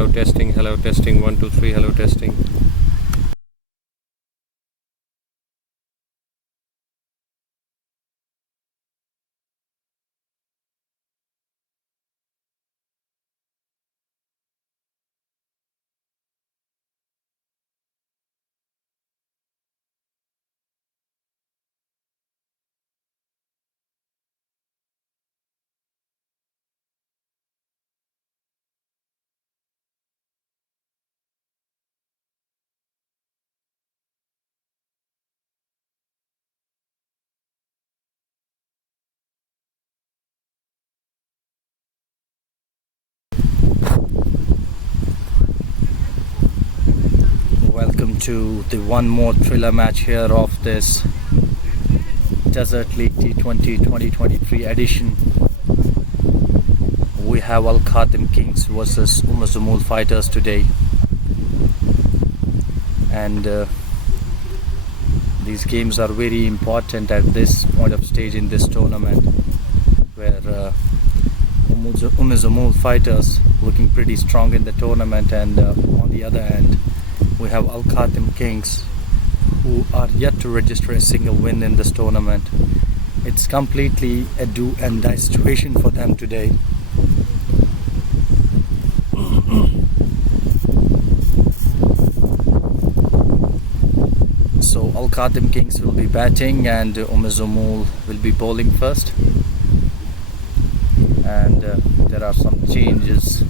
hello testing, 1 2 3, hello testing. Welcome to the one more thriller match here of this Desert League T20 2023 edition. We have KHATIM Kings versus UMZAMOUL Fighters today, and these games are very important at this point of stage in this tournament, where UMZAMOUL Fighters looking pretty strong in the tournament, and on the other hand we have KHATIM Kings, who are yet to register a single win in this tournament. It's completely a do and die situation for them today. So KHATIM Kings will be batting and UMZAMOUL will be bowling first, and there are some changes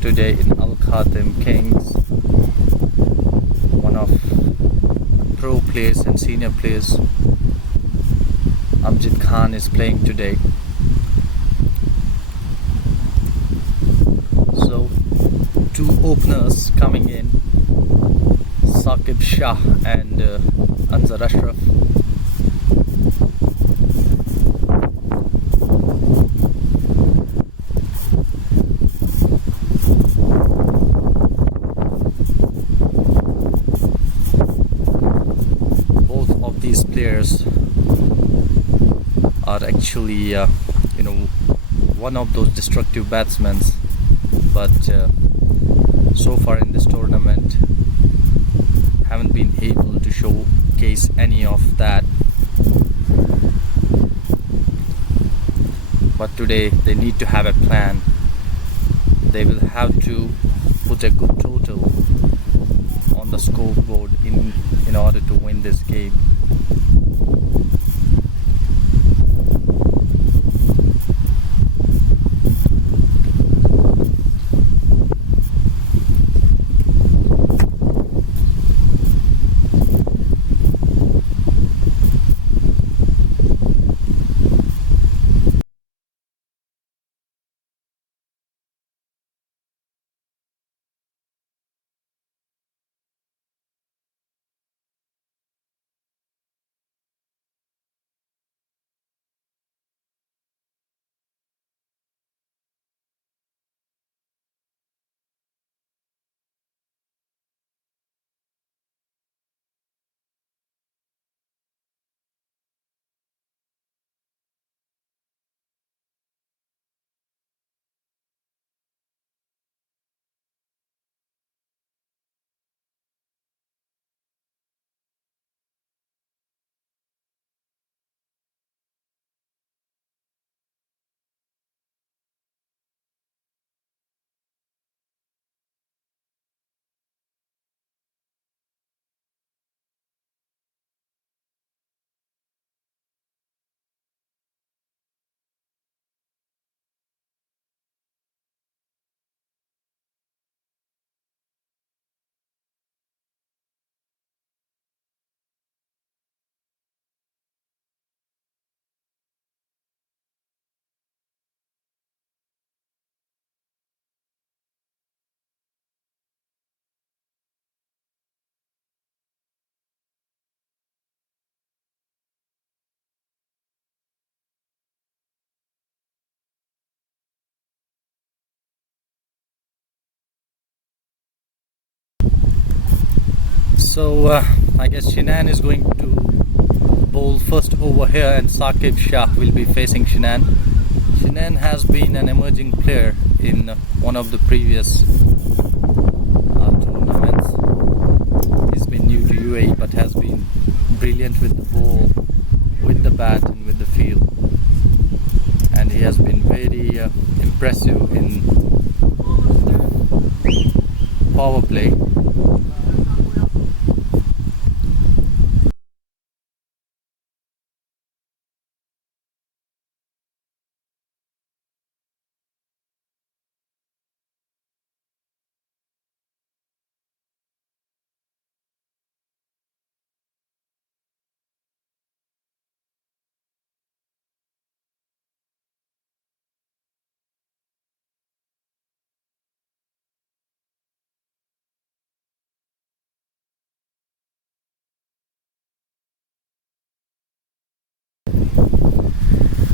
today in KHATIM Kings. One of pro players and senior players, Amjad Khan, is playing today. So two openers coming in, Saqib Shah and Anzar Ashraf. These players are actually one of those destructive batsmen, but so far in this tournament haven't been able to showcase any of that. But today they need to have a plan. They will have to put a good total on the scoreboard in order to win this game. So I guess Shinan is going to bowl first over here, and Saqib Shah will be facing Shinan. Shinan has been an emerging player in one of the previous tournaments. He's been new to UAE but has been brilliant with the ball, with the bat and with the field, and he has been very impressive in power play.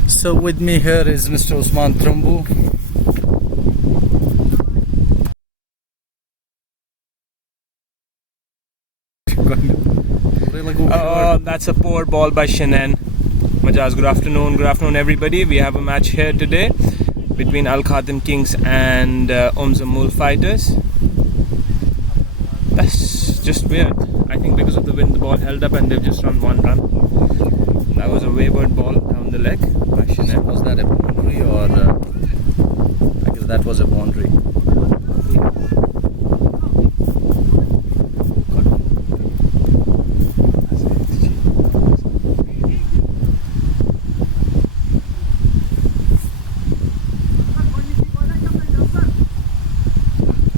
So with me here is Mr. Usman Trumbu. That's a poor ball by Shannon. Majaz, good afternoon everybody. We have a match here today between Al Khatim Kings and UMZAMOUL Fighters. That's just weird. I think because of the wind the ball held up and they've just run one run. That was a wayward ball down the leg by Shannon. Was that a boundary or I guess that was a boundary.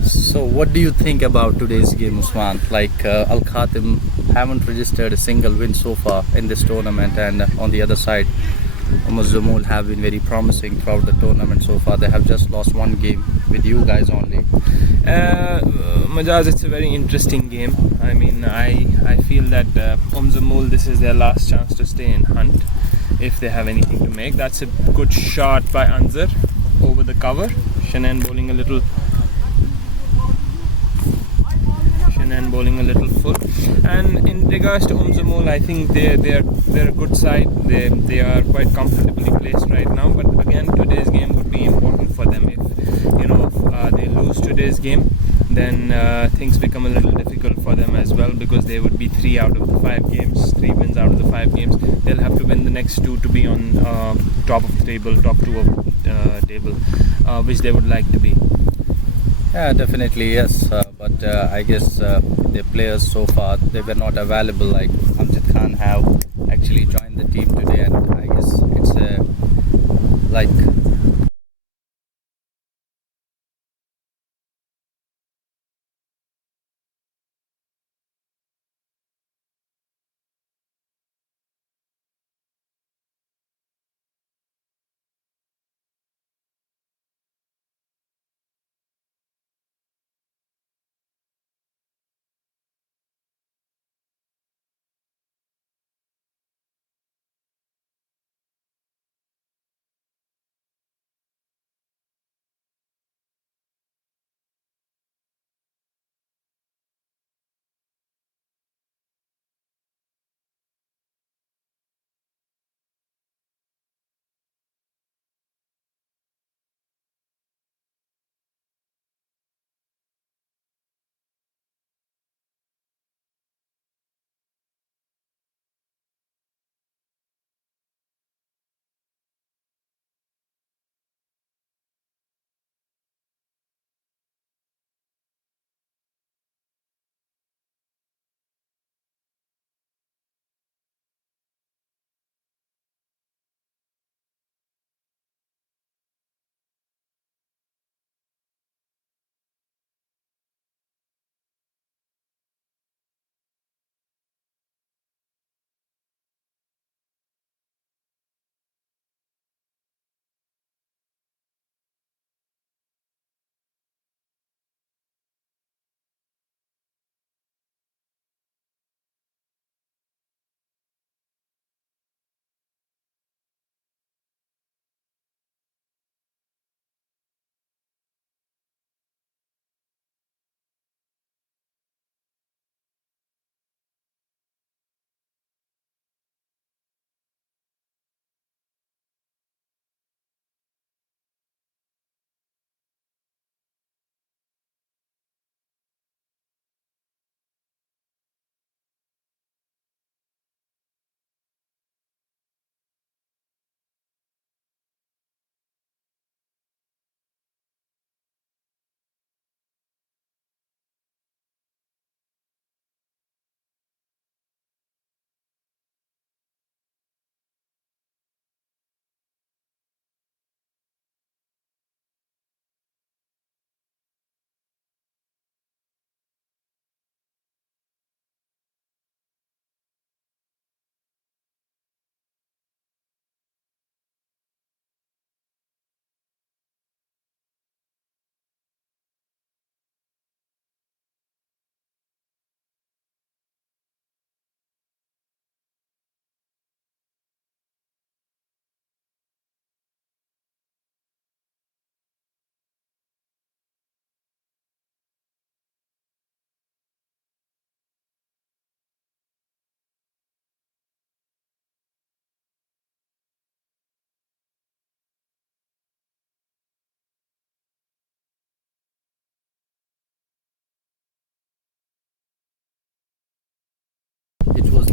So what do you think about today's game, Usman? Like Al Khatim haven't registered a single win so far in this tournament, and on the other side UMZAMOUL have been very promising throughout the tournament so far. They have just lost one game with you guys only. Majaz, it's a very interesting game. I mean, I feel that UMZAMOUL, this is their last chance to stay in hunt if they have anything to make. That's a good shot by Anzar over the cover. Shannon bowling a little full. And in regards to UMZAMOUL, I think they're a good side. They are quite comfortably placed right now. But again, today's game would be important for them. If they lose today's game, then things become a little difficult for them as well, because they would be 3 out of the 5 games, 3 wins out of the 5 games. They'll have to win the next 2 to be on top of the table, top 2 of the table, which they would like to be. Yeah, definitely yes. But I guess the players so far, they were not available. Like Amjad Khan have actually joined the team today, and I guess it's like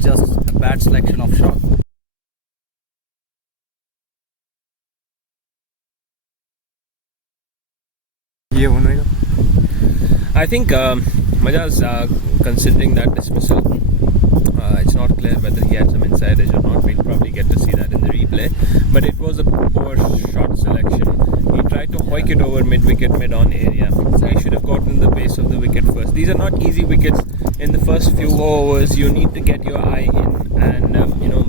just a bad selection of shots. I think Majaz, considering that dismissal, it's not clear whether he had some inside edge or not. We'll probably get to see that in the replay. But it was a poor shot selection. He tried to hoik it over mid-wicket, mid-on area. He should have gotten the base of the wicket first. These are not easy wickets. In the first few overs, you need to get your eye in, and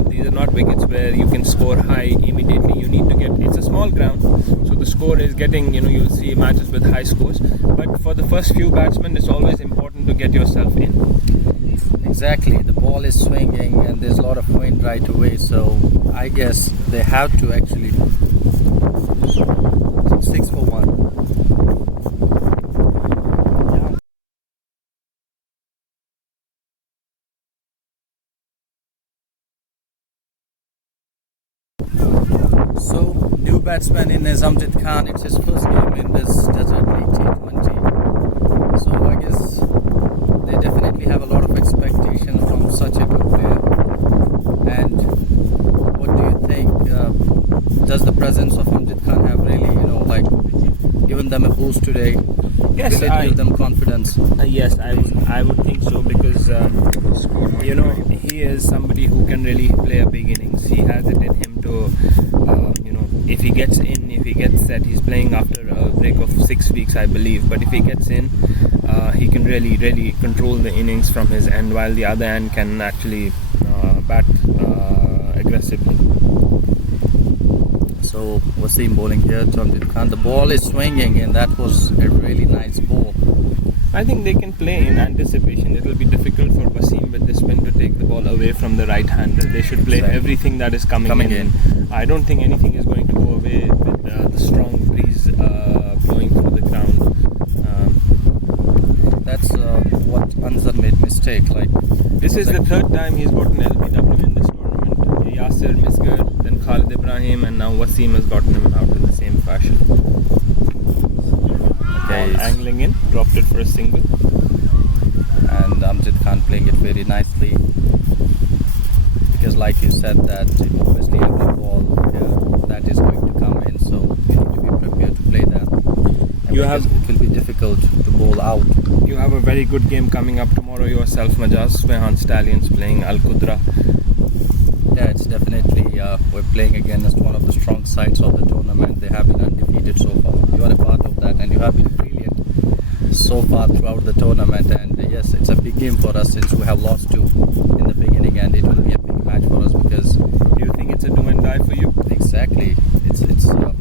these are not wickets where you can score high immediately. You need to get. It's a small ground, so the score is getting. You'll see matches with high scores. But for the first few batsmen, it's always important to get yourself in. Exactly, the ball is swinging and there's a lot of wind right away, so I guess they have to actually 6 for 1. So, new batsman in Zamjid Khan, it's his first game in this Desert League T20. So I guess they definitely have a lot of expectation from such a good player. And what do you think? Does the presence of Zamjid Khan have really, given them a boost today? Yes, Will it give them confidence? Yes, I would think so, because he is somebody who can really play a big innings. He has it in him to, if he gets in, if he gets set, he's playing after a break of 6 weeks, I believe. But if he gets in, he can really control the innings from his end, while the other end can actually bat aggressively. So Wasim bowling here to Zamjid Khan. The ball is swinging and that was a really nice ball. I think they can play in anticipation. It will be difficult for Wasim with this spin to take the ball away from the right hander. They should play everything that is coming in. I don't think anything is going to go away with the strong breeze blowing through the ground. That's what Anzar made mistake. This is the third time he's gotten LBW in this tournament. Yasir Misgar, then Khalid Ibrahim, and now Wasim has gotten him out in the same fashion. Okay, angling in, dropped it for a single. And Zamjid Khan playing it very nicely. Because like you said, that obviously every ball that is going to come in, so you need to be prepared to play that. It will be difficult to bowl out. You have a very good game coming up tomorrow yourself, Majaz. Swehan Stallions playing Al Qudra. Yeah, it's definitely we're playing against one of the strong sides of the tournament. They have been undefeated so far. You are a part of that, and you have been brilliant so far throughout the tournament. And yes, it's a big game for us since we have lost 2 in the beginning, and it will be a big match for us. Because do you think it's a do and die for you? Exactly, it's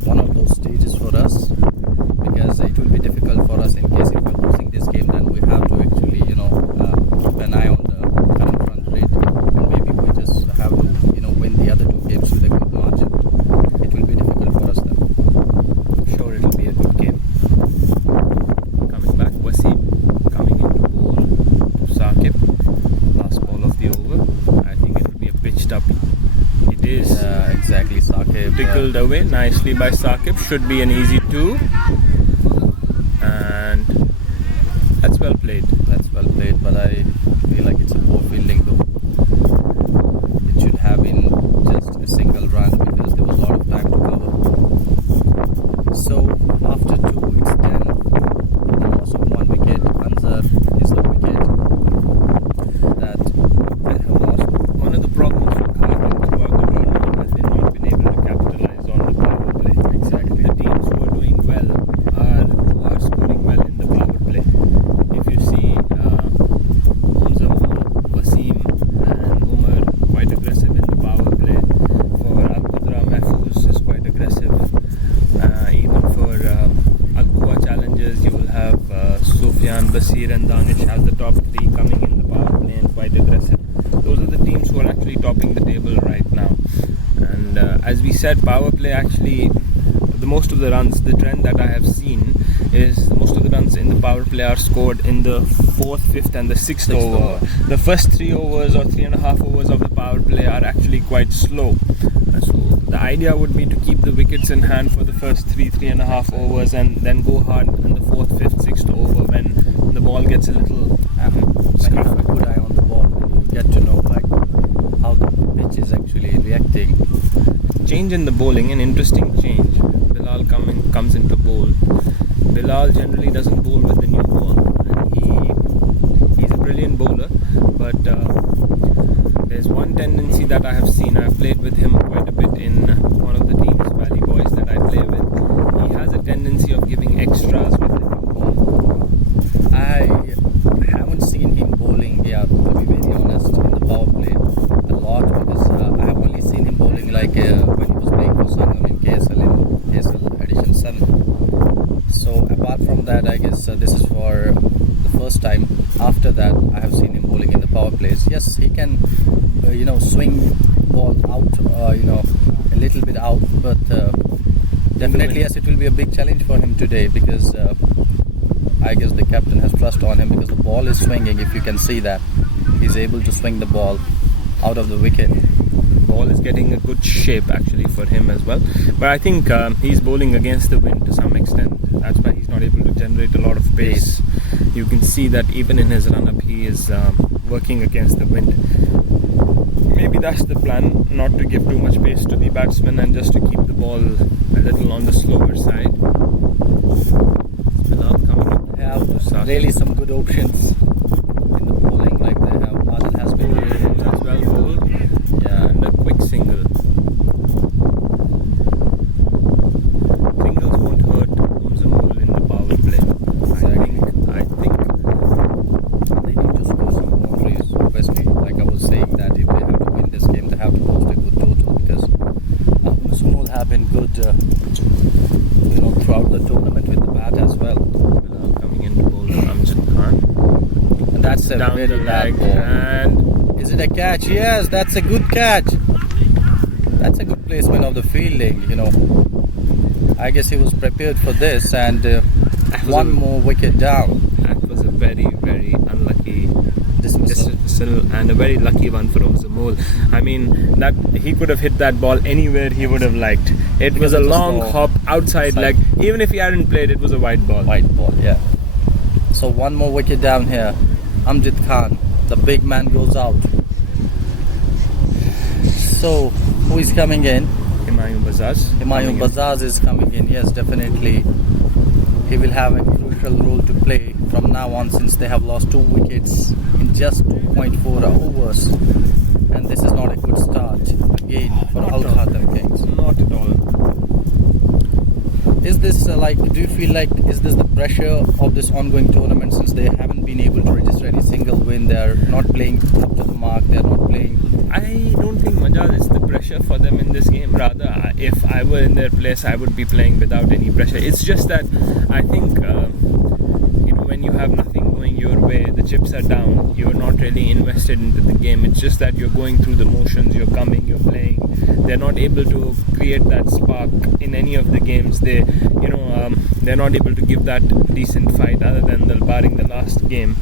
one of those stages for us, because it will be difficult for us in case if we're losing this game, then we have to actually keep an eye on the current run rate, and maybe we just have to win the other 2 games with a good margin. It will be difficult for us then. Sure, it will be a good game. Coming back, Wasim coming into bowl to Saqib. Last ball of the over. I think it will be a pitched up. It is. Exactly, Saqib. Tickled away nicely by Saqib. Should be an easy 2. And that's well played. That's well played, but I feel like it's a poor fielding though. It should have been just a single run because there was a lot of time to cover. So after 2, it's 10. The loss of 1 wicket. Anzar is the wicket that they have lost. One of the problems for Khalid throughout the tournament has been not been able to capitalize on the power play. Exactly. The teams who are doing well are scoring well in the power play. If you see UMZAMOUL, Wasim and Umar quite aggressive in the power play. For Al Qudra, Mahfouz is quite aggressive. Even for Al Quwa challenges, you will have Sufyan, Basir and Danish as the top 3 coming in the power play and quite aggressive. Those are the teams who are actually topping the table right now. And as we said, power play actually, most of the runs, the trend that I have seen is most of the runs in the power play are scored in the 4th, 5th and the 6th over. The first 3 overs or 3.5 overs of the power play are actually quite slow. So the idea would be to keep the wickets in hand for the first 3.5 overs and then go hard in the 4th, 5th, 6th over when the ball gets a little when you have a good eye on the ball, you get to know everything. Change in the bowling, an interesting change. Bilal comes into bowl. Bilal generally doesn't bowl with the new ball. He's a brilliant bowler, but there's one tendency that I have seen. I've played with him quite a bit in one of the teams, Valley Boys, that I play with. He has a tendency of giving extras with the new ball. I haven't seen him bowling, to be very honest, in the power play a lot, because I have only seen him bowling like when he was playing for Sangam in KSL Edition 7. So apart from that, I guess this is for the first time. After that, I have seen him bowling in the power plays. Yes, he can, swing ball out, a little bit out, but definitely, yes, it will be a big challenge for him today, because I guess the captain has trust on him, because the ball is swinging. If you can see that, he's able to swing the ball out of the wicket. Ball is getting a good shape actually for him as well, but I think he's bowling against the wind to some extent. That's why he's not able to generate a lot of pace. You can see that even in his run-up, he is working against the wind. Maybe that's the plan, not to give too much pace to the batsman and just to keep the ball a little on the slower side. Without coming They have really some good options in the bowling, like they have Adil has been as well bowled, and a quick single. Singles won't hurt UMZAMOUL in the power play. I think they need to score some boundaries. Obviously, like I was saying, that if they have to win this game, they have to post a good total, because UMZAMOUL have been good, throughout the tournament with the bat as well. Coming into bowl, Amjad Khan. And that's a Down very the leg, bad ball. and Is it a catch? Yes, that's a good catch. That's a good placement of the fielding. I guess he was prepared for this, and one more wicket down. that was a very, very unlucky Dismissal. and a very lucky one for UMZAMOUL. I mean, that he could have hit that ball anywhere he would have liked. It was a long hop outside leg. Even if he hadn't played, it was a white ball. White ball, yeah. So one more wicket down here. Amjad Khan, the big man, goes out. So who is coming in? Humayun Bazaz is coming in. Yes, definitely. He will have a crucial role to play from now on, since they have lost 2 wickets in just 2.4 overs. And this is not a good start again for KHATIM Kings. Not at all. Is this do you feel like, is this the pressure of this ongoing tournament, since they haven't been able to register any single win? They're not playing up to the mark. They're not playing. I don't think Majaz is the pressure for them in this game. Rather, if I were in their place, I would be playing without any pressure. It's just that I think when you have nothing going your way, the chips are down, you're not really invested into the game. It's just that you're going through the motions, you're coming, you're playing. They're not able to create that spark in any of the games. They're not able to give that decent fight, other than barring the last game,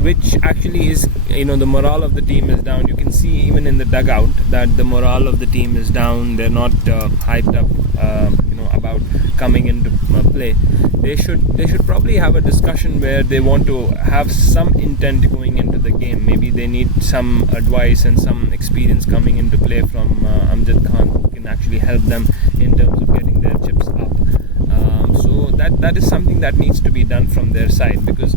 which actually is, the morale of the team is down. You can see even in the dugout that the morale of the team is down. They're not hyped up about coming into play. They should probably have a discussion where they want to have some intent going into the game. Maybe they need some advice and some experience coming into play from Amjad Khan, who can actually help them in terms of getting their chips up. So that is something that needs to be done from their side, because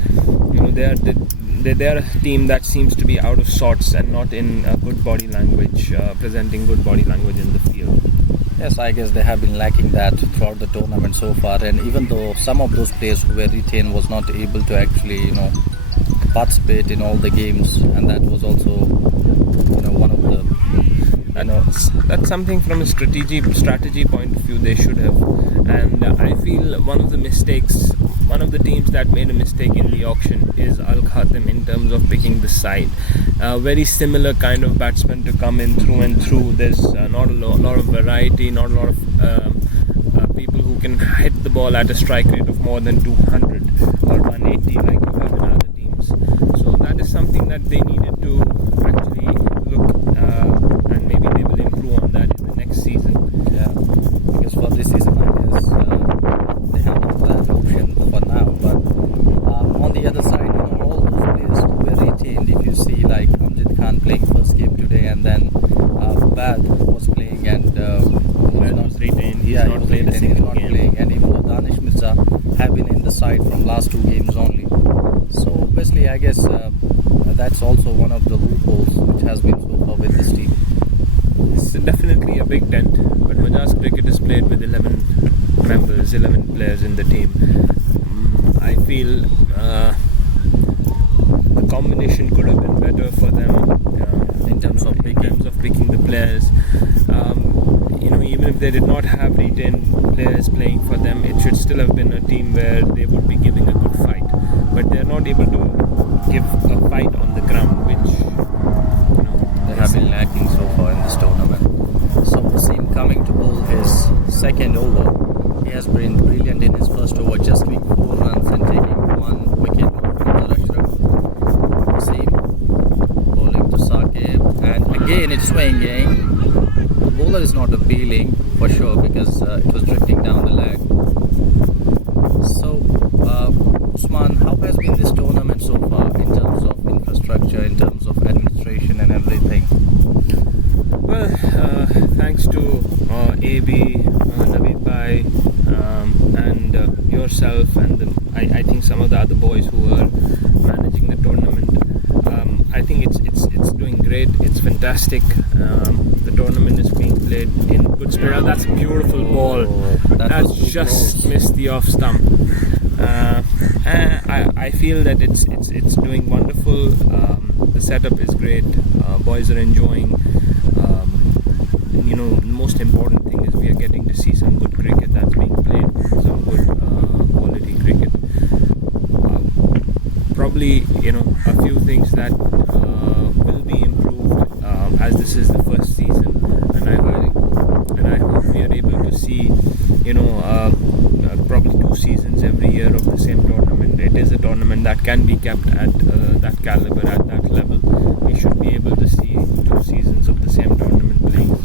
they're a team that seems to be out of sorts and not in good body language, presenting good body language in the field. Yes, I guess they have been lacking that throughout the tournament so far, and even though some of those players who were retained was not able to actually participate in all the games, and that was also one of the that's something from a strategy point of view they should have. And I feel one of the teams that made a mistake in the auction is KHATIM in terms of picking the side. Very similar kind of batsmen to come in through and through. There's not a lot of variety, not a lot of people who can hit the ball at a strike rate of more than 200 or 180 like you have in other teams. So that is something that they needed to actually look, and maybe they will improve on that in the next season. Yeah, because for this season, I guess they have that option for now. But on the other side, all those players who were retained, if you see like Amjad Khan playing first game today, and then Bad was playing playing, and Well, was retained. He's yeah, not played a he's single not game. playing, and even though Danish Mirza have been in the side from last 2 games only. So obviously, I guess that's also one of the loopholes which has been so far with this team. It's definitely a big dent, but Madras Cricket is played with 11 members, 11 players in the team. I feel the combination could have been better for them In terms of picking the players. Even if they did not have retained players playing for them, it should still have been a team where they would be giving a good fight. But they're not able to give a fight on the ground, which They have been lacking so far in this tournament. So Wasim coming to bowl his second over. He has been brilliant in his first over, just giving 4 runs and taking 1 wicket from the Rashtrap. Wasim bowling to Saqib, and again it's swinging. The bowler is not appealing for sure because it was drifting down the leg. So Usman, how has been this tournament so far in terms of infrastructure, in terms of administration and everything? Well, thanks to AB, Naveed Bhai, and yourself, and I think some of the other boys who are managing the tournament. I think it's doing great. It's fantastic. The tournament is being played in good spirit. That's a beautiful ball. That's just missed the off stump. I feel that it's doing wonderful. The setup is great. Boys are enjoying. The most important thing is we are getting to see some good cricket that's being played, some good quality cricket. Probably a few things that will be improved as this is the first season, and I hope we are able to see probably 2 seasons every year of the same tournament. It is a tournament that can be kept at that caliber, at that level. We should be able to see 2 seasons of the same tournament being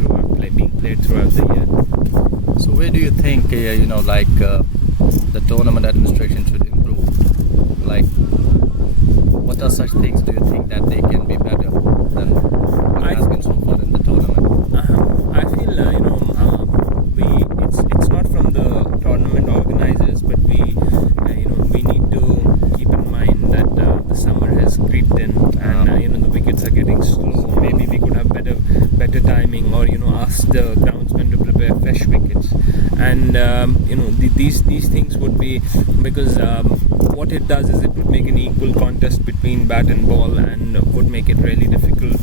played throughout the year. So where do you think the tournament administration should improve? Like, what are such things do you think that they can be better than what has been so far in the tournament? I feel it's not from the tournament organizers, but we need to keep in mind that the summer has creeped in, and the wickets are getting slow. Maybe we could have better timing, or ask the groundsmen to prepare fresh wickets, and these things would be, because what it does is it would make an equal contest between bat and ball, and would make it really difficult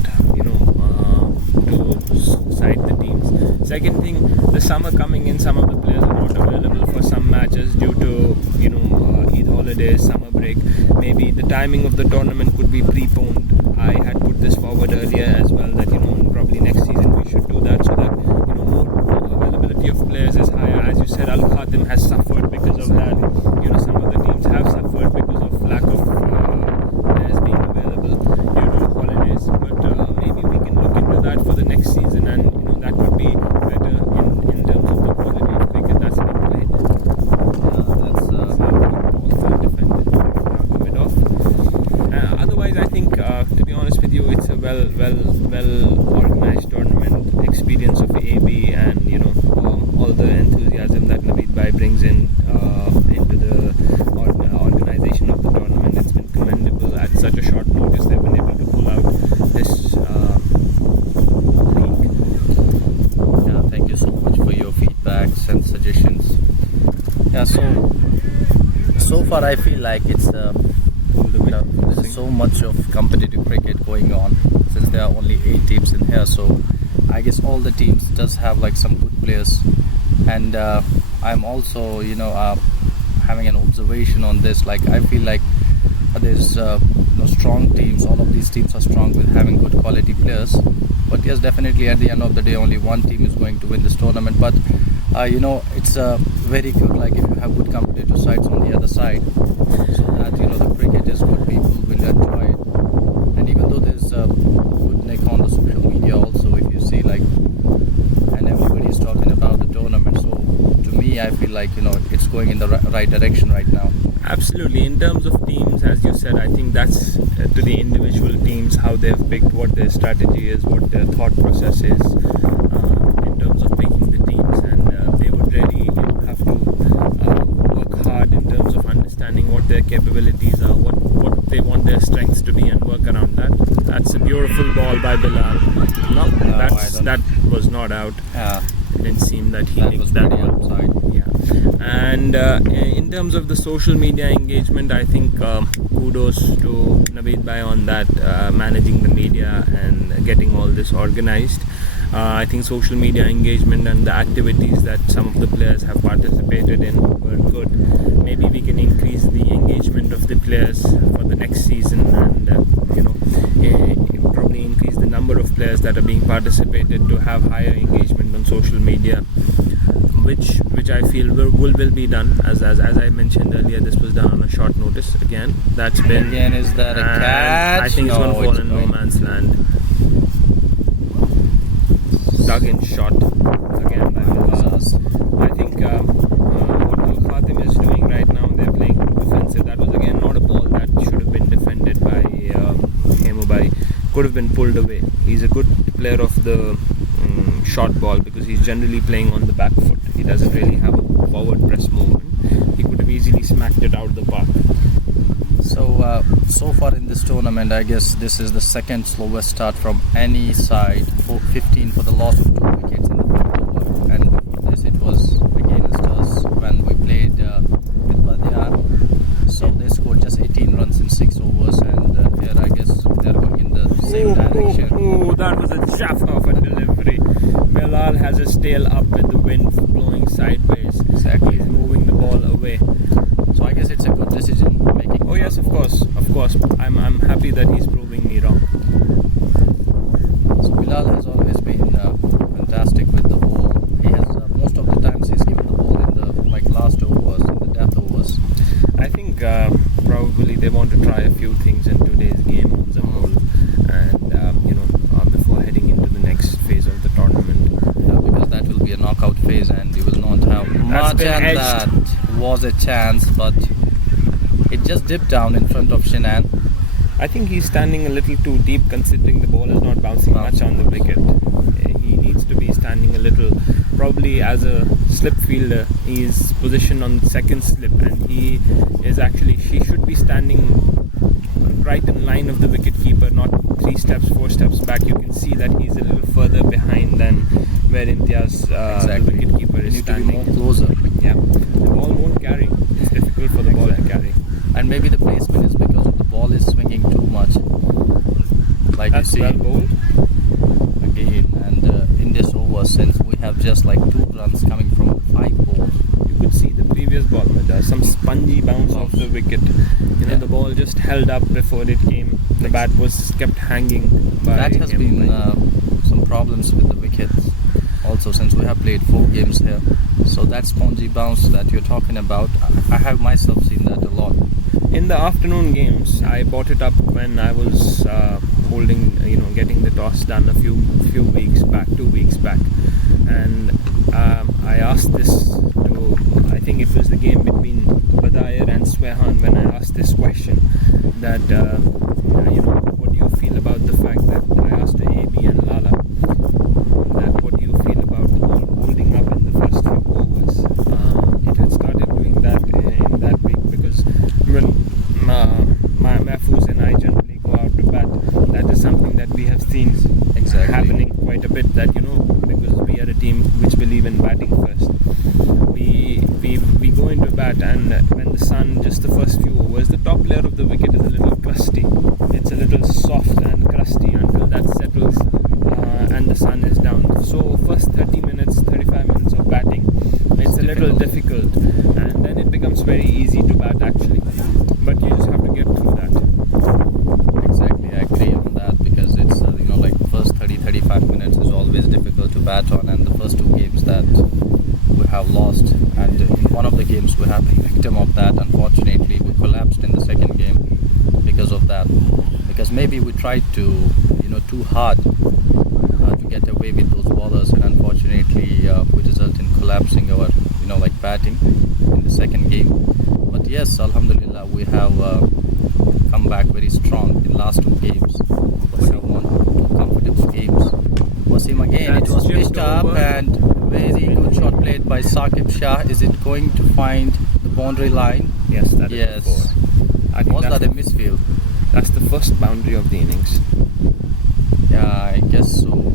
to side the teams. Second thing, the summer coming in, some of the players are not available for some matches due to Eid holidays, summer break. Maybe the timing of the tournament could be preponed. I had put this forward earlier as well, that probably next season we should do that, so that more availability of players is higher. As you said, KHATIM has suffered because of that. Some of the teams have suffered because of lack of players being available due to holidays. But maybe we can look into that for the next season, and that would be better in terms of the quality of cricket that's being played. That's Also defended mid off. Otherwise, I think to be honest with you, it's a well organized tournament. Experience of AB, and all the enthusiasm that Naveed Bhai brings in into the organization of the tournament. It's been commendable. At such a short notice, they've been able to pull out this league. Yeah, thank you so much for your feedbacks and suggestions. Yeah, so far I feel like it's there's so much of competitive cricket going on, since there are only 8 teams in here. So I guess all the teams does have some good players, and I'm also having an observation on this. I feel like there's strong teams. All of these teams are strong with having good quality players. But yes, definitely at the end of the day, only one team is going to win this tournament. But it's very good. If you have good competitive sides on the other side, so that the cricket is good, people will enjoy it. And even though there's a good neck on the social media also, if you see and everybody's talking about the tournament. So to me, I feel it's going in the right direction right now. Absolutely. In terms of teams, as you said, I think that's to the individual teams, how they've picked, what their strategy is, what their thought process is in terms capabilities are, what they want their strengths to be, and work around that. That's a beautiful ball by Bilal. No, that was not out. It didn't seem that he nicked that one. Outside. Yeah. And in terms of the social media engagement, I think kudos to Naveed Bhai on that, managing the media and getting all this organized. I think social media engagement and the activities that some of the players have participated in were good. Maybe we can increase the engagement of the players for the next season, and probably increase the number of players that are being participated to have higher engagement on social media, which I feel will be done. As I mentioned earlier, this was done on a short notice. Again, that's been. Again, is that a catch? I think it's going to fall in no man's land. Dug in shot again by Bilal. I think what KHATIM is doing right now, they're playing defensive. That was again not a ball that should have been defended by Hemubai. Could have been pulled away. He's a good player of the short ball because he's generally playing on the back foot. He doesn't really have a forward press movement. He could have easily smacked it out of the park. So far in this tournament, I guess this is the second slowest start from any side. 15 for the loss of 2 wickets in the first over, and before this it was against us when we played with Badiar. So they scored just 18 runs in 6 overs, and here I guess they're going in the same direction. That was a chaff of a delivery. Bilal has his tail up with the wind blowing sideways. Exactly. He's moving the ball away. So I guess it's a good decision making. Oh yes, of course. I'm happy that he's proving me wrong. So Bilal has always been fantastic with the ball. He has most of the times he's given the ball in the last overs, in the death overs. I think probably they want to try a few things in today's game, UMZAMOUL, and before heading into the next phase of the tournament. Because that will be a knockout phase, and you will not have much, and that was a chance, but it just dipped down in front of Shinan. I think he's standing a little too deep considering the ball is not bouncing much on the wicket. He needs to be standing a little, probably as a slip fielder. He's positioned on second slip, and he should be standing right in line of the wicket keeper, not 3 steps, 4 steps back. You can see that he's a little further behind than where Imtiaz, the wicket keeper, is standing. You need to be more closer. Yeah, the ball won't carry. It's difficult for the ball to carry. And maybe the placement is because of the ball is swinging too much. Like that's you see, well bowled. Again, and in this over, since we have just 2 runs coming from 5 balls. You could see the previous ball, some spongy bounce off the wicket. The ball just held up before it came. The bat was kept hanging. That has been some problems with the wickets. Also, since we have played 4 games here, so that spongy bounce that you're talking about, I have myself seen that a lot. In the afternoon games, I brought it up when I was getting the toss done a few weeks back, 2 weeks back, and I asked this to, I think it was the game between Badair and Swehan, when I asked this question that what do you feel about the fact that I asked to AB and Lala that what do you feel about the ball holding up in the first few overs. It had started doing that in that week because when Mahfouz and I generally go out to bat, that is something that we have seen happening quite a bit, that because we are a team which believe in batting first, we go into bat, and when the sun, just the first few overs, the top layer of the wicket is a little crusty. It's a little soft and crusty until that settles and the sun is down. So first 30 minutes, 35 minutes of batting, it's a little difficult, and then it becomes very easy to bat actually. But you just have to get through that. Exactly, I agree on that, because it's first 30-35 minutes is always difficult to bat on, and the first 2 games that we have lost, and in one of the games we have been victim of that. Unfortunately, we collapsed in the second game because of that, because maybe we tried to too hard to get away with those bowlers, and unfortunately we result in collapsing our batting in the second game. But yes, alhamdulillah, we have come back very strong in last 2 games. We have won 2 comfortable games. Wasim again, it was pitched up, and very good shot played by Saqib Shah. Is it going to find the boundary line? Yes, that is. Yes. I think Was that a misfield? that's the first boundary of the innings. Yeah, I guess so.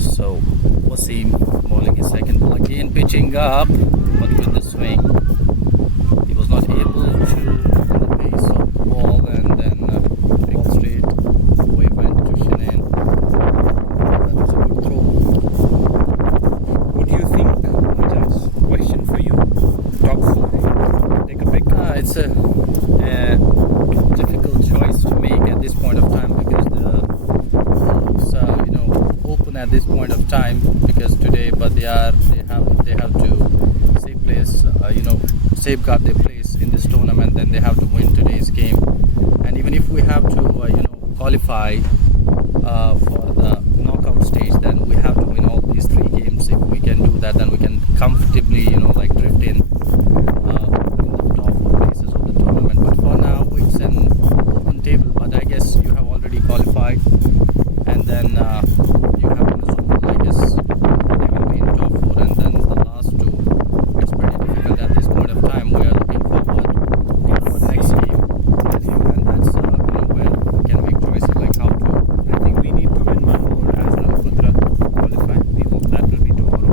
So, Wasim bowling his second ball again, pitching up, but with the swing. He was not able to the pace of the ball, and then ball straight away went to Shannon. That was a good throw. What do you think? Just question for you. Top 4. Take a pick. It's a difficult choice to make at this point of time because the looks open at this point of time because today, but they have to safeguard their place in this tournament. Then they have to win today's game, and even if we have to qualify for the knockout stage, then we have to win all these 3 games. If we can do that, then we can comfortably drift in the top 4 places of the tournament. But for now, it's an open table. But I guess you have already qualified, and then you have UMZAMOUL. I guess they will be in top 4, and then the last 2. It's pretty difficult at this point of time. We are looking forward for the next game, and that's where we can make choices like how to. I think we need to win one more as Al Qudra qualify. We hope that will be tomorrow.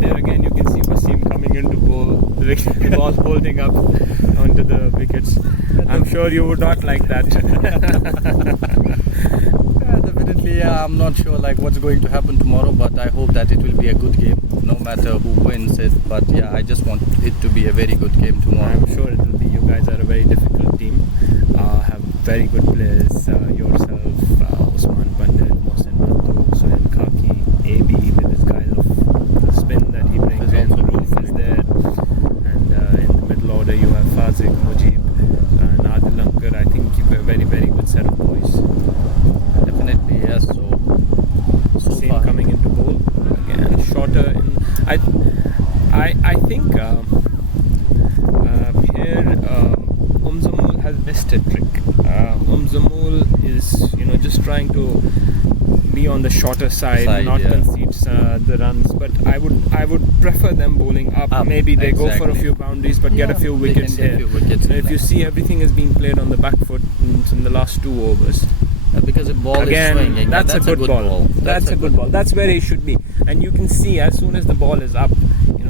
There again, you can see Wasim coming into bowl, the ball holding up onto the wickets. I'm sure you would not like that. Definitely, I'm not sure what's going to happen tomorrow, but I hope that it will be a good game, no matter who wins it. But yeah, I just want it to be a very good game tomorrow. I'm sure it will be. You guys are a very difficult team. Have very good players. Yourself, Usman Pandit, Mohsin Mantouk, Sohail Khaki, AB with his guy of the spin that he brings in. Roof is there, and in the middle order you have Fazik, Mujib, and Adil Ankar. I think you have a very, very good set of boys. Definitely, yes. So Same far. coming into bowl again, shorter. I think here UMZAMOUL has missed a trick. UMZAMOUL is just trying to be on the shorter side, not concede the runs. But I would prefer them bowling up. Maybe they go for a few boundaries, but get a few wickets here. If you see, everything is being played on the back foot in the last 2 overs. Because the ball Again, is swinging. that's a good ball. That's a good ball. That's where it should be. And you can see as soon as the ball is up,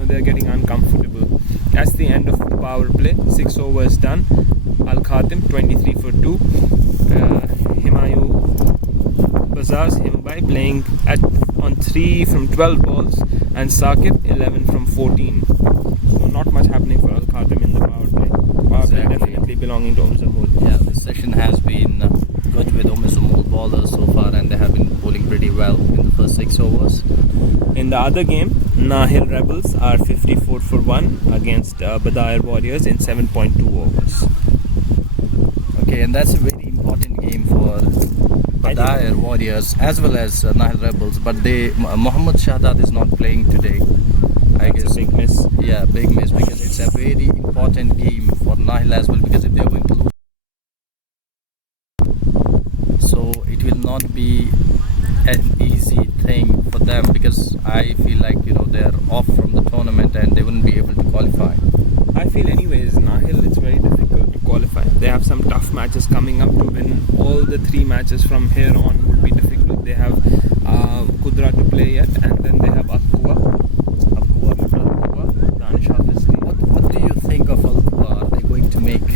they're getting uncomfortable. That's the end of the power play. 6 overs done. Al KHATIM 23 for 2. Himayu Bazaz Himbai playing on 3 from 12 balls, and Saqib 11 from 14. So not much happening for Al KHATIM in the power play. Power play definitely belonging to UMZAMOUL. Yeah, this session has been good with UMZAMOUL bowlers so far, and they have been bowling pretty well in the first 6 overs. In the other game, Nahil Rebels are 54 for 1 against Badair Warriors in 7.2 overs. Okay, and that's a very important game for Badair Warriors as well as Nahil Rebels. But Mohammad Shahzad is not playing today. I guess a big miss. Yeah, big miss, because it's a very important game for Nahil as well, because if they're going to lose, so it will not be an easy thing for them, because I feel like they're off from the tournament and they wouldn't be able to qualify. I feel anyways, Nahil, it's very difficult to qualify. They have some tough matches coming up. To win all the 3 matches from here on would be difficult. They have Qudra to play yet, and then they have Al-Quwa, Danish obviously. What do you think of Al-Quwa? Are they going to make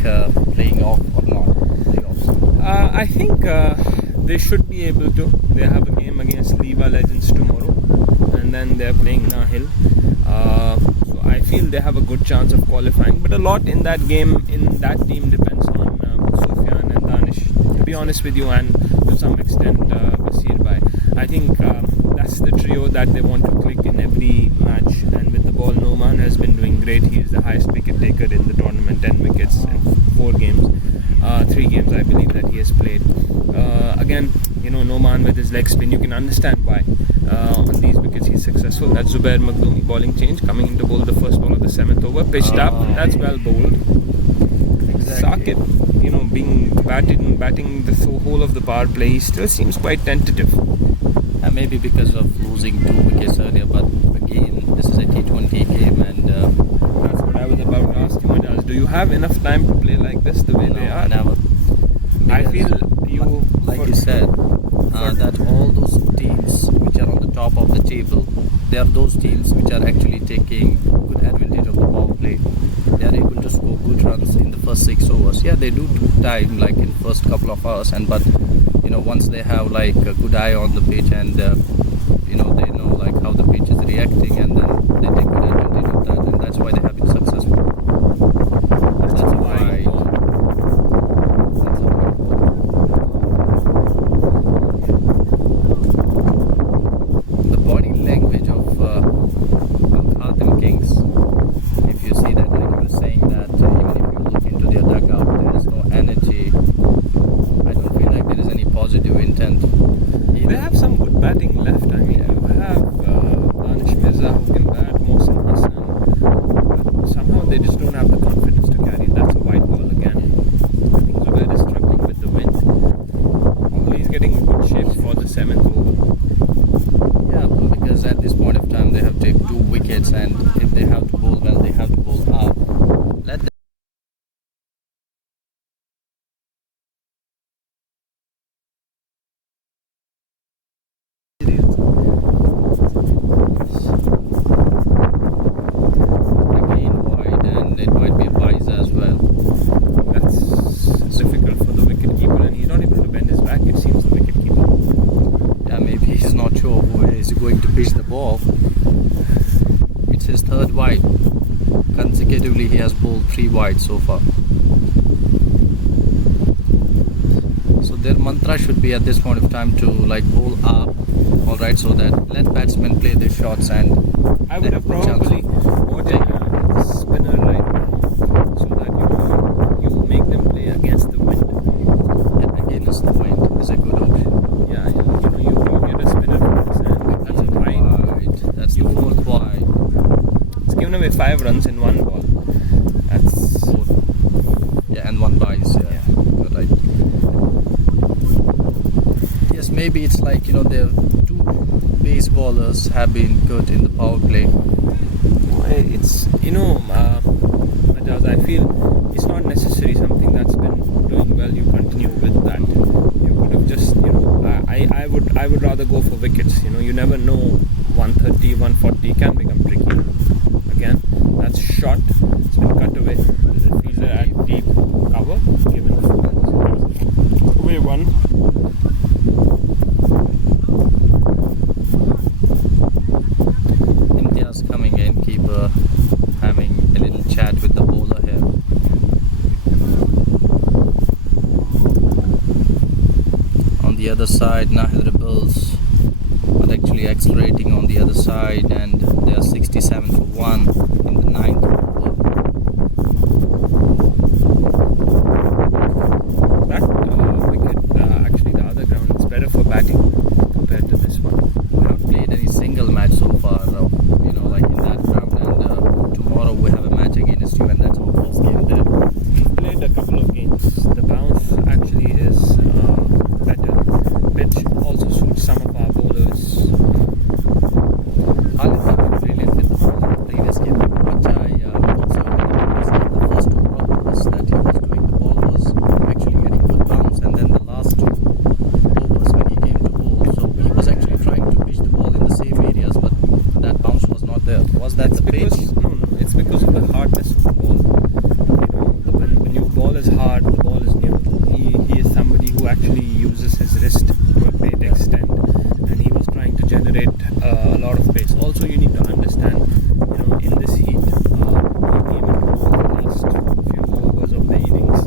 playing off or not? Playoffs? I think they should be able to. They have a game against Liva Legends tomorrow, and then they're playing Nahil. So I feel they have a good chance of qualifying. But a lot in that game, in that team, depends on Sufyan and Danish, to be honest with you, and to some extent Basir Bhai. I think that's the trio that they want to click in every match. And with the ball, Noman has been doing great. He is the highest wicket taker in the tournament, 10 wickets in 4 games. 3 games I believe that he has played. Again, Noman with his leg spin, you can understand why on these wickets he's successful. That's Zubair Makhdoumi bowling change, coming into bowl the first ball of the 7th over, pitched up. That's well bowled. suck at being batting the whole of the power play. He still seems quite tentative. And maybe because of losing 2 wickets earlier, but again, this is a T20 game, and That's what I was about to ask you, Majaz. Do you have enough time to play like this the way they are? never. I Because feel you, like you said, that all those teams which are on the top of the table, they are those teams which are actually taking good advantage of the power play. They are able to score good runs in the first 6 overs. Yeah, they do took time, like in first couple of hours, but once they have like a good eye on the pitch, and they know like how the pitch is reacting, and then they take good advantage of that, and that's why they have been successful. That's why. The body language of KHATIM Kings, if you see that, like you were saying, that even if you look into their dugout, there is no energy. I don't feel like there is any positive intent either. They have some good batting left. I mean, you have Danish Mirza who can bat, Mohsin Hassan, but somehow they just don't have the confidence to carry. That's a white ball again. I think Zubair is struggling with the wind, although he's getting good shape for the 7th over. Yeah, because at this point of time they have taken 2 wickets, and if they have to bowl well, they have to bowl up. Let them. Again wide, and it might be a wise as well. That's difficult for the wicketkeeper, and he's not able to bend his back, it seems, the wicketkeeper. Yeah, maybe he's not sure who is going to pitch the ball. It's his 3rd wide. Consecutively, he has bowled 3 wide so far. So their mantra should be at this point of time to like bowl up, all right, so that let batsmen play their shots, and I they would have good chance probably of- watching a spinner right now, so that you make them play against the wind. Yeah, against the wind is a good option. Yeah, you get a spinner from this end. That's a wide. That's the 4th wide. It's given away 5 runs in 1 ball. That's Yeah, and 1 buys. Yeah, you're right. Yes, maybe it's like their 2 pace bowlers have been good in the power play. it's Majaz, I feel it's not necessarily something that's been doing well. You continue with that. You could have just I would rather go for wickets. You never know. 130, 140 can become tricky. Again, that's shot. It's been cut away. There's a fielder at deep cover. Given away 1. India's coming in, keeper having a little chat with the bowler here. On the other side, Nahid Rebels are actually accelerating on the other side, and they are 67 for 1 in the 9th over. That wicket, actually the other ground, it's better for batting compared to this one. We haven't played any single match so far, like in that ground, and tomorrow we have a match against you, and that's our first game there. We've played a couple of games. The bounce actually is better. Pitch also suits some of our bowlers. Khalid has been brilliant with the ball in the previous game, which I observed in the previous game. The first 2 overs that he was doing, the ball was actually getting good bounce, and then the last 2 overs when he came to bowl, so he was actually trying to pitch the ball in the same areas, but that bounce was not there. Was that the pitch? No, it's because of the hardness of the ball. When your ball is hard, the ball is new. He is somebody who actually uses his wrist to a great extent, and he was trying to generate a lot of pace. Also, you need to understand, in this heat, you came into the last few overs of the innings,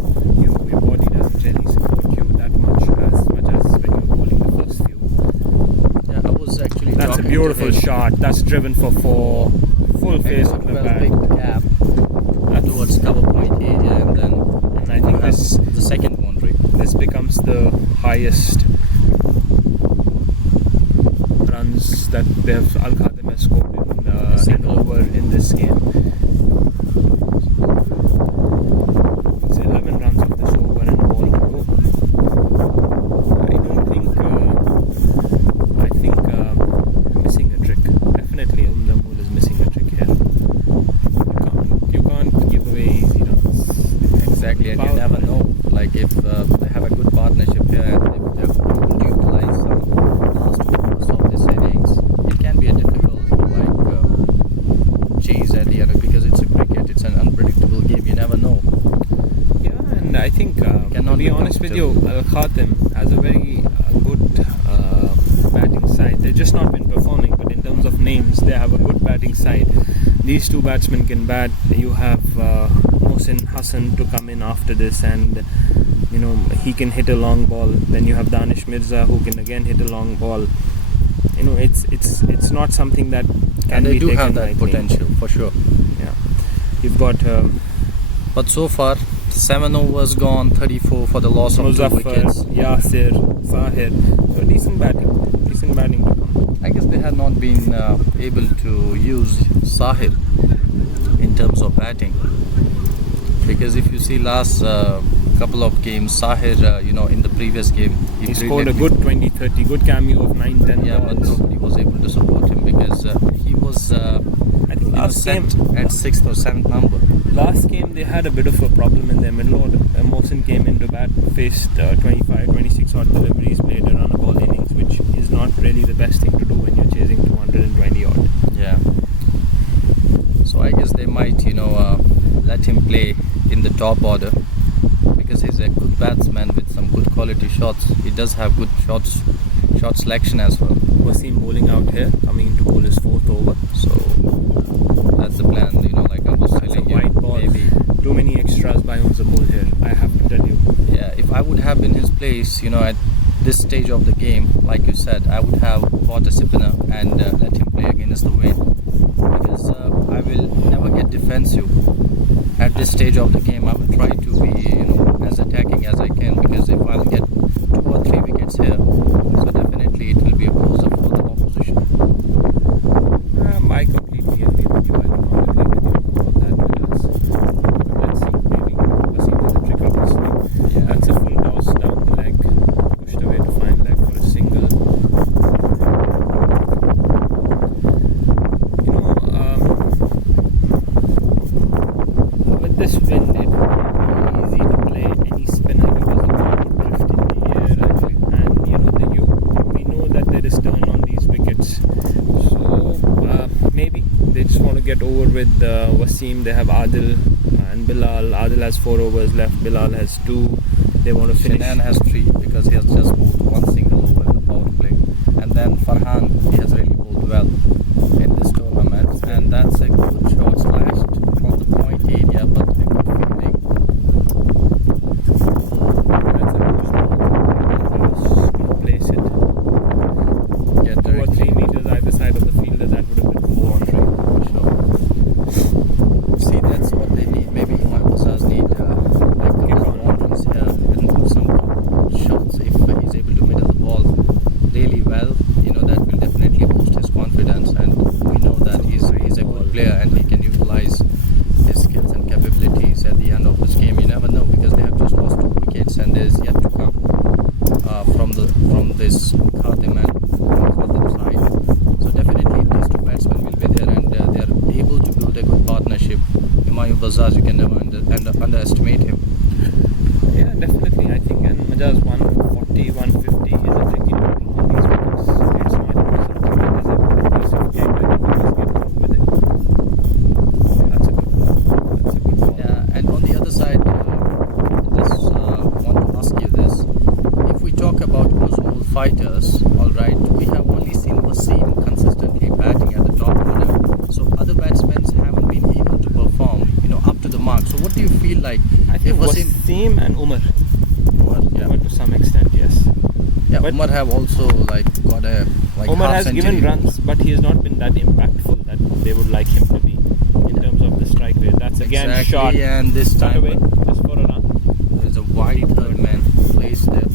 your body doesn't generally support you that much as when you're bowling the first few. Yeah, I was actually That's a talking beautiful to him. shot. That's driven for 4. Full face of the Well bat. picked gap towards cover point area, and then And I think that's the second boundary. this becomes the highest runs that KHATIM has scored in an over in this game. It's 11 KHATIM has a very good batting side. They've just not been performing, but in terms of names, they have a good batting side. These two batsmen can bat. You have Mohsin Hassan to come in after this, and he can hit a long ball. Then you have Danish Mirza, who can again hit a long ball. It's not something that can be taken lightly. And they do have that potential for sure. Yeah, you've got. But so far, 7 overs gone, 34 for the loss of 2 wickets. Yasir, Zahir. So decent batting to come. I guess they had not been able to use Zahir in terms of batting, because if you see last couple of games, Zahir, in the previous game, he scored a good 20-30, good cameo of 9-10. Yeah, but nobody was able to support him because he was I think last game at 6th or 7th number. Last game they had a bit of a problem in their middle order. Mohsin came into bat, faced 25-26 odd deliveries, played a run of ball innings, which is not really the best thing to do when you're chasing 220 odd. Yeah. So I guess they might, let him play in the top order, because he's a good batsman with some good quality shots. He does have good shot selection as well. Wasim bowling out here, coming into bowl his 4th over. So that's the plan, like I was telling you. White ball. Maybe too many extras by UMZAMOUL here, I have to tell you. Yeah, if I would have been his place, at this stage of the game, like you said, I would have bought a spinner and let him play against the wind, because I will never get defensive at this stage of the game. I will try to be as attacking as I can, because if I'll get 2 or 3 wickets here, so definitely it will be a closer for the opposition. I completely agree with you. I do not agree with you on that, because let's see, maybe Wasim with the trick up his sleeve. Yeah, that's a full toss down the leg, pushed away to find leg for a single. With this wind, it would be easy to play any spinner, because the ball would drift in the air, and we know that there is turn on these wickets. So maybe they just want to get over with Wasim. They have Adil and Bilal. Adil has 4 overs left, Bilal has 2. They want to finish. Shanan has 3, because he has just bowled 1 single over in the power play. And then Farhan, he has really bowled well in this tournament, and that's a good shot slashed from the point area, but a good fielding. That's a good shot. Place it. Get 2 or 3 meters either side of the fielder, that would have been 4 on 3. Sure. See, that's what they need. Maybe my Bosas need boundaries here and some shots. If he's able to middle the ball really well, that will definitely boost his confidence, and we know that he's a good player and he can utilize his skills and capabilities at the end of this game. You never know, because they have just lost 2 wickets and there's yet to come from this KHATIM side. So definitely these 2 batsmen will be there, and they are able to build a good partnership. Bosas, you can never underestimate him. Yeah, definitely. I think, and Majaz 140, 150 is a tricky total on these wickets. It's not something that is a progressive game where you can just get through with it. That's a good ball. Yeah, and on the other side, just want to ask you this. If we talk about UMZAMOUL fighters, alright, we have only seen Wasim consistently batting at the top order. So other batsmen haven't been able to perform, up to the mark. So what do you feel like? I think Wasim and Umar. Yeah. Umar to some extent, yes. Yeah, but Umar have also got a Umar half has century. given runs, but he has not been that impactful that they would like him to be in terms of the strike rate. That's again shot. And this time away, just for a run. There's a wide third man placed there.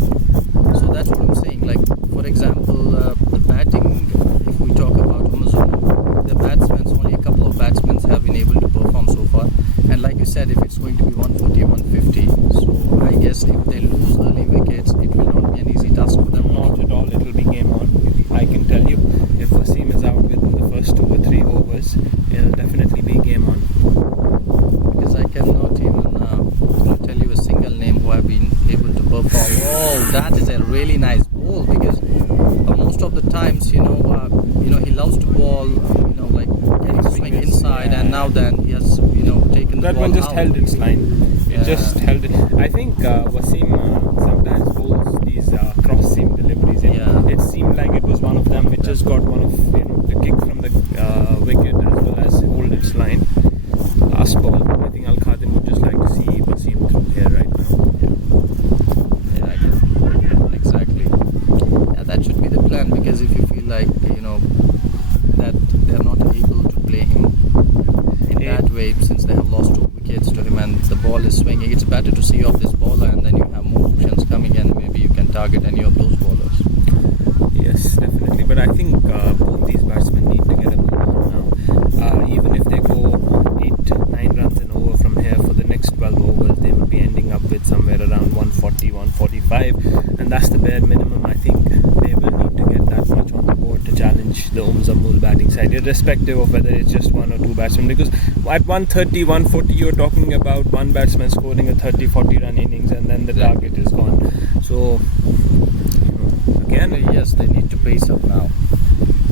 So that's what I'm saying. Like, for example, the batting, if we talk about UMZAMOUL, the batsmen, only a couple of batsmen have been able to perform so far. And like you said, if it's going to be 140, 150, so I guess if they lose early wickets, it will not be an easy task for them. Not at all. It will be game on. I can tell you, if Wasim is out within the first 2 or 3 overs, it'll definitely be game on. Because I cannot even tell you a single name who have been able to perform. Oh, that is a really nice ball, because most of the times, he loves to ball, like getting swing inside, and now then he has, taken the that ball one just out. held its line. It just held it. I think Wasim sometimes bowls these cross seam deliveries. Yeah. It seemed like it was one of them. It just got one of the kick from the wicket as well as hold its line. Last ball. I think Al Khatim would just like to see Wasim through here right now. Yeah, exactly. Yeah, that should be the plan, because if you feel like that they're not able to play him in that way, since they have lost 2 wickets to him and the ball is swinging, it's better to see off this bowler, and then you have more options coming in. Maybe you can target any of those bowlers. Yes, definitely. But I think both these batsmen need to get a move on now. Even if they go 8-9 runs and over from here for the next 12 overs, they would be ending up with somewhere around 140, 145, and that's the bare minimum. I think they will need to get that much on the board to challenge the UMZAMOUL batting side, irrespective of whether it's just 1 or 2 batsmen, because at 130, 140 you're talking about one batsman scoring a 30-40 run innings and then the target is gone. So again, yes, they need to pace up now,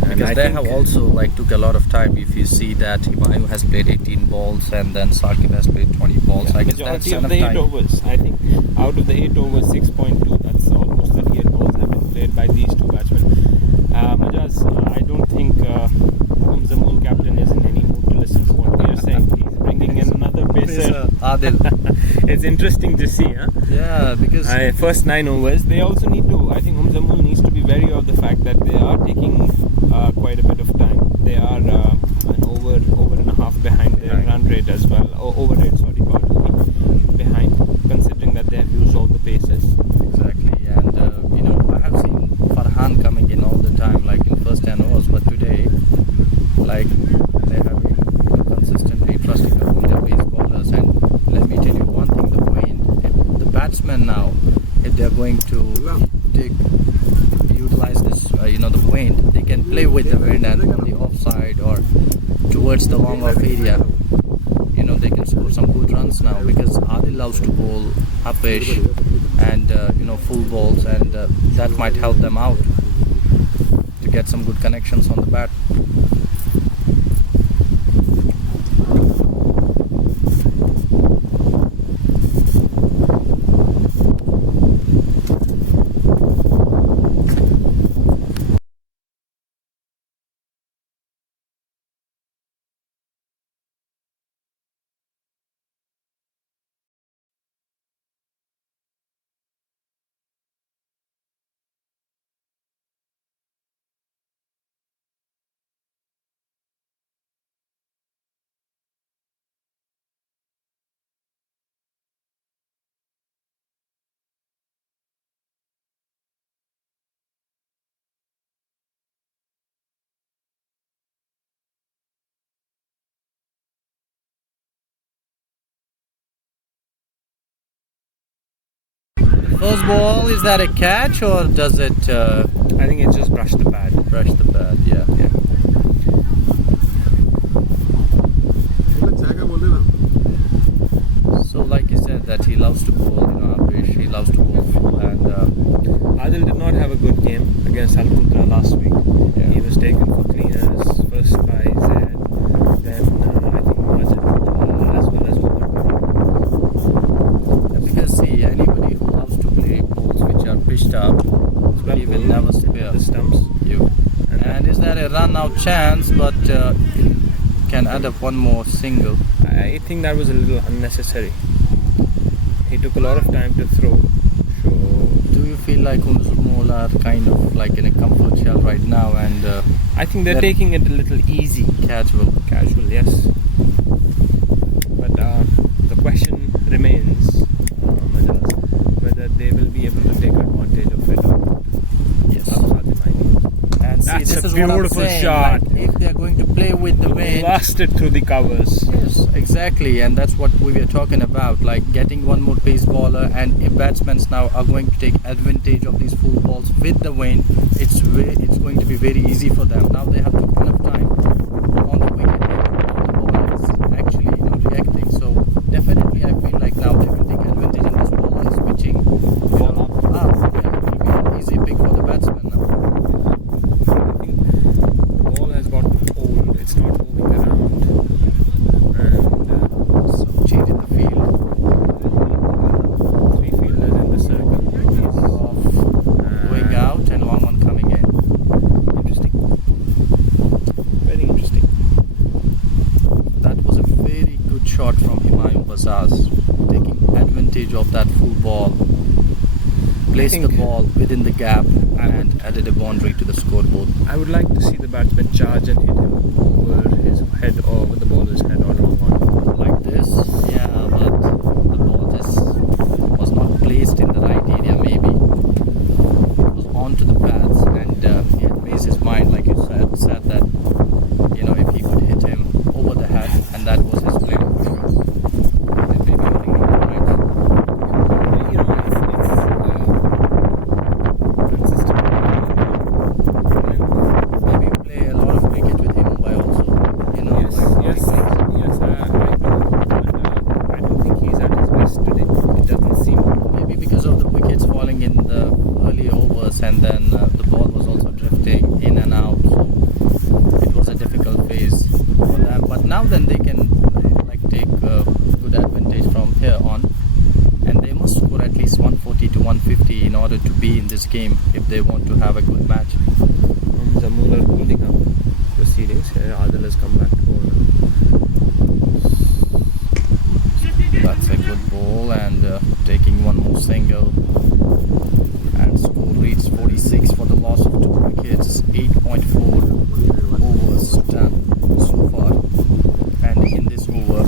because they have also took a lot of time. If you see that Himayu has played 18 balls and then Saqib has played 20 balls, I guess that's majority of enough the 8 time. overs, I think out of the 8 overs, 6.2, that's almost 38 balls have been played by these 2 batsmen. Majaz, I don't think UMZAMOUL captain is in any mood to listen to what we are saying. He's bringing in another pacer. Adil. It's interesting to see, huh? Yeah, because First 9 overs, they also need to, I think UMZAMOUL needs to be wary of the fact that they are taking quite a bit of time. They are an over and a half behind their run rate as well, over rate, sorry, pardon me, behind, considering that they have used all the paces. Exactly, and I have seen Farhan coming in all the time, in first 10 overs, but today, they have been consistently trusting upon their pace bowlers. And let me tell you one thing: the wind, the batsmen now, if they're going to utilize this, the wind, they can play with the wind, and on the offside or towards the long off area, they can score some good runs now, because Adil loves to bowl uppish and full balls, and that might help them out to get some good connections on the bat. First ball, is that a catch or does it I think it just brushed the pad. brush the pad? Yeah. So like you said, that he loves to bowl, uppish, he loves to bowl full, and Adil did not have a good game against Al Qutra last week. Yeah. He was taken for cleaners first by Zaid, then I think Majid as well as Umar. because see, anybody who loves to play balls which are pitched up, he will never spare the stumps. you. And is there a run out chance, but it can add up one more single? I think that was a little unnecessary. He took a lot of time to throw. So Do you feel like UMZAMOUL are kind of in a comfort shell right now, and I think they're taking it a little easy. casual? Casual, yes. But the question remains whether they will be able to take advantage of it or not. Yes. And See, that's this a is what I'm beautiful saying, shot. if they're going to play with the wind, Blasted through the covers. yes, exactly, and that's what we were talking about, getting one more pace bowler, and if batsmen now are going to take advantage of these full balls with the wind, it's going to be very easy for them. Now they have to enough time on the wicket, the ball is actually reacting. So definitely, I feel like now they will take advantage, and this ball is pitching ball up. Yeah, it will be an easy pick for the batsman now. I think the ball has gotten old. It's not moving around. And So change in the field. 3 fielders in the circle. Off. Bazaz, taking advantage of that full ball, placed the ball within the gap and added a boundary to the scoreboard. I would like to see the batsman charge and hit him over his head or with the ball his head or wrong one. Like this, yeah, but the ball just was not placed in the right area. Maybe it was onto the pads, and he had made his mind, like you said that if he could hit him over the head, and that was his plan for sure. Then maybe only right. Consistent. Maybe play a lot of cricket with him by also. Yes. I don't think he's at his best today. It doesn't seem. Maybe because of the wickets falling in the early overs, and then the ball was also drifting in and out, so it was a difficult phase for them. But now then they can take good advantage from here on, and they must score at least 140 to 150 in order to be in this game if they want to have a good match. UMZAMOUL are holding up proceedings. Here Adil has come back to hold up. That's a good ball, and taking one more single, and score reads 46 for the loss of 2 wickets. 8.4 overs done so far, and in this over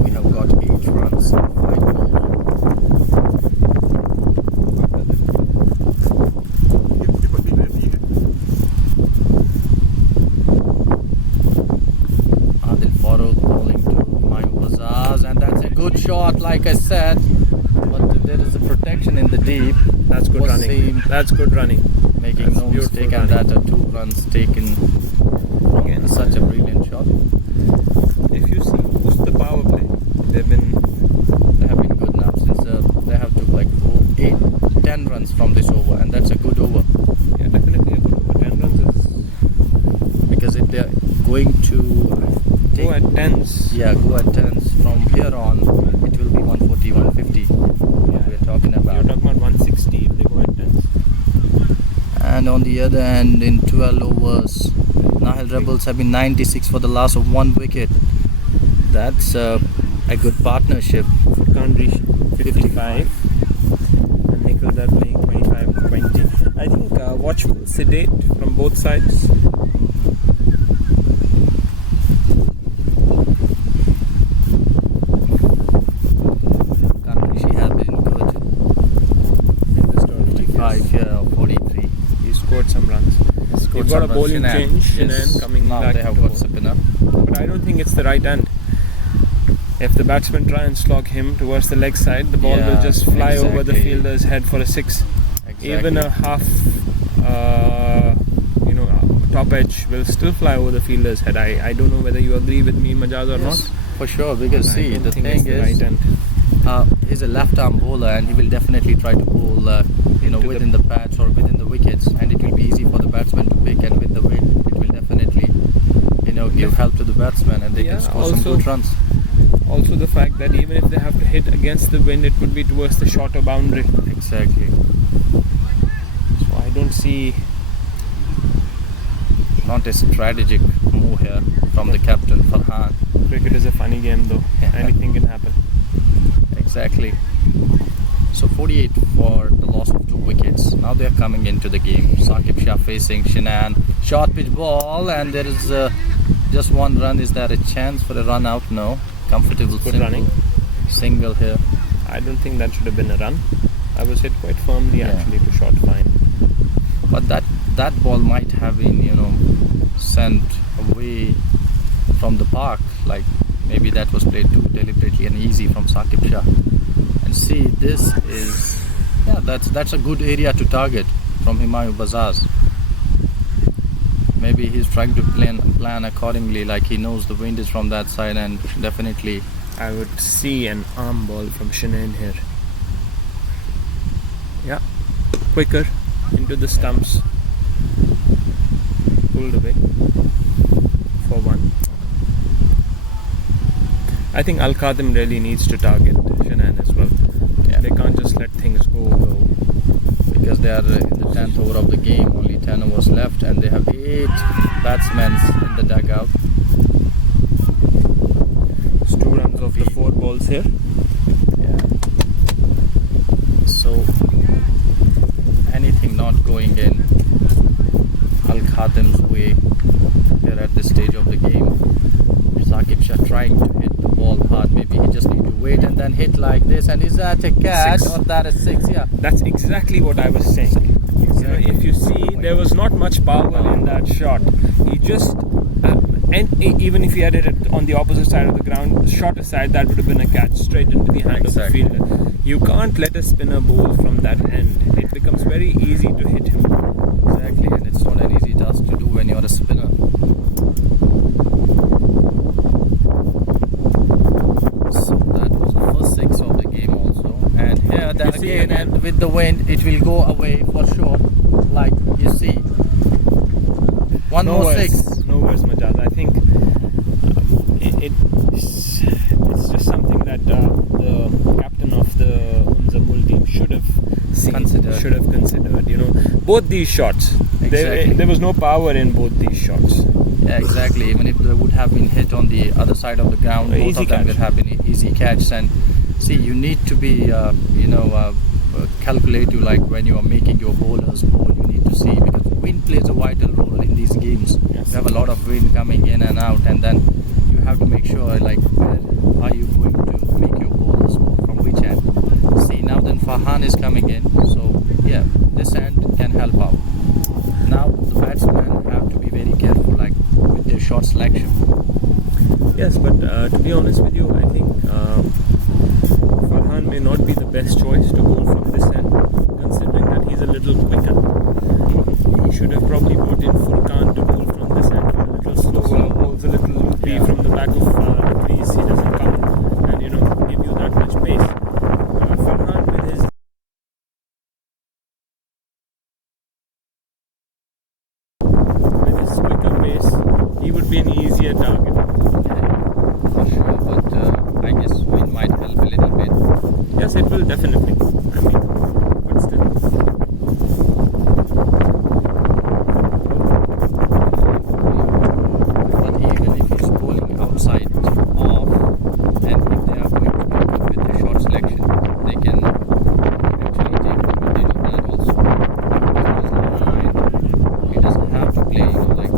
we have got 8 runs, 5 balls. And that's a good shot, like I said, but there is a protection in the deep. That's good running. That's good running. Making no mistake, and that are 2 runs taken from such a brilliant shot. If you see most of the power play, they have been good now since they have took 10 runs from this over, and that's a good over. Yeah, definitely a good over. 10 runs is because if they are going to go at 10s. Yeah, go at 10s. From here on, it will be 140, 150. Yeah, we're talking about. You're talking about 160 if they go at 10s. And on the other hand, in 12 overs, Nahal Rebels have been 96 for the loss of 1 wicket. That's a good partnership. Furkan reached 55. And Nichols are playing 25-20. I think watchful, sedate from both sides. Some runs. You've got a bowling change, Shinan coming now back. They have got spinner. But I don't think it's the right end. If the batsman try and slog him towards the leg side, the ball will just fly over the fielder's head for a 6. Exactly. Even a half, top edge will still fly over the fielder's head. I don't know whether you agree with me, Majaz, or not. For sure, because see, the thing is, right end. He's a left-arm bowler, and he will definitely try to bowl, within the patch or within the wickets, and it will be easy for the batsman to pick. And with the wind, it will definitely, give help to the batsman, and they can score some good runs. Also, the fact that even if they have to hit against the wind, it would be towards the shorter boundary. Exactly. So I don't see. Not a strategic move here from the captain Farhan. Cricket is a funny game, though. Anything can happen. Exactly. So 48 for the loss of 2 wickets. Now they are coming into the game. Saqib Shah facing Shinan. Short pitch ball, and there is just 1 run. Is there a chance for a run out? No. Comfortable single here. I don't think that should have been a run. I was hit quite firmly actually to short fine. But that ball might have been sent away from the park. Maybe that was played too deliberately and easy from Saqib Shah. And see, this is that's a good area to target from Humayun Bazaz. Maybe he's trying to plan accordingly, like he knows the wind is from that side, and definitely I would see an arm ball from Shinan here. Yeah, quicker into the stumps, pulled away for 1. I think KHATIM really needs to target Shinan as well. Yeah. They can't just let things go. Because they are in the 10th over of the game, only 10 overs left, and they have 8 batsmen in the dugout. It's 2 runs balls here. Yeah. So anything not going in Al-Khatim's way here at this stage of the game. Saqib Shah trying to hit the ball hard. Maybe he just need to wait and then hit like this. And is that a catch Six. or that is 6? Yeah. That's exactly what I was saying. Exactly. If you see, there was not much power in that shot. He just even if he had it on the opposite side of the ground, shorter side, that would have been a catch straight into the hand Exactly. of the fielder. You can't let a spinner bowl from that end. It becomes very easy to hit him. Exactly, and it's not an easy task to do when you're a spinner. So that was the first 6 of the game also. And here then You see again, again. and with the wind, it will go away for sure. Like you see. One No more worries. 6. No worries, Majaz. I think it's just something that the captain of the UMZAMOUL team should have Considered. should have considered. Both these shots. Exactly. There was no power in both these shots. Yeah, exactly. Even if they would have been hit on the other side of the ground, both Easy of them catch. will have been easy catch. And see, you need to be, calculative. Like when you are making your bowlers bowl, you need to see, because wind plays a vital role in these games. Yes. You have a lot of wind coming in and out, and then you have to make sure, like, where are you going to make your bowlers bowl, from which end. See, now then Farhan is coming in, so yeah, this end can help out. Now the batsmen have to be very careful, like with their shot selection. Yes, but to be honest with you, I think Farhan may not be the best choice to bowl from this end, considering that he's a little quicker. He should have probably brought in Furqan to bowl from this end. He's a little slower, bowls a little loopy from the back of the crease. He doesn't come and give you that much pace. Farhan with his quicker pace, he would be an easier target. For sure, but I guess wind might help a little bit. Yes, it will definitely. I mean, but still. But even if he's bowling outside off, and if they are going to be good with their shot selection, they can actually take advantage of that also. He doesn't have to play, like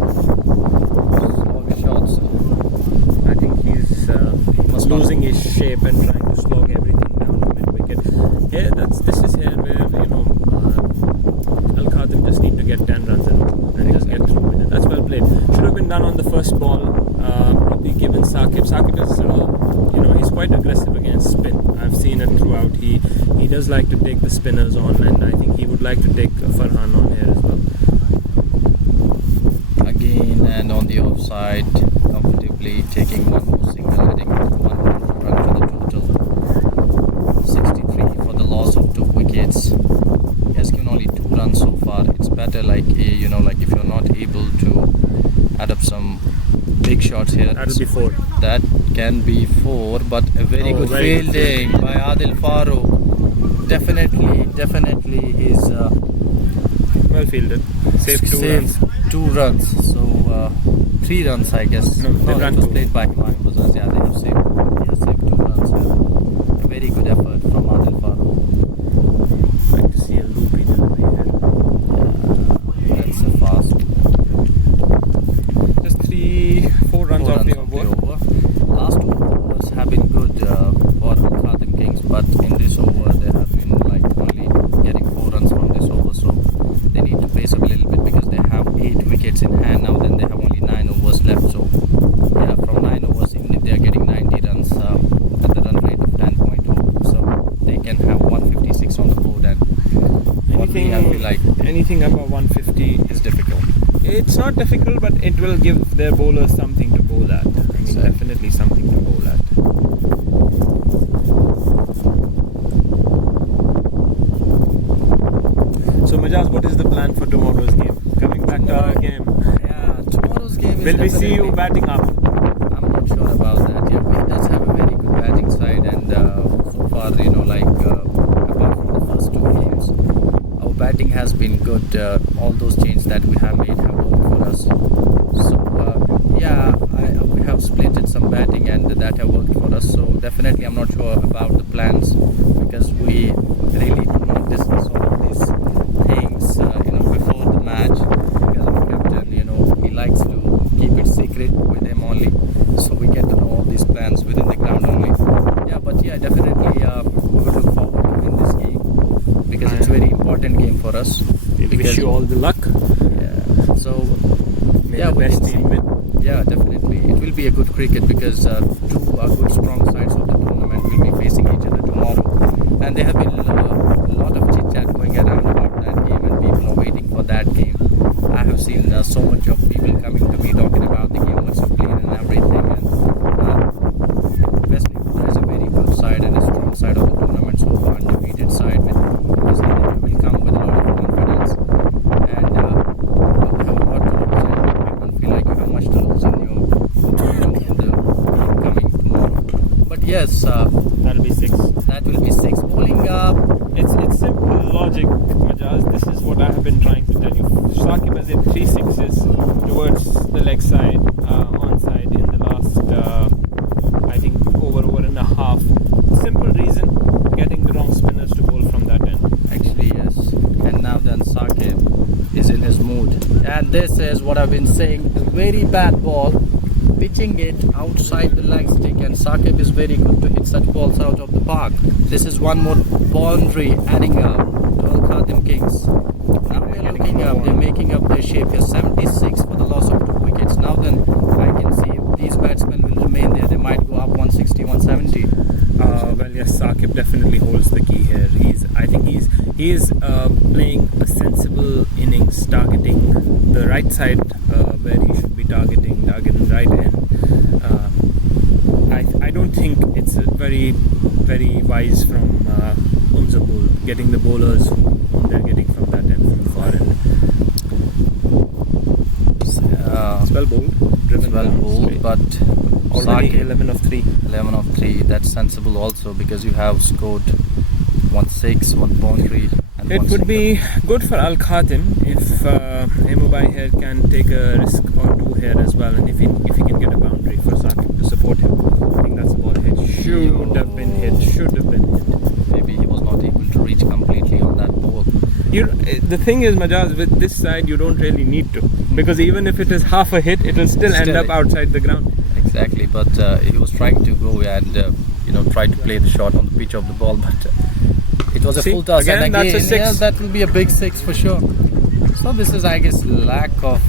slog shots. I think he's must not- losing his shape and trying to slog everything down to mid wicket. Here, this is here where Al-Khatim just need to get 10 runs and just get through with it. That's well played. Should have been done on the first ball. Probably given Saqib. Saqib is he's quite aggressive against spin. I've seen it throughout. He does like to take the spinners on, and I think he would like to take Farhan on here as well. Again, and on the offside, comfortably taking one more single, adding one more run to the total. 63 for the loss of 2 wickets. He has given only 2 runs so far. It's better, like if you're not able to add up some big shots here. That'll be 4. That can be 4, but a very good very good fielding by Adil Farooq. Definitely he's Well fielded. Saved 2 runs. saved 2 runs. So 3 runs, I guess. No, they ran it was 2. played by Humayun Bajaj. Yeah, they have saved. He has saved 2 runs here. A very good effort from Adil Farooq. Like to see a loopy delivery here. That's a fast. Just 3-4 runs 4 off the runs over. Last 2 overs have been good for Khatim Kings, but in this over they have been like only getting 4 runs from this over, so they need to pace up a little bit because they have 8 wickets in hand now. Then they have only 9 overs left. So yeah, from 9 overs, even if they are getting 90 runs at the run rate of 10.0, so they can have 156 on the board, and what we have to like Anything above 150 is difficult. It's not difficult, but it will give their bowlers something to bowl at. I mean, Exactly. definitely something to bowl at. So, Majaz, what is the plan for tomorrow's game? Coming back to our game, Yeah, tomorrow's game is will we see you definitely- batting up? I'm not sure about that. Yeah, he does have a very good batting side, and so far, apart from the first 2 games, our batting has been good. All those changes that we have made have worked for us. So we have splitted some batting, and that have worked for us. So definitely, I'm not may Yeah, the we best can team see. win. Yeah, definitely. It will be a good cricket because two good strong sides of the tournament will be facing each other tomorrow. And there have been a lot of chit chat going around about that game, and people are waiting for that game. I have seen so much of people coming to me talking about the game, what's played and everything. And West Bengal is a very good side and a strong side of the tournament so far, undefeated side with obviously they will come with a lot of confidence. And you have a lot to lose, and you don't feel like you have much to lose in your in the game coming tomorrow. But yes, That'll be 6. that will be 6. Bowling up. It's simple logic, Majaz. This is what I have been trying to tell you. Saqib has hit 3 sixes towards the leg side, onside in the last, I think, over and a half. Simple reason, getting the wrong spinners to bowl from that end. Actually, yes. And now then Saqib is in his mood. And this is what I've been saying, a very bad ball, pitching it outside the leg stick, and Saqib is very good to hit such balls out of the park. This is one more boundary adding up to KHATIM Kings. Now they're looking up, they're making up their shape here. 76 for the loss of 2 wickets. Now then I can see if these batsmen will remain there, they might go up 160, 170. Well, yes, Saqib definitely holds the key here. I think he's playing a sensible innings, targeting the right side where he should be targeting right end. I don't think it's very wise from UMZAMOUL getting the bowlers whom they're getting from that end, from the far end. It's well bowled, driven Well down bowled, straight. but Already Saqib, 11 of 3. 11 of 3, that's sensible also because you have scored 1 6, 1 boundary. And It one would single. be good for KHATIM if Emubai here can take a risk or 2 here as well, and if he can get a boundary for Saqib to support him. I think that's the ball hit. Should have been hit. Maybe he was not able to reach completely on that ball. The thing is, Majaz, with this side you don't really need to, because even if it is half a hit, it will still end up outside the ground. Exactly, but he was trying to go and try to play the shot on the pitch of the ball, but it was a full toss. Again, and that's a 6. yeah, that will be a big 6 for sure. So this is, I guess, lack of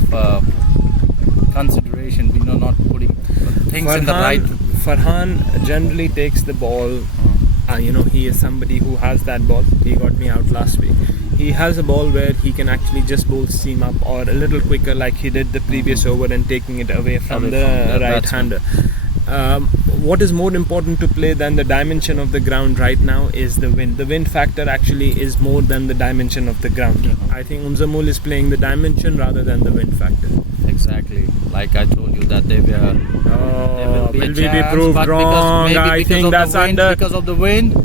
consideration. Not putting things in the right. Farhan generally takes the ball. He is somebody who has that ball. He got me out last week. He has a ball where he can actually just bowl seam up or a little quicker, like he did the previous over, and taking it away from the right-hander. What is more important to play than the dimension of the ground right now is the wind. The wind factor actually is more than the dimension of the ground. I think UMZAMOUL is playing the dimension rather than the wind factor. Exactly. Like I told you that there will be a Will we be chance, proved but wrong? I think that's under. Because of the wind.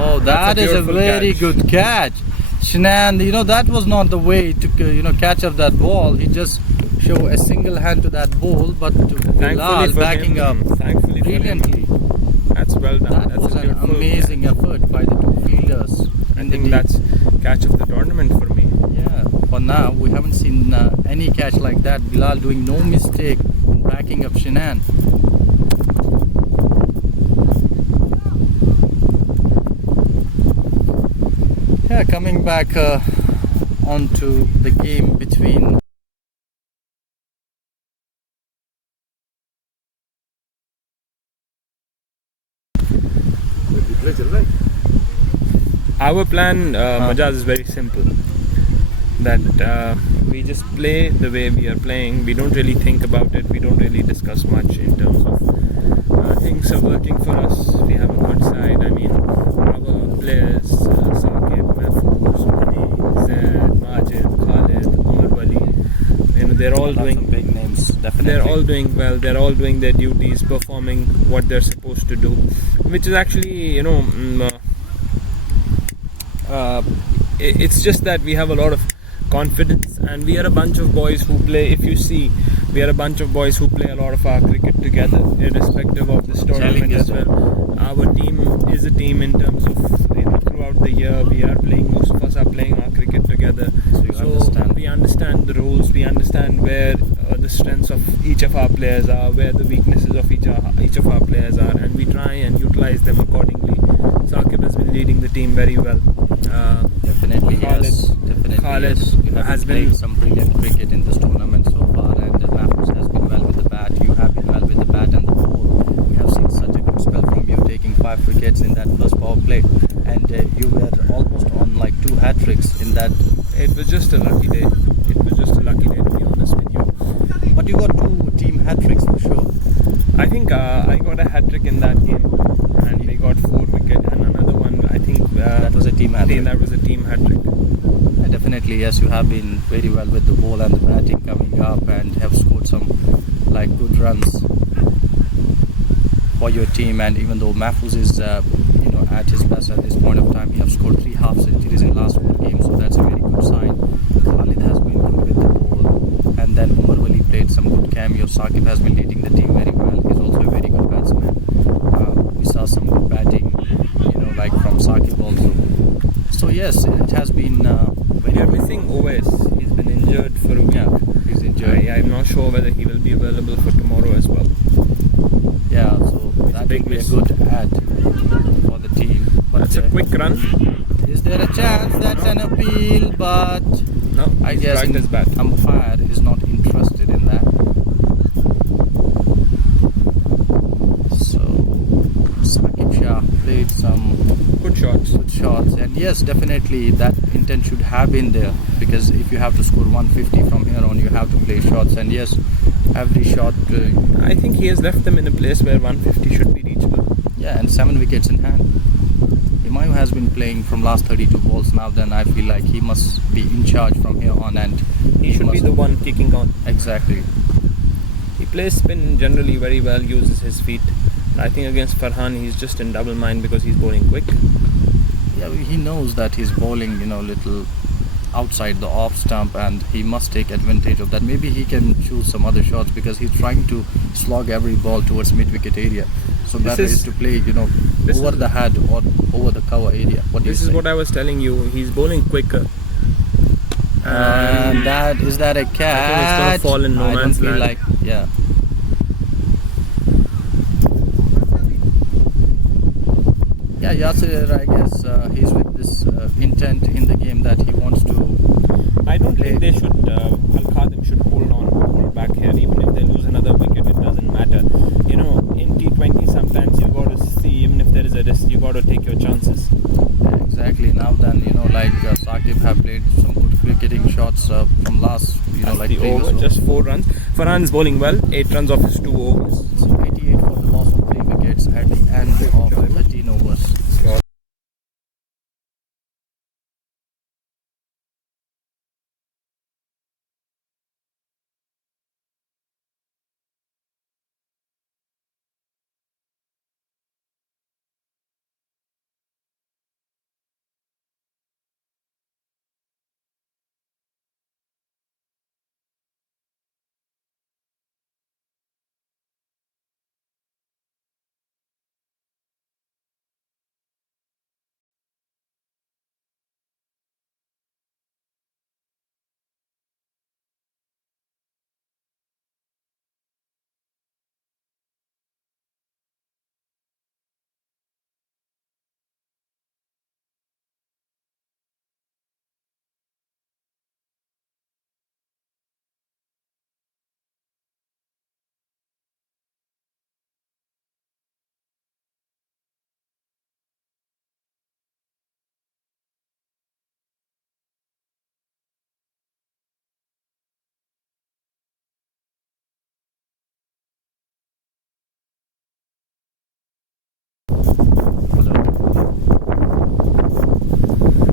Oh, that is a beautiful very catch. good catch. Shinan, that was not the way to catch up that ball. He just show a single hand to that ball, but to Bilal backing up Thankfully brilliantly. That's well done. That That's was a an beautiful amazing effort by the 2 fielders. I think that's catch of the tournament for me. Yeah, for now we haven't seen any catch like that. Bilal doing no mistake in backing up Shinan. Yeah, coming back onto the game between Our plan, Majaz, is very simple. That we just play the way we are playing. We don't really think about it. We don't really discuss much in terms of things are working for us. We have a good side. I mean, our players, Saqib, Mahfouz, Mani, Zaid, Majid, Khalid, Umar Wali, they're all doing big names. Definitely, they're all doing well. They're all doing their duties, performing what they're supposed to do, which is actually, it's just that we have a lot of confidence, and we are a bunch of boys who play. If you see, we are a bunch of boys who play a lot of our cricket together, irrespective of this tournament as well. Our team is a team in terms of throughout the year we are playing. Most of us are playing our cricket together, so we understand the roles. We understand where the strengths of each of our players are, where the weaknesses of each of our players are, and we try and utilize them accordingly. Saqib has been leading the team very well. Definitely, Khalid, yes. Definitely, Khalid yes. You have has played been- some brilliant cricket in this tournament so far, and Mahfouz has been well with the bat. You have been well with the bat and the ball. We have seen such a good spell from you, taking 5 wickets in that first power play, and you were almost on like 2 hat tricks in that. It was just a lucky day. It was just a lucky day, to be honest with you. But you got 2 team hat tricks for sure. I think I got a hat trick in that game, and we got 4 wickets, and another one. I think That was a team hat trick. That was a team hat trick. Definitely, yes. You have been very well with the ball and the batting coming up, and have scored some like good runs for your team. And even though Mahfouz is at his best at this point of time, he has scored 3 half centuries in last 4 games, so that's a very good sign. Khalid has been good with the ball, and then Umar Wali played some good cameos. Saqib has been leading the team very well. He's also a very good batsman. We saw some good batting, like from Saqib also. So yes, it has been We very are good. missing Owais. He's been injured for a week. Yeah, he's injured. I'm not sure whether he will be available for tomorrow as well. Yeah, so that big will be a miss. good add for the team. But That's a quick run. is there a chance that's an appeal? But No, I he's guess dragged his bat. umpire is not interested in that. So Saqib Shah played some Good shots. good shots, and yes, definitely that intent should have been there, because if you have to score 150 from here on, you have to play shots, and yes, every shot, I think he has left them in a place where 150 should be reachable. yeah, and 7 wickets in hand. Himayu has been playing from last 32 balls now, then I feel like he must be in charge from here on, and He should be must- the one kicking on. Exactly. He plays spin generally very well, uses his feet. I think against Farhan, he's just in double mind because he's bowling quick. Yeah, he knows that he's bowling, little outside the off stump, and he must take advantage of that. Maybe he can choose some other shots, because he's trying to slog every ball towards mid-wicket area. So better is to play, this over is- the head or over the cover area. What do This you is say? what I was telling you. He's bowling quicker. And is that a catch? I think it's gonna fall in no I don't man's feel land. like, yeah. Yeah, Yasir, I guess he's with this intent in the game that he wants to. I don't think they should. Al-Khatim should hold back here. Even if they lose another wicket, it doesn't matter. In T20, sometimes you got to see, even if there is a risk, you got to take your chances. Exactly. Now then, Saqib have played some good cricketing shots from last, That's like the previous over, over. just 4 runs. Farhan is bowling well. 8 runs off his 2 overs. So 88 for the loss of 3 wickets at the end of 13 overs.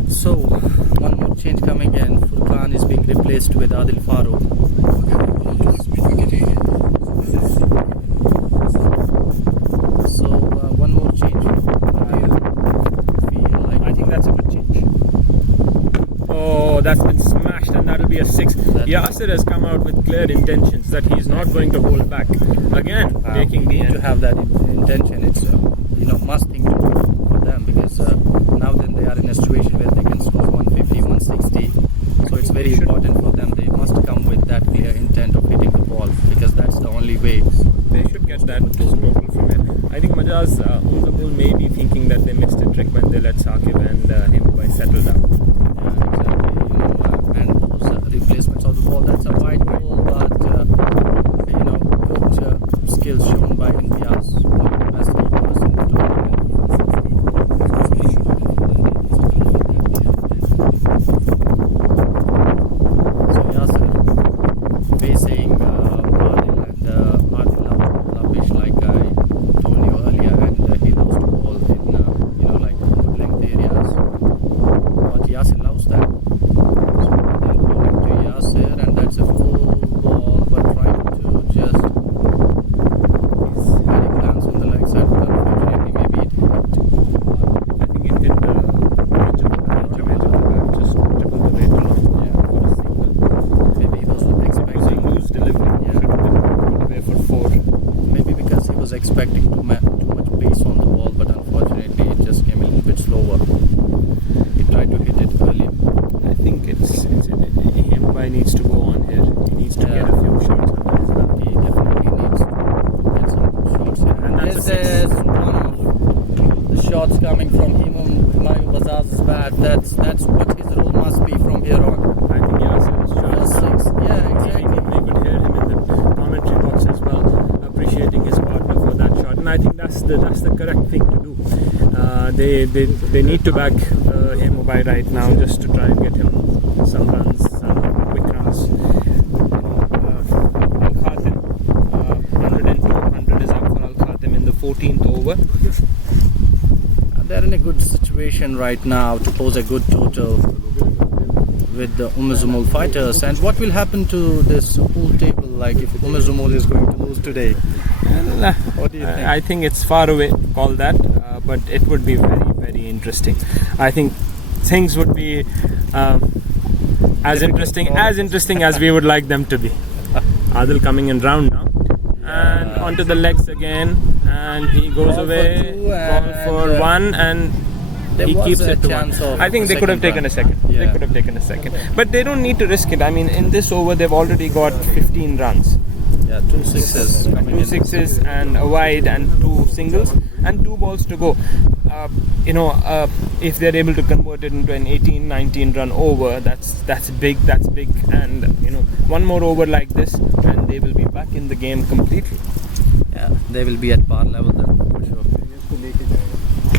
So, one more change coming in. Furqan is being replaced with Adil Farooq. So, one more change. I think that's a good change. Oh, that's been smashed, and that'll be a 6. Yasir has come out with clear intentions that he's not going to hold back. Again, taking the need to end. have that intention. It's must thing to do for them, because now then they are in a situation where they can score 150, 160. So it's very important for them. They must come with that clear intent of hitting the ball. balls, because that's the only way. They should get that total from here. I think Majaz, UMZAMOUL may be thinking that they missed a trick when they let Saqib and Himbai settle down. Yeah, exactly. And those replacements of the ball, that's a wide ball, but good skills shown by India's one of the best keepers in the tournament. So Yasser facing Adil, and Adil Lapish, like I told you earlier, and he loves to ball in like good length areas, but Yasser loves that. So Adil bowling to Yasser, and that's a full ball, but trying to just heading lands on the leg side, but unfortunately maybe it hit. I think it hit the edge of the bat, just triple the weight along. Yeah. Maybe he was It was a expecting. loose delivery. Yeah. Should have been put away for 4. Maybe because he was expecting too much pace on the ball, but unfortunately it just came a little bit slower. He tried to hit it earlier. I think Himbai needs to go on here. He needs to get a few shots under his belt. He definitely needs to get some good shots here. And that's This a six. is one of the shots coming from UMZAMOUL's bat. That's what his role must be from here on. I think Yasser's shot. Just 6. Yeah, exactly. We could hear him in the commentary box as well, appreciating his partner for that shot, and I think that's the correct thing to do. They need to back Himbai right now just to try and get him some runs, quick runs. Al Khatim, 100 is up for Al Khatim in the 14th over. They're in a good situation right now to pose a good total with the UMZAMOUL fighters. And what will happen to this pool table, like if UMZAMOUL is going to lose today? What do you think? I think it's far away to call that, but it would be very, very interesting. I think things would be as interesting as we would like them to be. Adil coming in round now, and onto the legs again, and he goes away. Call for 1, and he keeps it to 1. I think they could have taken a second. Yeah. They could have taken a second, but they don't need to risk it. I mean, in this over, they've already got 15 runs. Yeah, 2 sixes. coming 2 in. sixes and a wide and 2 singles and 2 balls to go. If they're able to convert it into an 18-19 run over, that's big, and one more over like this and they will be back in the game completely. Yeah, they will be at par level then, for sure.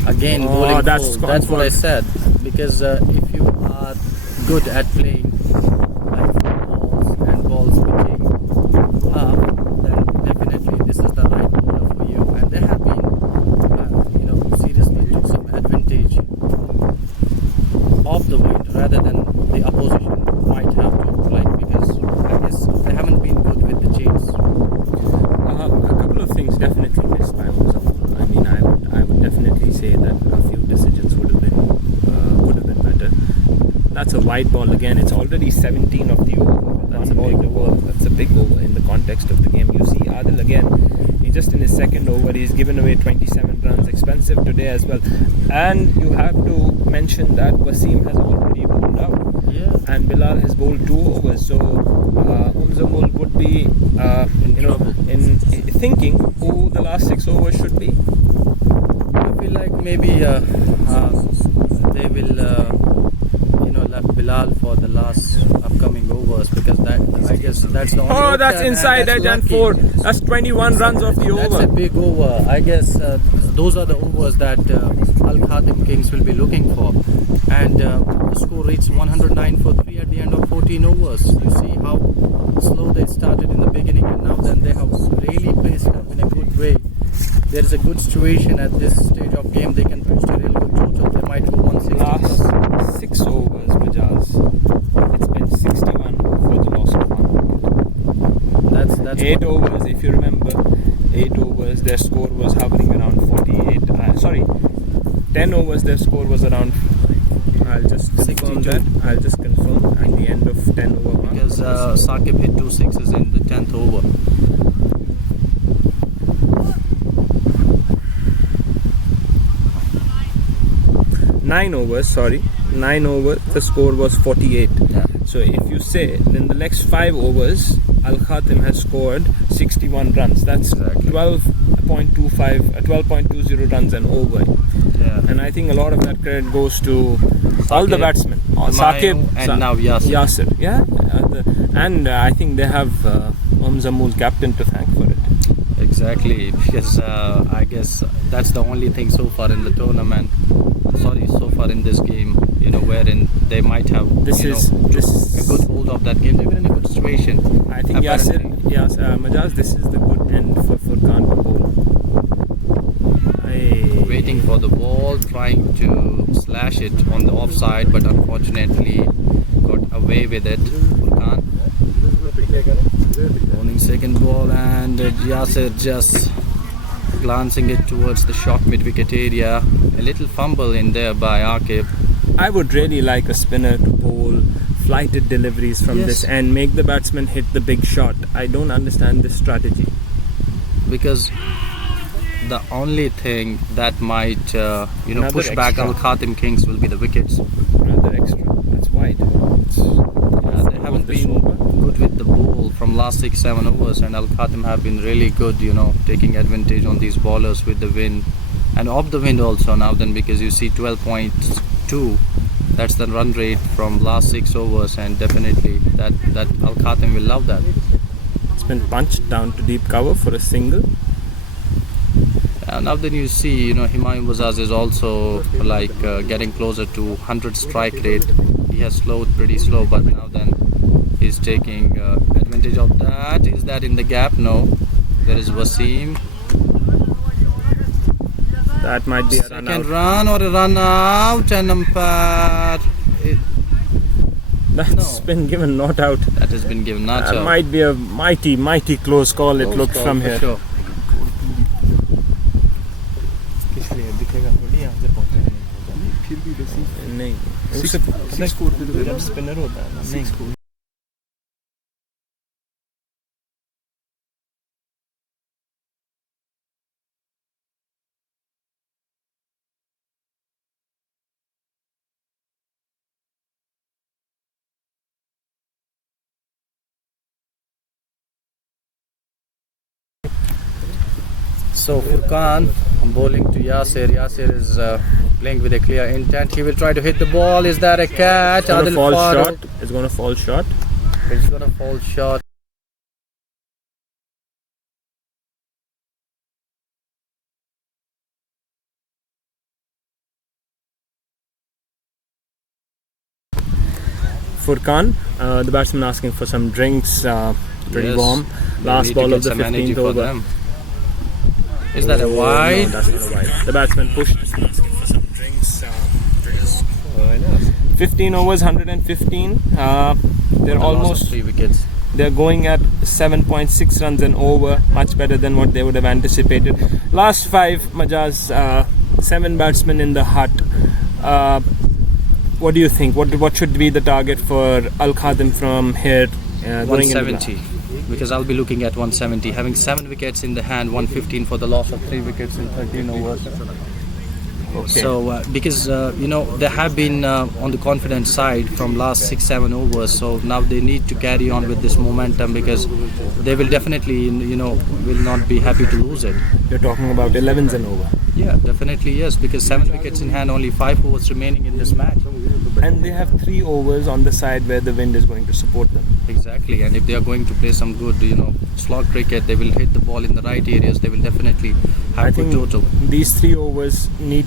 Again, bowling that's full. That's what I said. Because if you are good at playing like balls and balls pitching up, then definitely this is the right bowler for you. And they have been, seriously took some advantage of the wind rather than the opposition might have to, because I guess they haven't been good with the chase. A couple of things definitely missed by UMZAMOUL. I mean, I would definitely say that a few decisions would have been better. That's a wide ball again. It's already 17 of the over. That's a big over. That's a big over in the context of the game. You see Adil again. He just in his second over, he's given away 27 runs. Expensive today as well. And you have to mention that Wasim has already bowled out. Yeah. And Bilal has bowled 2 overs. So UMZAMOUL would be, in thinking who the last 6 overs should be. I feel like maybe they will, left Bilal for the last upcoming overs, because I guess that's the only. Oh, that's option, inside edge and 4. That's 21 runs off the That's over. a big over. I guess those are the overs that Al Khatim Kings will be looking for. And the score reached 109 for 3 at the end of 14 overs. You see how slow they started in the beginning, and now then they have really paced up in a good way. There is a good situation at this stage of game. They can pitch a real good total. They might go 160. Last 6 overs, Majaz. It's been 61 for the loss of 1. That's 8 overs, if you remember. 8 overs, their score was hovering around 48. 10 overs, their score was around. I'll just confirm 62. that. I'll just confirm at the end of 10 over mark. because Saqib hit 2 sixes in the 10th over. 9 overs, the score was 48. Yeah. So if you say in the next 5 overs, Al Khatim has scored 61 runs. That's Exactly. 12.20 runs an over. Yeah. And I think a lot of that credit goes to all the Saqib, batsmen. Humayun, and now Yasir. Yeah. I think they have UMZAMOUL captain to thank for it. Exactly, because I guess that's the only thing so far in the tournament. So far in this game, wherein they might have This is a good hold of that game. They were in a good situation. I think Majaz, this is the good end for Furqan to bowl. Waiting for the ball, trying to slash it on the offside, but unfortunately got away with it. Furqan. Bowling second ball, and Yasir just glancing it towards the short mid-wicket area. A little fumble in there by Aqib. I would really like a spinner to bowl flighted deliveries from this and make the batsman hit the big shot. I don't understand this strategy. Because the only thing that might push back Al Khatim Kings will be the wickets. Another extra. That's wide. They haven't been good with the ball from last 6-7 overs, and Al Khatim have been really good, taking advantage on these bowlers with the wind and off the wind also now then, because you see 12.2, that's the run rate from last 6 overs, and definitely that Al Khatim will love that. It's been punched down to deep cover for a single. Now then you see, Humayun Bajaj is also getting closer to 100 strike rate. He has slowed pretty slow, but now then he's taking advantage of that. Is that in the gap? No. There is Wasim. That might be a run out. Second run or a run out, and umpire. That's been given not out. That has been given not out. Might be a mighty close call. It looks from here. Sure. नहीं उससे जब spinner होता है ना नहीं So Furqan bowling to Yasir. Yasir is playing with a clear intent. He will try to hit the ball. Is that a catch? It's going to fall short. It's going to fall short. It's going to fall short. Furqan, the batsman asking for some drinks. Pretty warm. Last ball of the 15th over. Is that a wide? No, that's not a wide. The batsman pushed, asking for some drinks. 15 overs, 115. They're almost 3 wickets. They're going at 7.6 runs an over, much better than what they would have anticipated. Last 5, Majaz, 7 batsmen in the hut. What do you think? What should be the target for Al Khatim from here? 170. Because I'll be looking at 170, having 7 wickets in the hand, 115 for the loss of 3 wickets in 13 overs. Okay. So because they have been on the confident side from last 6-7 overs, so now they need to carry on with this momentum, because they will definitely will not be happy to lose it. You're talking about 11s and over. Yeah, definitely yes, because 7 wickets in hand, only 5 overs remaining in this match. And they have 3 overs on the side where the wind is going to support them. Exactly, and if they are going to play some good, slog cricket, they will hit the ball in the right areas. They will definitely have good total. These 3 overs need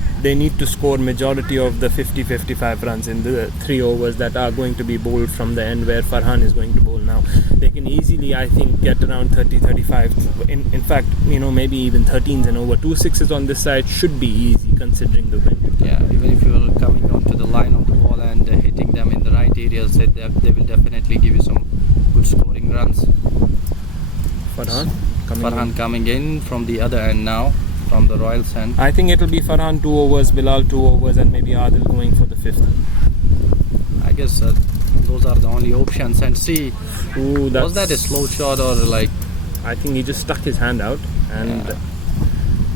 to score majority of the 50-55 runs in the 3 overs that are going to be bowled from the end where Farhan is going to bowl now. They can easily, I think, get around 30-35. In fact, maybe even 13s and over. 2 6s on this side should be easy considering the wind. Yeah, even if you're coming onto the line of the ball and hitting them in the right areas, they will definitely give you some good scoring runs. Farhan coming in from the other end now, from the Royals end. I think it will be Farhan 2 overs, Bilal 2 overs, and maybe Adil going for the 5th. I guess those are the only options. And see, was that a slow shot or like? I think he just stuck his hand out, and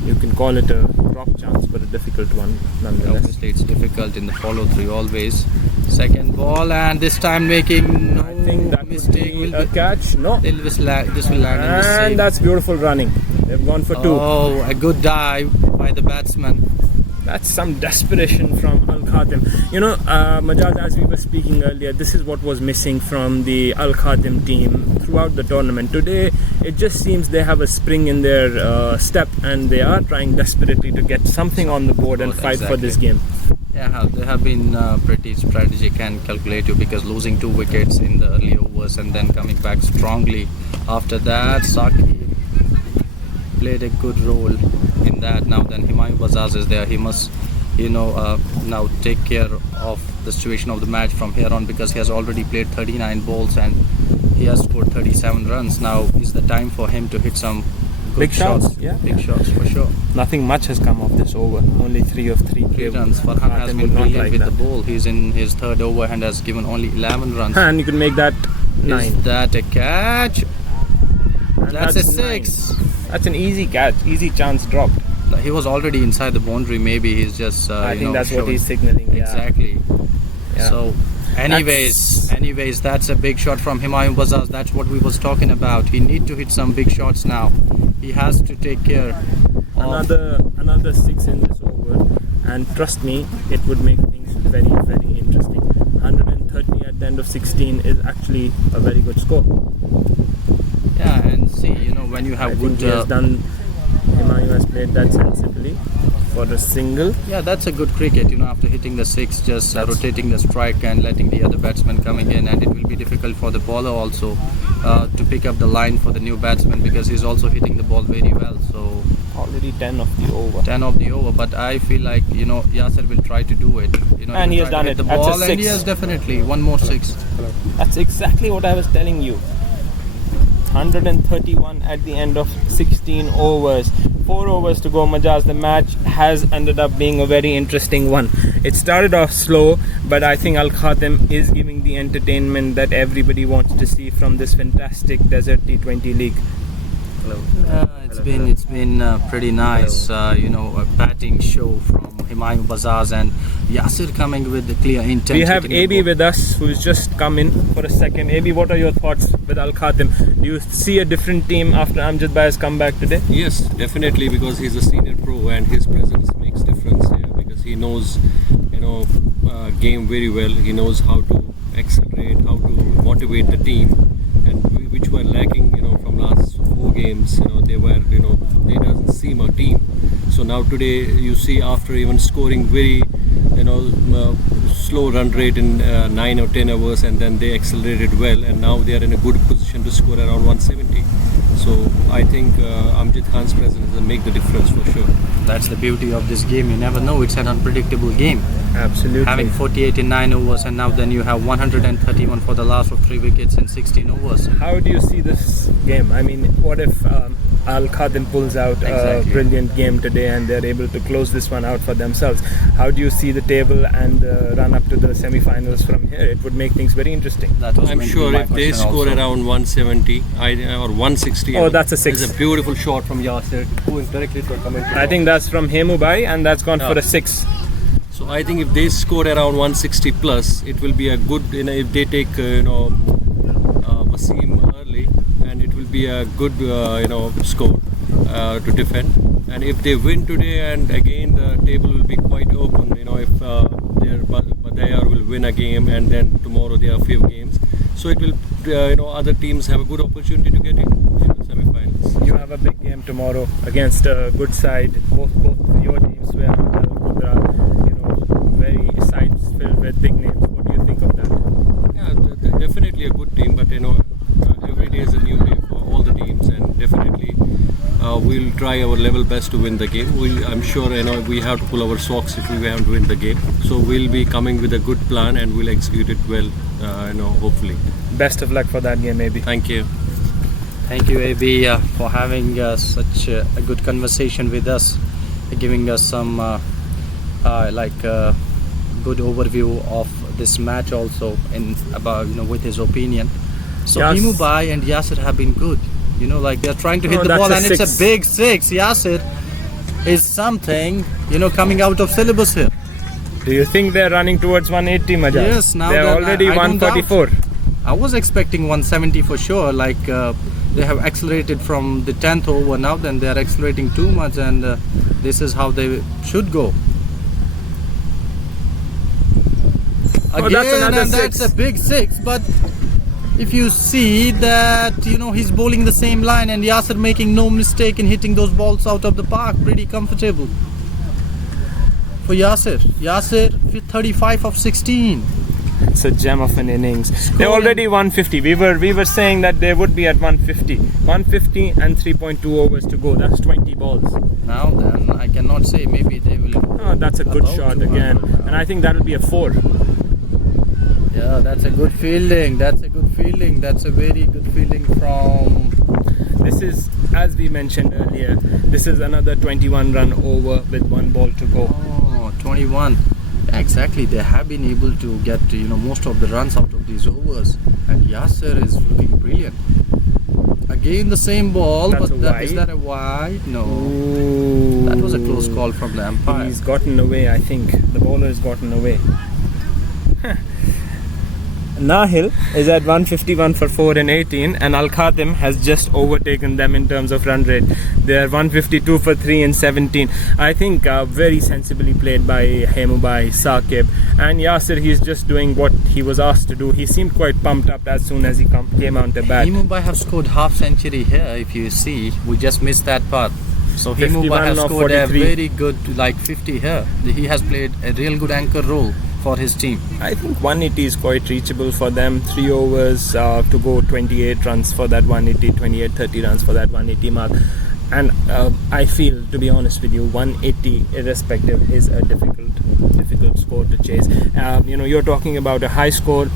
You can call it a drop chance, but a difficult one nonetheless. Obviously, it's difficult in the follow-through always. Second ball, and this time making no I think that mistake. will be a catch. No. This will land in the safe. And that's beautiful running. They've gone for 2. Oh, a good dive by the batsman. That's some desperation from Al Khatim. You know, Majaz, as we were speaking earlier, this is what was missing from the Al Khatim team throughout the tournament. Today, it just seems they have a spring in their step, and they are trying desperately to get something on the board and fight for this game. Yeah, they have been pretty strategic and calculative, because losing 2 wickets in the early overs and then coming back strongly after that. Saki played a good role in that. Now then Humayun Bazaz is there. He must, now take care of the situation of the match from here on, because he has already played 39 balls and he has scored 37 runs. Now is the time for him to hit some good Big shots. Big shots for sure. Nothing much has come of this over. Only 3 of 3. 3 runs. Farhan has been brilliant with the ball. He's in his 3rd over and has given only 11 runs. And you can make that 9. Is that a catch? And That's a 6. 9. That's an easy catch, easy chance dropped. He was already inside the boundary. Maybe he's just. I think that's what he's signaling. Yeah. Exactly. Yeah. So, anyways, that's a big shot from Humayun Bazaz. That's what we was talking about. He need to hit some big shots now. He has to take care. Another 6 in this over, and trust me, it would make things very, very interesting. 130 at the end of 16 is actually a very good score. Yeah, and see, when you have I good. think Humayun has played that sensibly for a single. Yeah, that's a good cricket. After hitting the 6, just rotating the strike and letting the other batsman coming in, and it will be difficult for the bowler also to pick up the line for the new batsman, because he's also hitting the ball very well. So already 10 of the over. 10 of the over, but I feel like Yasir will try to do it. And he has done it. The That's ball, a 6. and yes, definitely one more 6. That's exactly what I was telling you. 131 at the end of 16 overs. 4 overs to go, Majaz. The match has ended up being a very interesting one. It started off slow, but I think Al Khatim is giving the entertainment that everybody wants to see from this fantastic Desert T20 League. It's been pretty nice, a batting show from Humayun Bazaz and Yasir coming with the clear intent. We have AB with us, who's just come in for a second. AB, what are your thoughts with Al Khatim? Do you see a different team after Amjad Bhai has come back today? Yes, definitely, because he's a senior pro and his presence makes difference here, because he knows, game very well. He knows how to accelerate, how to motivate the team, and which were lacking, from last 4 games. They doesn't seem a team. So now today you see, after even scoring very slow run rate in 9 or 10 overs, and then they accelerated well, and now they are in a good position to score around 170. So I think Amjad Khan's presence will make the difference for sure. That's the beauty of this game. You never know. It's an unpredictable game. Absolutely. Having 48 in 9 overs, and now then you have 131 for the last of 3 wickets in 16 overs. How do you see this game? I mean, what if Al Khatim pulls out a brilliant game today and they're able to close this one out for themselves? How do you see the table and run up to the semi-finals from here? It would make things very interesting. I'm sure if they score around 170 or 160, oh, that's a 6. It's a beautiful shot from Yasir going directly to a commentary. I think that's from Hemu Bhai, and that's gone for a 6. So I think if they score around 160 plus, it will be a good. If they take Wasim early, and it will be a good score to defend. And if they win today, and again the table will be quite open. If Badayar will win a game, and then tomorrow there are a few games, so it will other teams have a good opportunity to get in the semi-finals. You have a big game tomorrow against a good side. Both your teams were very sides filled with big names. What do you think of that? Yeah, definitely a good team, but every day is a new day for all the teams, and definitely we'll try our level best to win the game. I'm sure we have to pull our socks if we have to win the game. So we'll be coming with a good plan, and we'll execute it well. Hopefully. Best of luck for that game, AB. Thank you. Thank you, AB, for having such a good conversation with us, giving us some good overview of this match also, with his opinion. So Yes. Hemu Bhai and Yasir have been good. They're trying to hit the that's ball, a and 6. it's a big 6. Yasir, is something, coming out of syllabus here. Do you think they're running towards 180, Majaz? Yes, now they're that already I don't 144. I was expecting 170 for sure. Like they have accelerated from the 10th over now. Then they are accelerating too much, and this is how they should go. Again, that's another and six. that's a big 6. But if you see that, he's bowling the same line, and Yasser making no mistake in hitting those balls out of the park, pretty comfortable for Yasser. Yasser 35 of 16. It's a gem of an innings. They're already 150. We were saying that they would be at 150. 150 and 3.2 overs to go. That's 20 balls. Now then, I cannot say, maybe they will. Oh, that's a good shot again. And I think that will be a 4. Yeah, that's a good fielding. That's a good fielding. That's a very good fielding from. This is, as we mentioned earlier, this is another 21 run over with 1 ball to go. Oh, 21. Yeah, exactly. They have been able to get most of the runs out of these overs, and Yasser is looking brilliant. Again, the same ball, That's but a is wide. that a wide? No. Ooh. That was a close call from the umpire. He's gotten away, I think. The bowler has gotten away. Nahil is at 151 for 4 and 18, and Al-Khatim has just overtaken them in terms of run rate. They are 152 for 3 and 17. I think very sensibly played by Hemubai, Saqib, and Yasser. He's just doing what he was asked to do. He seemed quite pumped up as soon as he came out the bat. Mumbai have scored half century here. If you see, we just missed that part. So 51 Mumbai has of scored a 43. very good 50 here. He has played a real good anchor role for his team. I think 180 is quite reachable for them. 3 overs to go, 28 runs for that 180, 28, 30 runs for that 180 mark. And I feel, to be honest with you, 180 irrespective is a difficult score to chase. You're talking about a high score,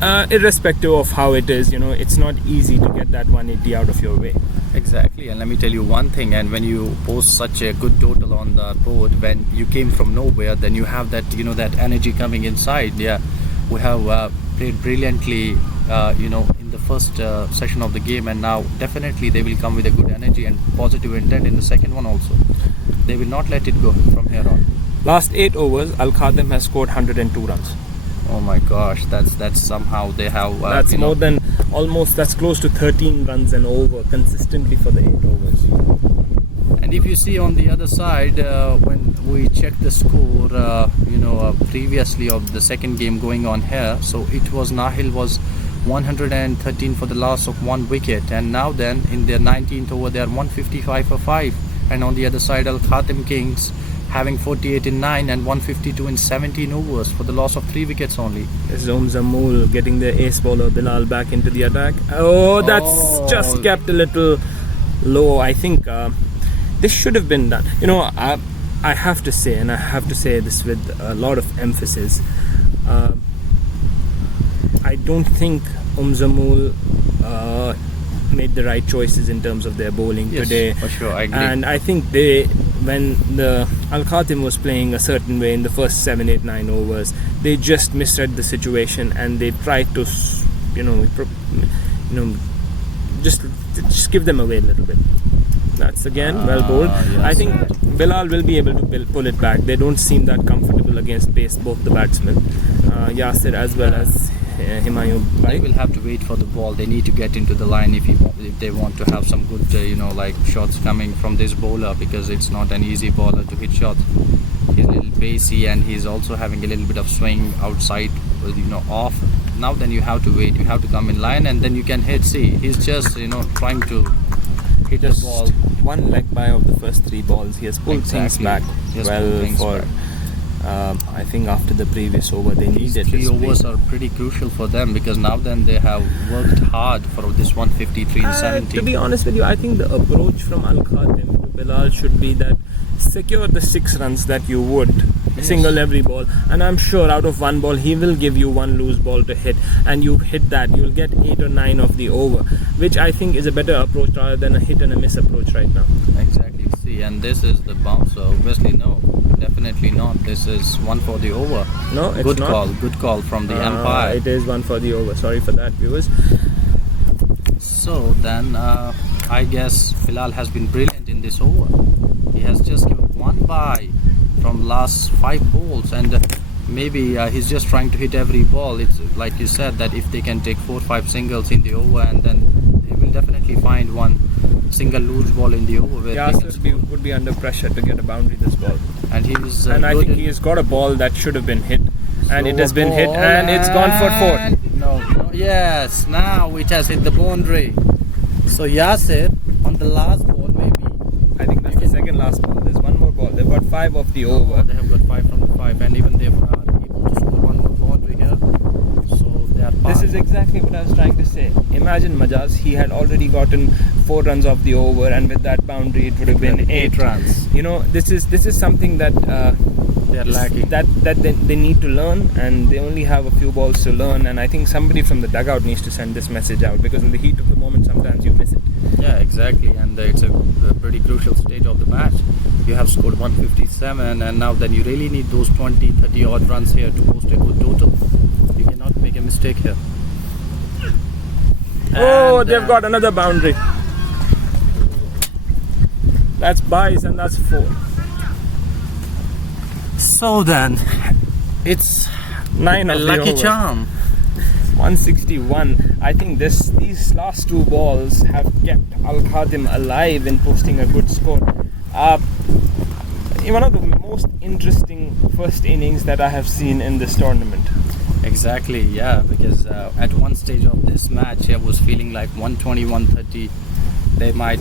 irrespective of how it is. It's not easy to get that 180 out of your way. Exactly, and let me tell you one thing, and when you post such a good total on the board, when you came from nowhere, then you have that that energy coming inside. Yeah, we have played brilliantly in the first session of the game, and now definitely they will come with a good energy and positive intent in the second one also. They will not let it go from here on. Last 8 overs, Al-Khatim has scored 102 runs. Oh my gosh, that's somehow they have That's more than that's close to 13 runs and over consistently for the 8 overs. And if you see on the other side, when we check the score previously of the second game going on here, so it was Nahil was 113 for the loss of 1 wicket, and now then in their 19th over they are 155 for 5, and on the other side Al-Khatim Kings having 48 in 9 and 152 in 17 overs for the loss of 3 wickets only. This is UMZAMOUL getting the ace bowler Bilal back into the attack. Oh, that's just kept a little low. I think this should have been done. I have to say, and I have to say this with a lot of emphasis, I don't think UMZAMOUL made the right choices in terms of their bowling today. For sure, I agree. And I think when the Al-Khatim was playing a certain way in the first 7, 8, 9 overs, they just misread the situation and they tried to, just give them away a little bit. That's again well bowled. Yes. I think Bilal will be able to pull it back. They don't seem that comfortable against pace, both the batsmen, Yasser as well as Himayu. They will have to wait for the ball. They need to get into the line if they want to have some good shots coming from this bowler, because it's not an easy bowler to hit shots. He's a little pacey and he's also having a little bit of swing outside, off. Now then you have to wait. You have to come in line and then you can hit. See, he's just trying to hit the ball. One leg by of the first 3 balls. He has pulled things back well. I think after the previous over they needed 3 this overs are pretty crucial for them, because now then they have worked hard for this 153 and 17. To be honest with you, I think the approach from Al-Khatim to Bilal should be that secure the 6 runs that you would, single every ball, and I'm sure out of 1 ball he will give you 1 loose ball to hit, and you hit that, you will get 8 or 9 of the over, which I think is a better approach rather than a hit and a miss approach right now. Exactly. See, and this is the bouncer. Obviously no, definitely not. This is 1 for the over. No, it's not. Good call from the umpire. It is 1 for the over. Sorry for that, viewers. So then I guess Bilal has been brilliant in this over. He has just given one bye from last 5 balls, and maybe he's just trying to hit every ball. It's like you said that if they can take 4-5 singles in the over, and then they will definitely find one single loose ball in the over where they can Yasir would be under pressure to get a boundary this ball. and he was And I think he has got a ball that should have been hit, and it has been hit, and it's gone for 4. No, yes, now it has hit the boundary. So Yasir on the last ball, maybe I think that's the second last ball. There's one more ball. They've got 5 of the over. they have got 5 from the 5, and even they've able to score one more boundary here. So they are This is exactly what I was trying to say. Imagine Majaz, he had already gotten 4 runs off the over, and with that boundary it would have been 8 runs. You know, this is something that They are lacking. that they need to learn, and they only have a few balls to learn. And I think somebody from the dugout needs to send this message out, because in the heat of the moment sometimes you miss it. Yeah, exactly, and it's a pretty crucial stage of the match. You have scored 157, and now then you really need those 20-30 odd runs here to post a good total. You cannot make a mistake here. Oh, And, they've got another boundary. That's buys, and that's 4. so then it's 9 a of the lucky over. charm. 161. I think these last 2 balls have kept KHATIM alive in posting a good score. One of the most interesting first innings that I have seen in this tournament. Exactly, yeah, because at one stage of this match I was feeling like 120, 130 they might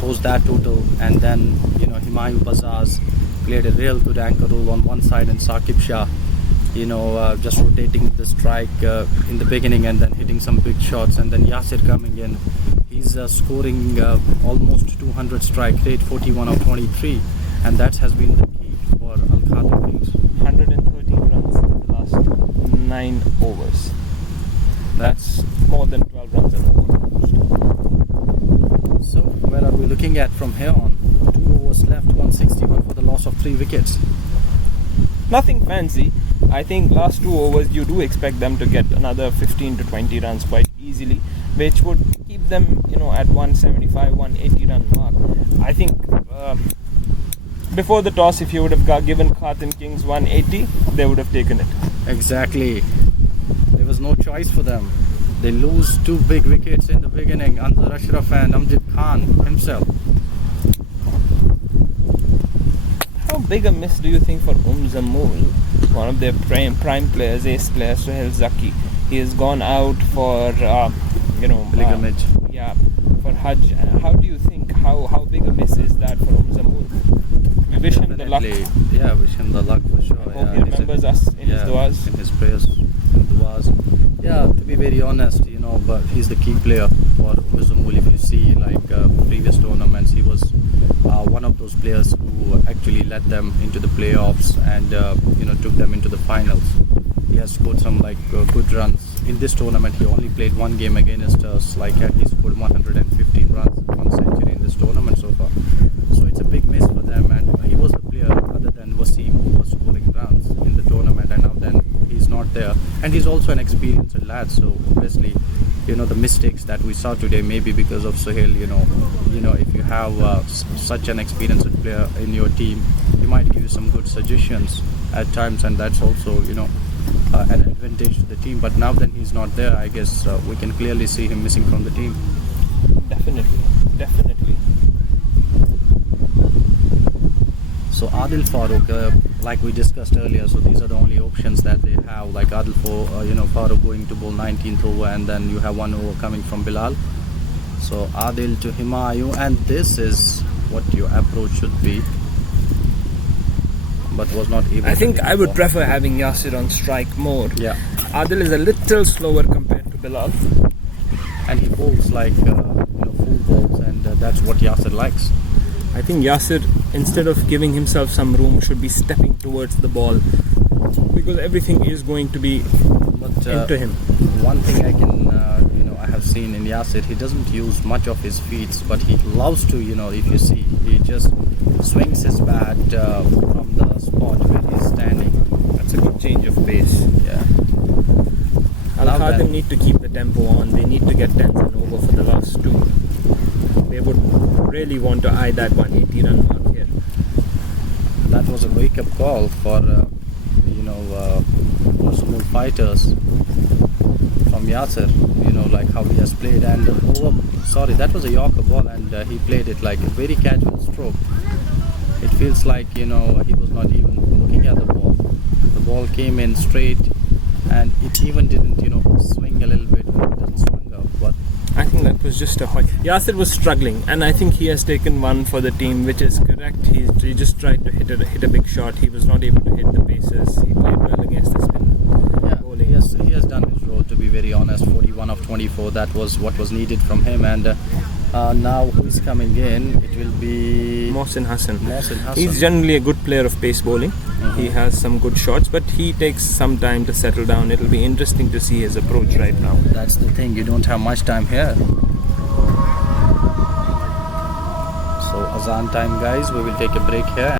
post that total, and then Himayu Bazaz played a real good anchor role on one side, and Saqib Shah just rotating the strike in the beginning and then hitting some big shots, and then Yasir coming in. He's scoring almost 200 strike rate, 41 of 23, and that has been the key for KHATIM Kings. 113 runs in the last 9 overs. That's more than 12 runs an over. So where are we looking at from here on? 2 overs left, 161 for the loss of 3 wickets. Nothing fancy. I think last 2 overs you do expect them to get another 15 to 20 runs quite easily, which would keep them at 175, 180 run mark. I think before the toss, if you would have given KHATIM Kings 180, they would have taken it. Exactly. There was no choice for them. They lose 2 big wickets in the beginning, Anzar Ashraf and Amjad Khan himself. How big a miss do you think for UMZAMOUL, one of their prime players, ace player, Suhail Zaki? He has gone out for Pilgrimage. For Hajj. How do you think, how big a miss is that for UMZAMOUL? We wish him the luck. Yeah, wish him the luck for sure. I hope he remembers us in his duas. In his prayers, in duas. Yeah, to be very honest, but he's the key player for UMZAMOUL. If you see previous tournaments, he was one of those players who actually led them into the playoffs and took them into the finals. He has scored some good runs. In this tournament, he only played 1 game against us. He scored 115 runs, 1 century in this tournament so far. So it's a big miss for them, and he was the player other than Wasim who was scoring runs in the tournament, and now then he's not there. And he's also an experienced lad, so obviously the mistakes that we saw today may be because of Suhail. If you have such an experienced player in your team, he might give you some good suggestions at times, and that's also an advantage to the team. But now then he's not there, I guess we can clearly see him missing from the team. Definitely. So Adil Farooq, like we discussed earlier, so these are the only options that they have, like Adil Farooq going to bowl 19th over, and then you have 1 over coming from Bilal. So Adil to Himayu, and this is what your approach should be, but was not able I think to I would prefer having Yasir on strike more. Yeah, Adil is a little slower compared to Bilal. and he bowls full balls, and that's what Yasir likes. I think Yasir, instead of giving himself some room, should be stepping towards the ball, because everything is going to be into him. One thing I can I have seen in Yasir, he doesn't use much of his feet, but he loves to if you see, he just swings his bat from the spot where he's standing. That's a good change of pace. Yeah. KHATIM need to keep the tempo on. They need to get 10s and over for the last 2. They would really want to eye that 180 run mark here. was a wake-up call for UMZAMOUL fighters from Yasir. Like how he has played, and that was a Yorker ball, and he played it like a very casual stroke. It feels like he was not even looking at the ball. The ball came in straight, and it even didn't swing a little bit when it didn't swing out. But I think that was just a Yasir was struggling, and I think he has taken one for the team, which is correct. He just tried to hit a big shot. He was not able to hit the bases. He played well against the spin bowling. Yes, he has done his role, to be very honest. 41 of 24, that was what was needed from him. And now who is coming in? It will be Mohsin Hassan. Mohsin He's generally a good player of pace bowling. He has some good shots, but he takes some time to settle down. It'll be interesting to see his approach right now. That's the thing, you don't have much time here. So Azan time, guys. We will take a break here.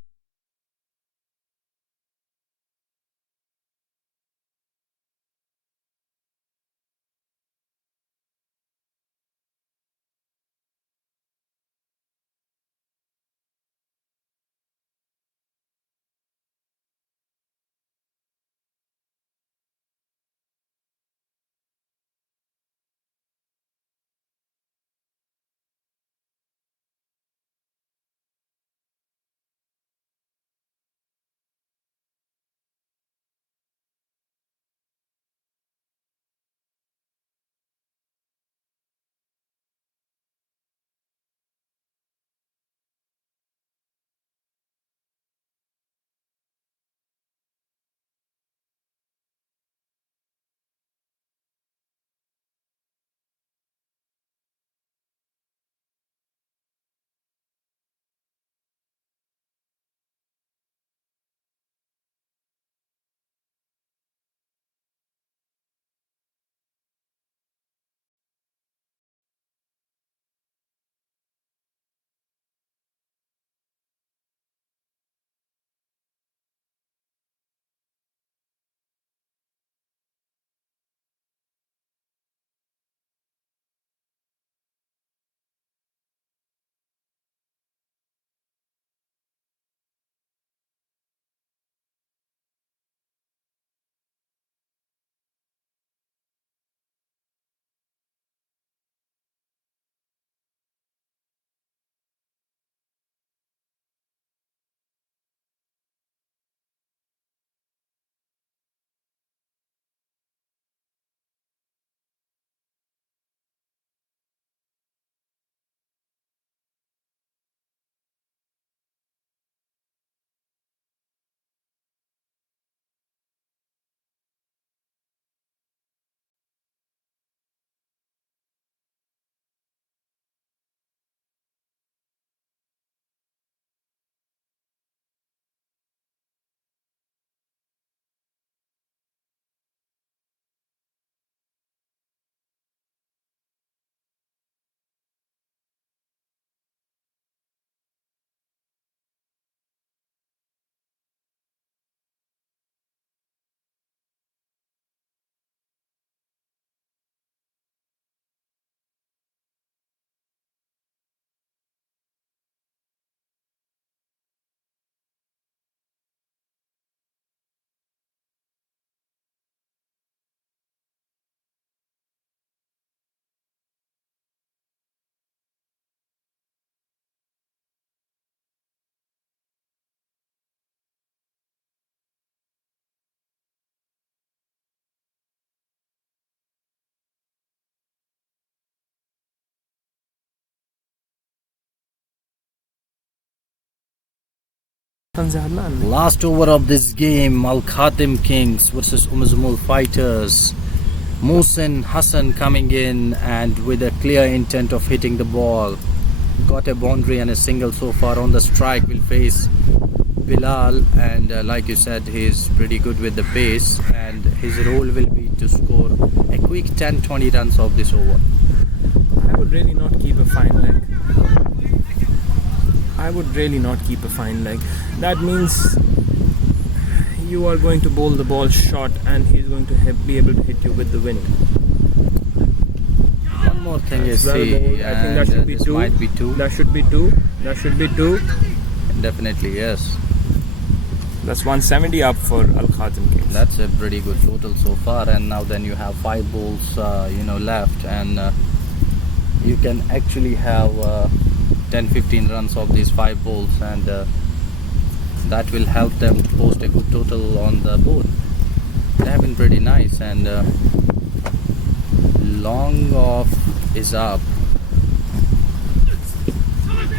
Last over of this game, KHATIM Kings versus UMZAMOUL fighters. Mohsin Hassan coming in and with a clear intent of hitting the ball. Got a boundary and a single so far. On the strike will face Bilal, and like you said, he's pretty good with the pace, and his role will be to score a quick 10-20 runs of this over. I would really not keep a fine leg. That means you are going to bowl the ball short, and he's going to be able to hit you with the wind. One more thing is, I think that should be two. Might be two. That should be two. Definitely, yes. That's 170 up for Al Khatim Kings. That's a pretty good total so far. And now then you have 5 balls, left, and you can actually have 10-15 runs of these 5 balls, and that will help them to post a good total on the board. They have been pretty nice, and long off is up.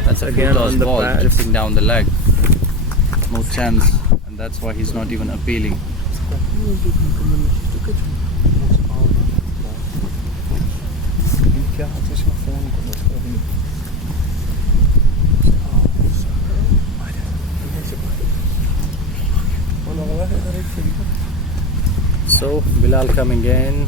That's a Again full toss on the ball pads. drifting down the leg. No chance, and that's why he's not even appealing. So Bilal coming in,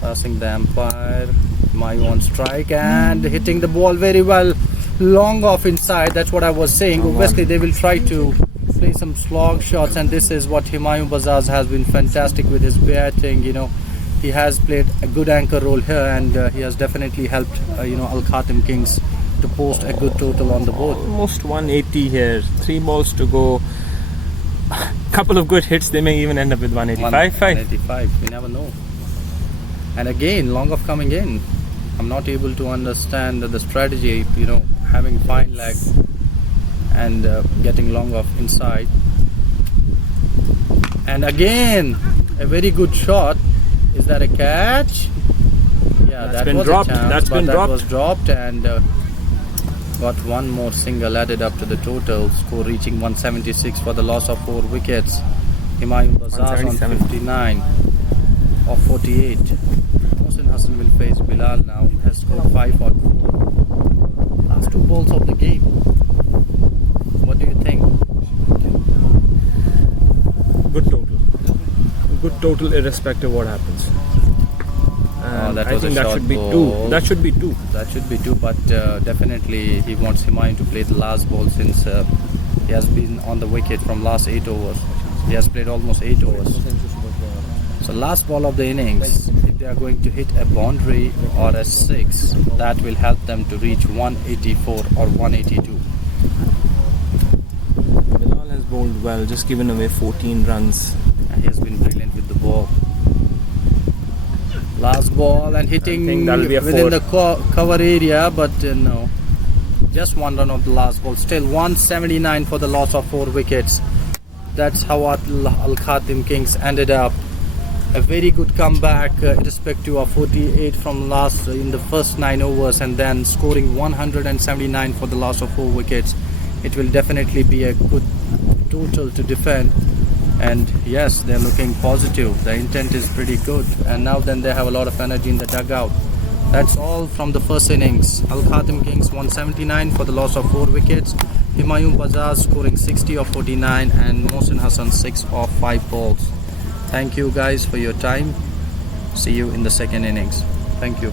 passing the umpire. Mayu on strike and hitting the ball very well, long off inside. That's what I was saying. Obviously they will try to play some slog shots, and this is what Humayun Bazaz has been fantastic with his batting. He has played a good anchor role here, and he has definitely helped Al Khatim Kings to post a good total on the board. Almost 180 here. 3 balls to go. Couple of good hits, they may even end up with 185. 185, we never know. And again, long off coming in. I'm not able to understand the strategy, having fine leg and getting long off inside. And again, a very good shot. Is that a catch? Yeah, That's that been was dropped. a chance, That's but been that dropped. was dropped, and got one more single added up to the total score, reaching 176 for the loss of 4 wickets. Humayun Bazaz on 177. 59 of 48. Mohsin Hassan will face Bilal now, who has scored 5 for 4. Last 2 balls of the game. What do you think? Good total. Good total irrespective what happens. And that I was a think that short should be ball. 2. That should be 2. That should be 2, but definitely he wants Humayun to play the last ball, since he has been on the wicket from last 8 overs. He has played almost 8 overs. So last ball of the innings, if they are going to hit a boundary or a 6, that will help them to reach 184 or 182. Bilal has bowled well, just given away 14 runs. And he has been brilliant with the ball. Last ball and hitting I think that'll be a within 4. the cover area, but no. Just 1 run of the last ball. Still 179 for the loss of 4 wickets. That's how Al Khatim Kings ended up. A very good comeback, irrespective of 48 from last in the first 9 overs, and then scoring 179 for the loss of 4 wickets. It will definitely be a good total to defend. And yes, they're looking positive. The intent is pretty good, and now then they have a lot of energy in the dugout. That's all from the first innings. Al Khatim Kings 179 for the loss of 4 wickets. Humayun Bazaz scoring 60 of 49, and Mohsin Hassan 6 of 5 balls. Thank you guys for your time. See you in the second innings. Thank you.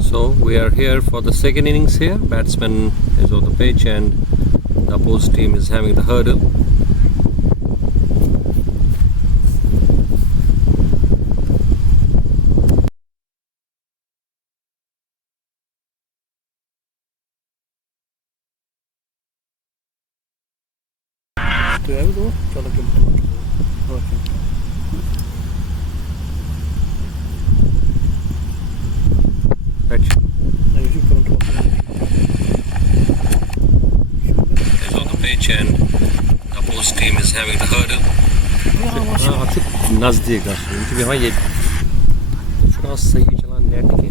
So we are here for the second innings here. Batsman is on the pitch and the opposite team is having the hurdle. Do you have it? चलो give it. Okay. Right. Now you come to Is on the pitch and the opposite team is having the hurdle. नजदीक क्योंकि हाँ ये थोड़ा सही चला net के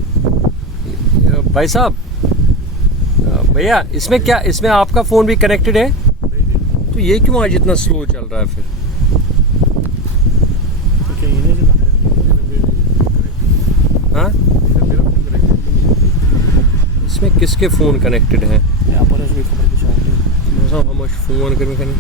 भाई साहब भैया इसमें आपका फ़ोन भी कनेक्टेड है तो ये क्यों आज इतना स्लो चल रहा है फिर हाँ इसमें किसके फ़ोन कनेक्टेड हैं हम फ़ोन करने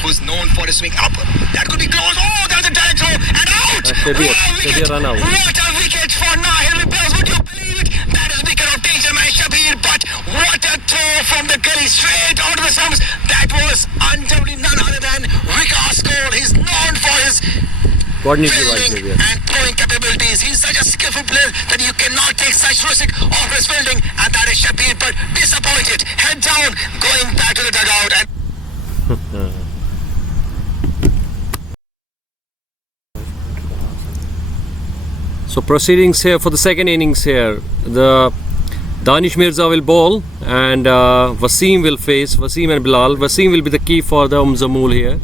who's known for his swing up. That could be close. Oh, there's a direct throw and out. Run out. What a wicket for Nahil Repairs. Would you believe it? That is wicket of danger man Shabir. But what a throw from the gully straight onto the stumps. That was undoubtedly none other than Vikas Kaul. He's known for his fielding and throwing capabilities. He's such a skillful player that you cannot take such risk off his fielding. And that is Shabir, but disappointed. Head down, going back to the dugout. And so proceedings here for the second innings here. The Danish Mirza will bowl and Wasim will face Wasim and Bilal. Wasim will be the key for the UMZAMOUL here.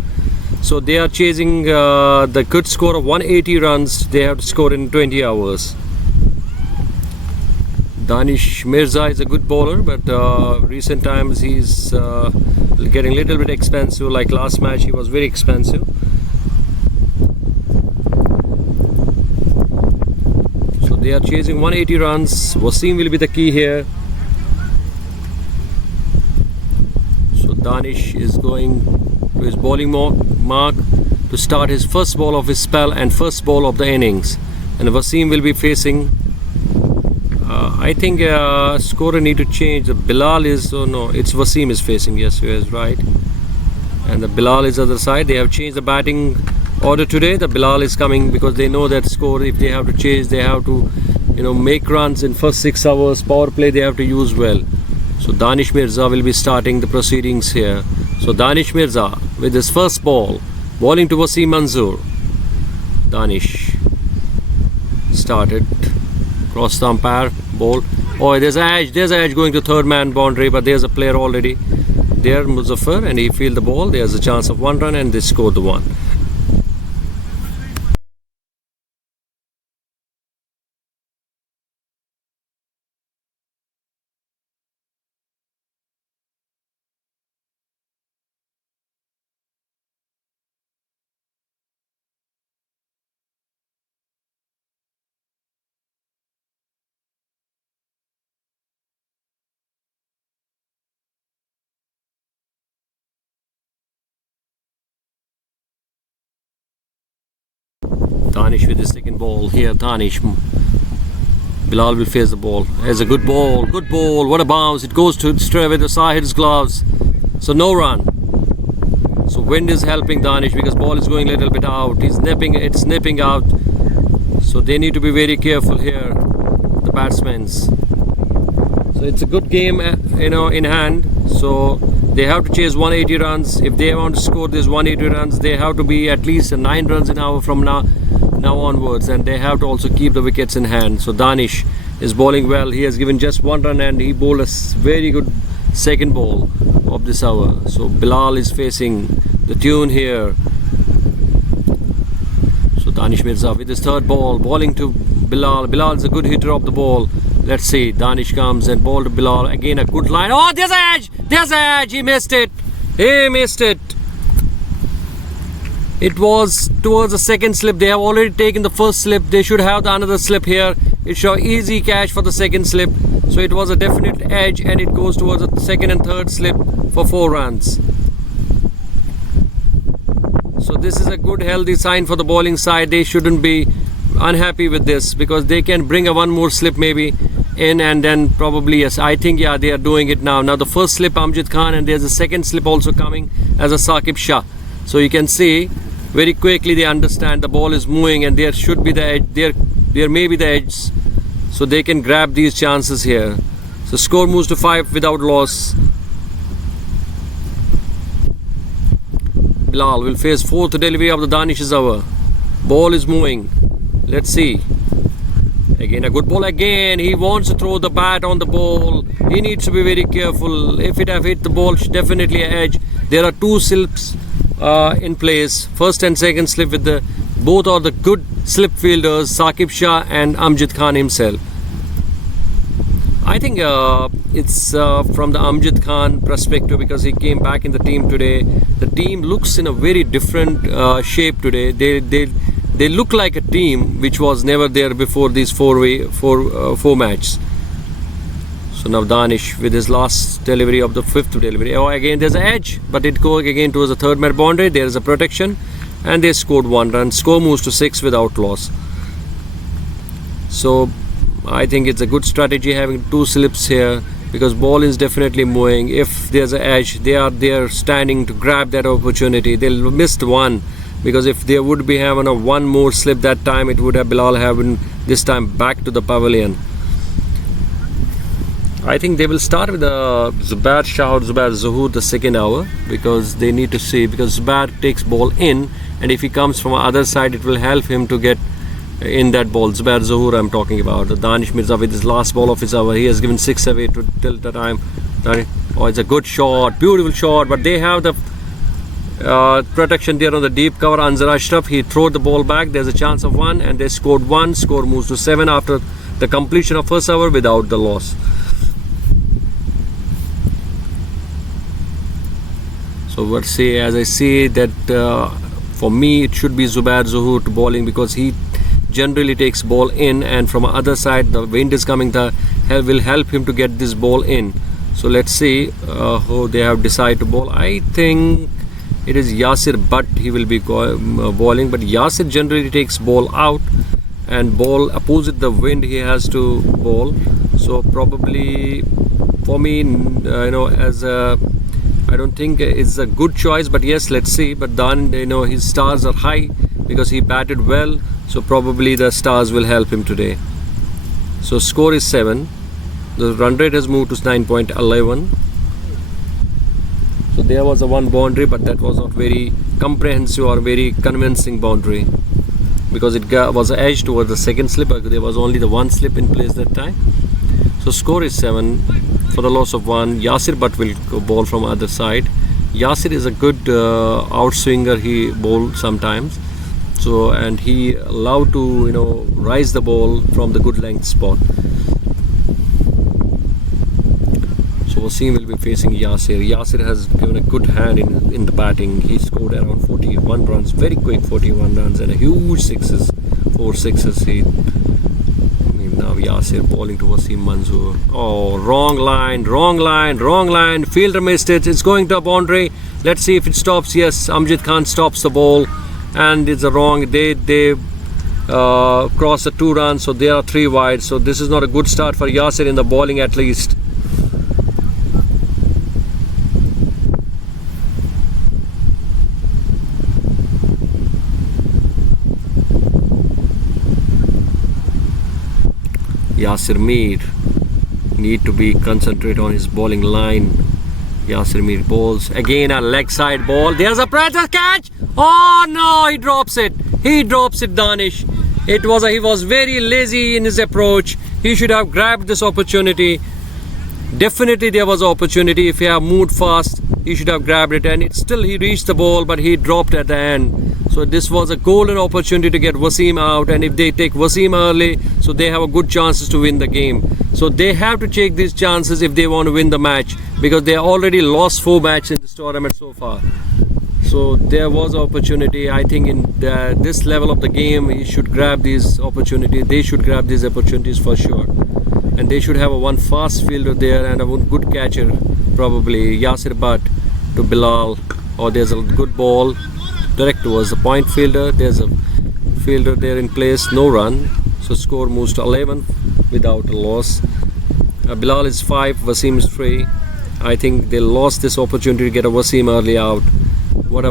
So they are chasing the good score of 180 runs. They have to score in 20 hours. Danish Mirza is a good bowler, but recent times he's getting a little bit expensive. Like last match, he was very expensive. So they are chasing 180 runs. Wasim will be the key here. So Danish is going to his bowling mark to start his first ball of his spell and first ball of the innings. And Wasim will be facing. I think scorer need to change. The Bilal is, oh no, it's Wasim is facing. Yes, he is right. And the Bilal is other side. They have changed the batting order today. The Bilal is coming because they know that score. If they have to chase, they have to, make runs in first 6 hours. Power play they have to use well. So Danish Mirza will be starting the proceedings here. So Danish Mirza with his first ball, bowling to Wasim Manzoor. Danish started. Cross the umpire, ball. Oh, there's an edge going to third man boundary, but there's a player already there, Muzaffar, and he field the ball. There's a chance of 1 run and they scored the 1. Danish with the second ball here. Danish. Bilal will face the ball. There's a good ball. Good ball. What a bounce. It goes to straight with the Sahil's gloves. So no run. So wind is helping Danish because ball is going a little bit out. It's nipping out. So they need to be very careful here, the batsmen. So it's a good game, in hand. So they have to chase 180 runs. If they want to score these 180 runs, they have to be at least 9 runs an hour from now onwards, and they have to also keep the wickets in hand. So Danish is bowling well. He has given just 1 run and he bowled a very good second ball of this hour. So Bilal is facing the tune here. Danish Mirza with his third ball, bowling to Bilal. Bilal is a good hitter of the ball. Let's see. Danish comes and ball to Bilal. Again a good line. Oh, there's an edge. There's an edge. He missed it. He missed it. It was towards the second slip. They have already taken the first slip. They should have the another slip here. It show easy catch for the second slip. So it was a definite edge, and it goes towards the second and third slip for 4 runs. So this is a good healthy sign for the bowling side. They shouldn't be unhappy with this, because they can bring a one more slip maybe in, and then probably, yes, I think, yeah, they are doing it now. Now the first slip Amjad Khan, and there's a second slip also coming as a Saqib Shah. So you can see very quickly they understand the ball is moving, and there should be the edge, there may be the edge, so they can grab these chances here. So score moves to 5 without loss. Bilal will face 4th delivery of the Danish's over. Ball is moving. Let's see. Again a good ball again. He wants to throw the bat on the ball. He needs to be very careful. If it have hit the ball, definitely an edge. There are 2 slips in place. First and second slip with the both are the good slip fielders, Saqib Shah and Amjad Khan himself. I think it's from the Amjad Khan perspective, because he came back in the team today. The team looks in a very different shape today. They look like a team which was never there before these four matches. So now Danish with his last delivery of the 5th delivery. Oh, again there's an edge, but it goes again towards the 3rd man boundary. There is a protection, and they scored 1 run. Score moves to 6 without loss. So I think it's a good strategy having 2 slips here, because ball is definitely moving. If there's an edge, they are there standing to grab that opportunity. They'll missed 1, because if they would be having a 1 more slip that time, it would have Bilal having this time back to the pavilion. I think they will start with Zubair Shah or Zubair Zahoor the second over, because they need to see, because Zubair takes ball in, and if he comes from the other side, it will help him to get in that ball. Zubair Zahoor I'm talking about. The Danish Mirza with his last ball of his over, he has given 6 away to till the time. Oh, it's a good shot, beautiful shot, but they have the protection there on the deep cover. Anzar Ashraf, he threw the ball back. There's a chance of 1, and they scored 1. Score moves to 7 after the completion of first over without the loss. So let's see, as I see that for me it should be Zubair Zahoor to bowling, because he generally takes ball in, and from the other side the wind is coming, will help him to get this ball in. So let's see who they have decided to bowl. I think it is Yasir Butt he will be bowling, but Yasir generally takes ball out and ball opposite the wind he has to bowl. So probably for me, as a, I don't think it's a good choice, but yes, let's see. But then his stars are high because he batted well, so probably the stars will help him today. So score is 7. The run rate has moved to 9.11. So there was a 1 boundary, but that was not very comprehensive or very convincing boundary, because it was edged towards the second slip. There was only the 1 slip in place that time. So score is 7 for the loss of 1. Yasir Butt will go bowl from other side. Yasir is a good outswinger. He bowled sometimes, so and he allowed to rise the ball from the good length spot. So Wasim will be facing Yasir. Yasir has given a good hand in the batting. He scored around 41 runs, very quick 41 runs, and a huge 4 sixes. Now Yasir bowling to Wasim Manzoor. Oh, wrong line. Fielder missed it. It's going to a boundary. Let's see if it stops. Yes, Amjad Khan stops the ball, and it's a wrong. They cross the 2 runs, so they are 3 wide. So this is not a good start for Yasir in the bowling at least. Yasir Mir need to be concentrate on his bowling line. Yasir Mir bowls again, a leg side ball. There's a pressure catch. Oh no, he drops it. Danish. He was very lazy in his approach. He should have grabbed this opportunity. Definitely there was an opportunity. If he had moved fast, he should have grabbed it, and he reached the ball, but he dropped at the end. So this was a golden opportunity to get Wasim out, and if they take Wasim early, so they have a good chances to win the game. So they have to take these chances if they want to win the match, because they already lost 4 matches in this tournament so far. So there was an opportunity. I think in this level of the game, he should grab these opportunities. They should grab these opportunities for sure, and they should have a one fast fielder there and a one good catcher, probably Yasir Butt to Bilal. Or there's a good ball direct towards the point fielder. There's a fielder there in place, no run. So score moves to 11 without a loss. Bilal is 5, Wasim is 3. I think they lost this opportunity to get a Wasim early out. What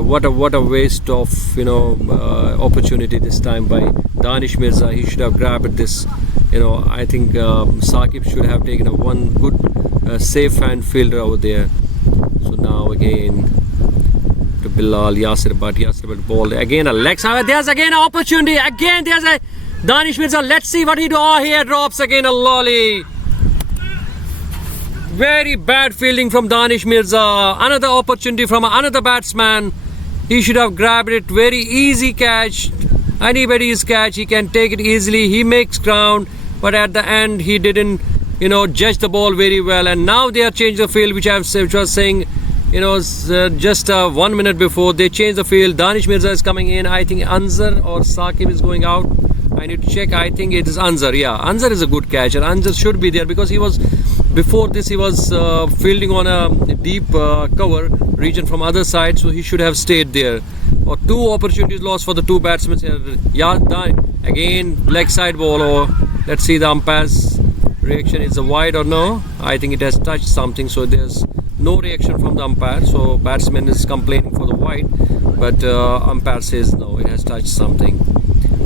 a waste of opportunity this time by Danish Mirza. He should have grabbed this. I think Saqib should have taken a one good safe hand fielder over there. So now again to Bilal, Yasir Butt ball again, a leg side. There's again an opportunity. Again there's a Danish Mirza. Let's see what he do. Oh, here drops again a lolly. Very bad fielding from Danish Mirza. Another opportunity from another batsman. He should have grabbed it. Very easy catch. Anybody's catch. He can take it easily. He makes ground, but at the end he didn't, judge the ball very well. And now they have changed the field, which was saying, just 1 minute before they changed the field. Danish Mirza is coming in. I think Anzar or Saqib is going out. I need to check. I think it is Anzar. Yeah, Anzar is a good catcher. Anzar should be there because he was, before this, he was fielding on a deep cover region from other side, so he should have stayed there. Or 2 opportunities lost for the 2 batsmen here. Yeah, again leg side ball. Or let's see the umpire's reaction. Is a wide or no? I think it has touched something, so there's no reaction from the umpire. So batsman is complaining for the wide, but umpire says no, it has touched something.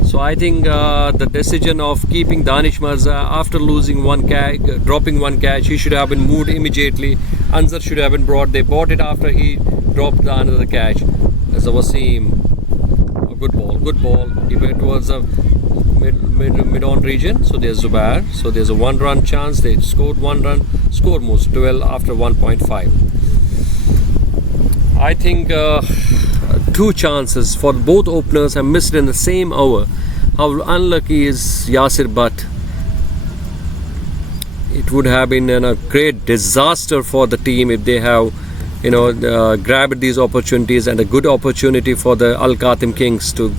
So I think the decision of keeping Danish Mirza after losing 1 catch, dropping 1 catch, he should have been moved immediately. Anzar should have been brought. They bought it after he dropped another catch. As a Wasim, a good ball. He went towards the mid-on region. So there's Zubair. So there's a 1-run chance. They scored 1 run. Score moves 12 after 1.5. I think 2 chances for both openers have missed in the same hour. How unlucky is Yasir Butt? It would have been a great disaster for the team if they have, grabbed these opportunities, and a good opportunity for the KHATIM Kings to,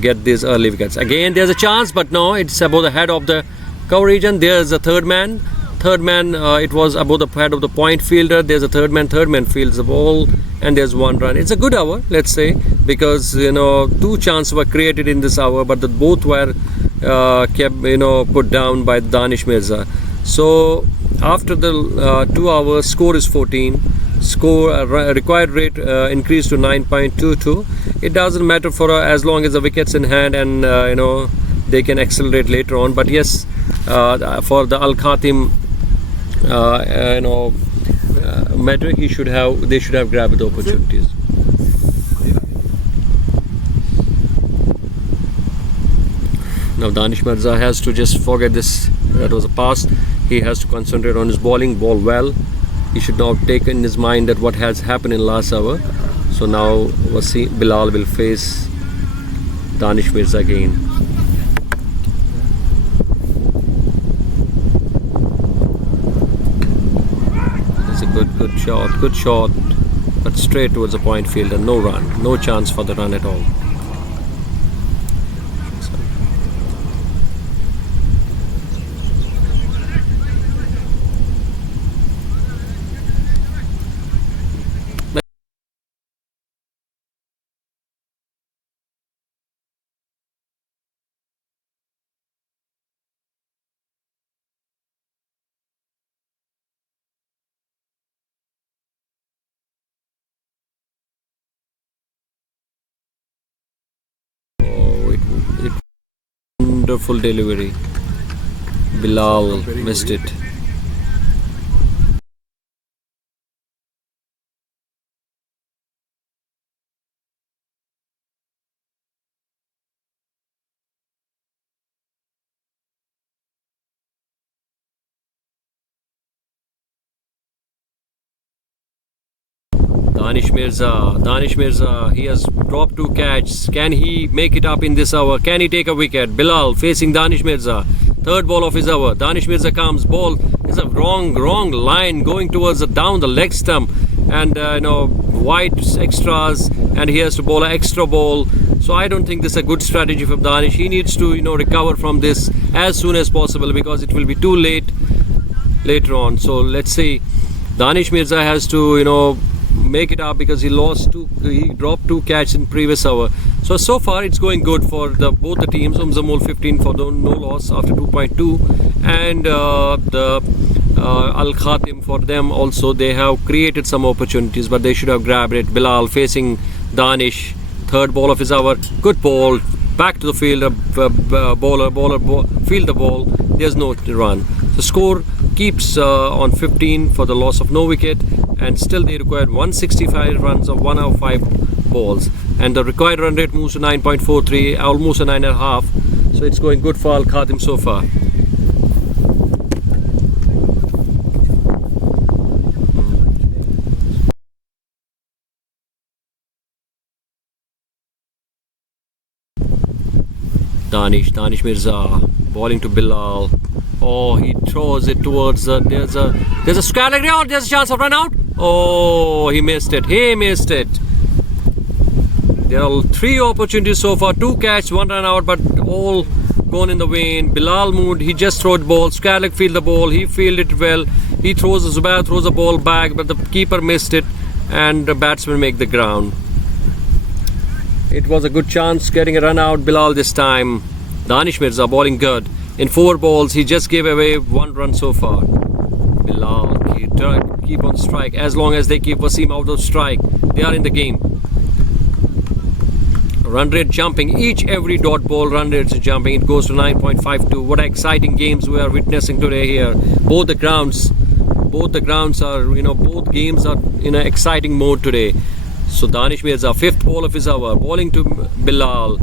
get these early wickets. Again, there's a chance, but no, it's above the head of the cover region. There's a third man. It was above the head of the point fielder. There's a third man fields the ball, and there's 1 run. It's a good hour, let's say, because 2 chances were created in this hour, but both were kept put down by Danish Mirza. So after the 2 hours, score is 14. Required rate increased to 9.22. It doesn't matter for as long as the wickets in hand, and they can accelerate later on. But yes, for the KHATIM matter, they should have grabbed the opportunities. Now Danish Mirza has to just forget this. That was a pass. He has to concentrate on his bowling, ball well. He should now take in his mind that what has happened in last hour. So now Bilal will face Danish Mirza again. It's a good shot, but straight towards the point field, and no run, no chance for the run at all. Wonderful delivery. Bilal missed it. Danish Mirza, he has dropped 2 catches. Can he make it up in this over? Can he take a wicket? Bilal facing Danish Mirza. Third ball of his over. Danish Mirza comes. Ball is a wrong line going towards down the leg stump, and wide extras, and he has to bowl an extra ball. So I don't think this is a good strategy from Danish. He needs to recover from this as soon as possible, because it will be too late later on. So let's see. Danish Mirza has to make it up, because he dropped 2 catches in previous over. So far it's going good for both the teams. UMZAMOUL 15 for no loss after 2.2, and the KHATIM, for them also, they have created some opportunities, but they should have grabbed it. Bilal facing Danish. Third ball of his over. Good ball. Back to the field. Bowler field the ball. There's no run. The score keeps on 15 for the loss of no wicket, and still they required 165 runs of 1 out of 5 balls, and the required run rate moves to 9.43, almost a 9.5. So it's going good for KHATIM so far. Danish Mirza bowling to Bilal. Oh, he throws it towards there's a square ground. There's a chance of run out. Oh, he missed it. There are 3 opportunities so far. 2 catches, 1 run out, but all gone in the wind. Bilal moved. He just threw the ball. Square leg field the ball. He fielded it well. He Zubair throws the ball back, but the keeper missed it, and the batsman make the ground. It was a good chance getting a run out. Bilal this time. Danish Mirza bowling good. In 4 balls, he just gave away 1 run so far. Bilal keep on strike. As long as they keep Wasim out of strike, they are in the game. Run rate jumping. Every dot ball run rate is jumping. It goes to 9.52. What exciting games we are witnessing today here. Both the grounds are, both games are in an exciting mode today. So Danish Mirza, 5th ball of his over, bowling to Bilal.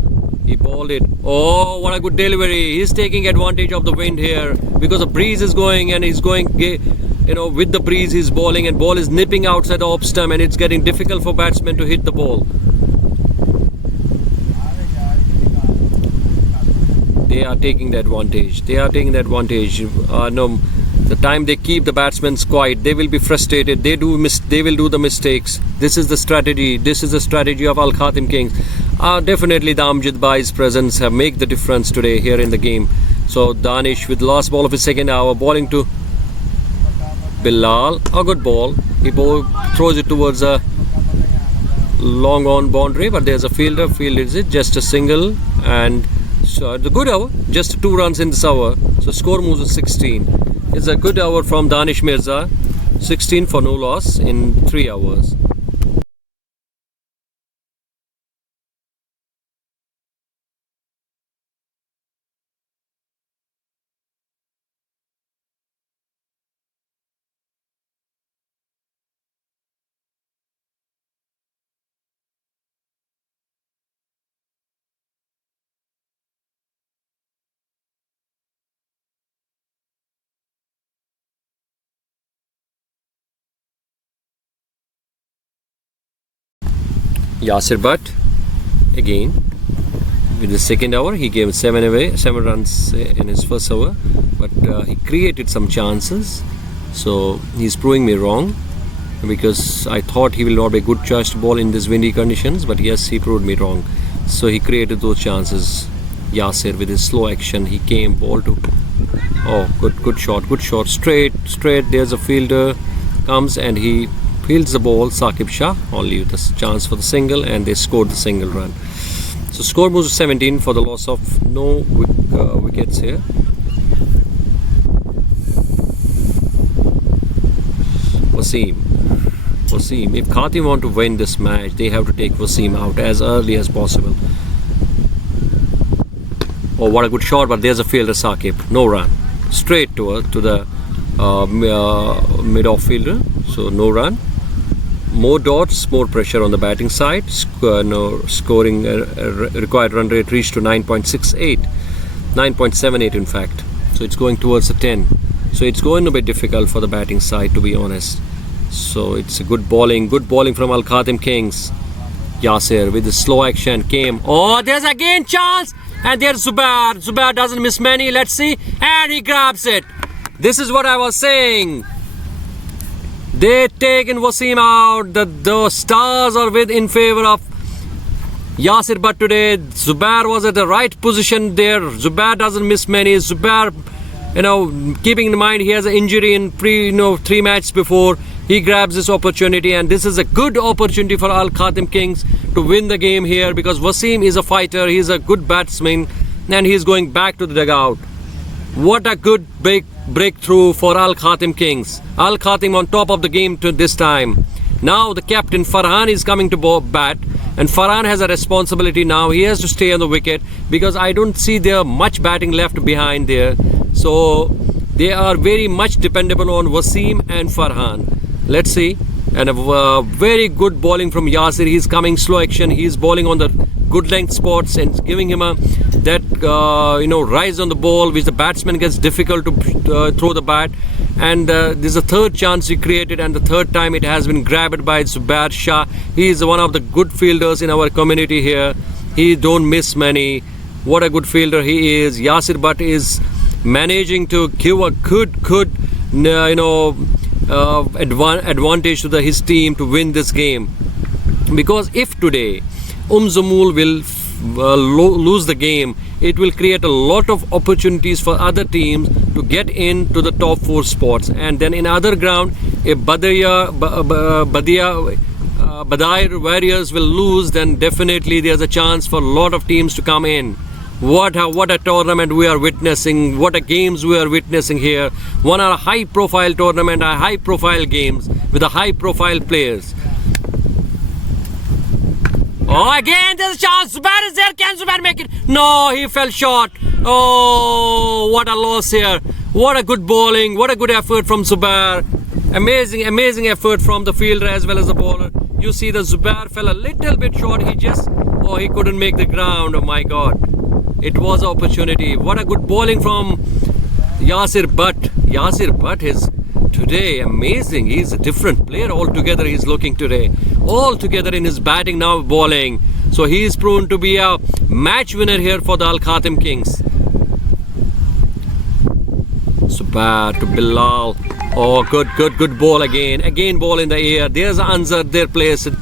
He bowled it. Oh, what a good delivery. He's taking advantage of the wind here, because the breeze is going, and he's going, with the breeze he's bowling, and ball is nipping outside the off stump, and it's getting difficult for batsmen to hit the ball. They are taking the advantage. The time they keep the batsmen quiet, they will be frustrated. They will do the mistakes. This is the strategy. This is the strategy of KHATIM Kings. Definitely the Amjad Bhai's presence have made the difference today here in the game. So Danish with last ball of his second hour, bowling to Bilal. A good ball. He throws it towards a long on boundary, but there's a fielder. Fields it, just a single, and so the good over. Just 2 runs in this over. So score moves to 16. It's a good over from Danish Mirza. 16 for no loss in 3 hours. Yasir Butt again with the second over. He gave 7 runs in his first over, but he created some chances. So he's proving me wrong, because I thought he will not be a good choice to bowl in these windy conditions, but yes, he proved me wrong. So he created those chances. Yasir with his slow action, he came ball to good shot, straight. There's a fielder comes and he fields the ball. Saqib Shah only with a chance for the single, and they scored the single run. So score moves to 17 for the loss of no wickets here. Wasim. If KHATIM want to win this match, they have to take Wasim out as early as possible. Oh, what a good shot, but there's a fielder, Saqib. No run. Straight to the mid-off fielder. So no run. More dots, more pressure on the batting side. Scoring required run rate reached to 9.68, 9.78 in fact. So it's going towards the 10. So it's going to be difficult for the batting side, to be honest. So it's a good bowling from Al Khatim Kings. Yasir with the slow action came. Oh, there's again chance. And there's Zubair. Zubair doesn't miss many. Let's see. And he grabs it. This is what I was saying. They taken Wasim out. The stars are in favor of Yasir, but today Zubair was at the right position there. Zubair doesn't miss many. Zubair, keeping in mind he has an injury in 3 matches before. He grabs this opportunity, and this is a good opportunity for Al Khatim Kings to win the game here, because Wasim is a fighter, he's a good batsman, and he's going back to the dugout. What a good breakthrough for Al Khatim Kings. Al Khatim on top of the game to this time. Now the captain Farhan is coming to bat, and Farhan has a responsibility now. He has to stay on the wicket, because I don't see there much batting left behind there. So they are very much dependable on Wasim and Farhan. Let's see. And a very good bowling from Yasir. He's coming slow action. He's bowling on the good length spots and giving him that rise on the ball, which the batsman gets difficult to throw the bat. And this is the third chance he created, and the third time it has been grabbed by Zubair Shah. He is one of the good fielders in our community here. He don't miss many. What a good fielder he is. Yasir Butt is managing to give a good advantage to his team to win this game. Because if today UMZAMOUL will lose the game, it will create a lot of opportunities for other teams to get into the top 4 spots. And then in other ground, if Badair Warriors will lose, then definitely there's a chance for a lot of teams to come in. What a tournament we are witnessing, what a games we are witnessing here. One are a high profile tournament, a high profile games with a high profile players. Oh, again there's a chance. Zubair is there. Can Zubair make it? No, he fell short. Oh, what a loss here. What a good bowling, what a good effort from Zubair. Amazing effort from the fielder as well as the bowler. You see the Zubair fell a little bit short. He couldn't make the ground. Oh my God. It was an opportunity. What a good bowling from Yasir Butt. Yasir Butt is today amazing. He's a different player altogether. He's looking today. All together in his batting, now bowling. So he is proven to be a match winner here for the Al Khatim Kings. Zubair to Bilal. Oh, good ball again. Again ball in the air. There's Anzar, their place. It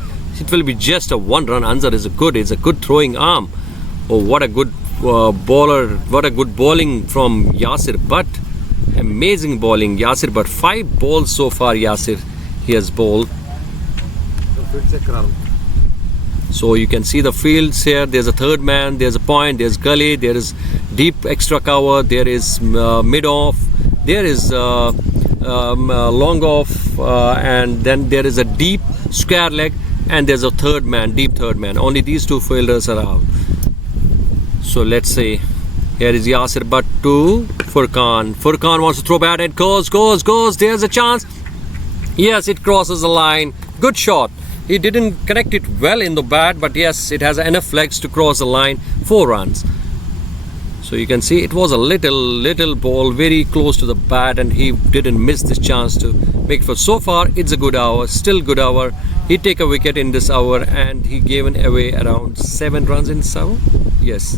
will be just a 1-run. Anzar is a good throwing arm. Oh, what a good bowler. What a good bowling from Yasir Butt. Amazing bowling. Yasir Butt. 5 balls so far Yasir. He has bowled. So you can see the fields here. There's a third man, there's a point, there's gully, there is deep extra cover, there is mid off, there is long off, and then there is a deep square leg, and there's a third man, deep third man. Only these 2 fielders are out. So let's see. Here is Yasir Butt to Furkan. Furkan wants to throw bat and goes. There's a chance. Yes, it crosses the line. Good shot. He didn't connect it well in the bat, but yes, it has enough legs to cross the line. 4 runs. So you can see it was a little ball very close to the bat, and he didn't miss this chance to make for. So far, it's a good hour, still good hour. He take a wicket in this hour, and he gave away around 7 runs in this hour. Yes.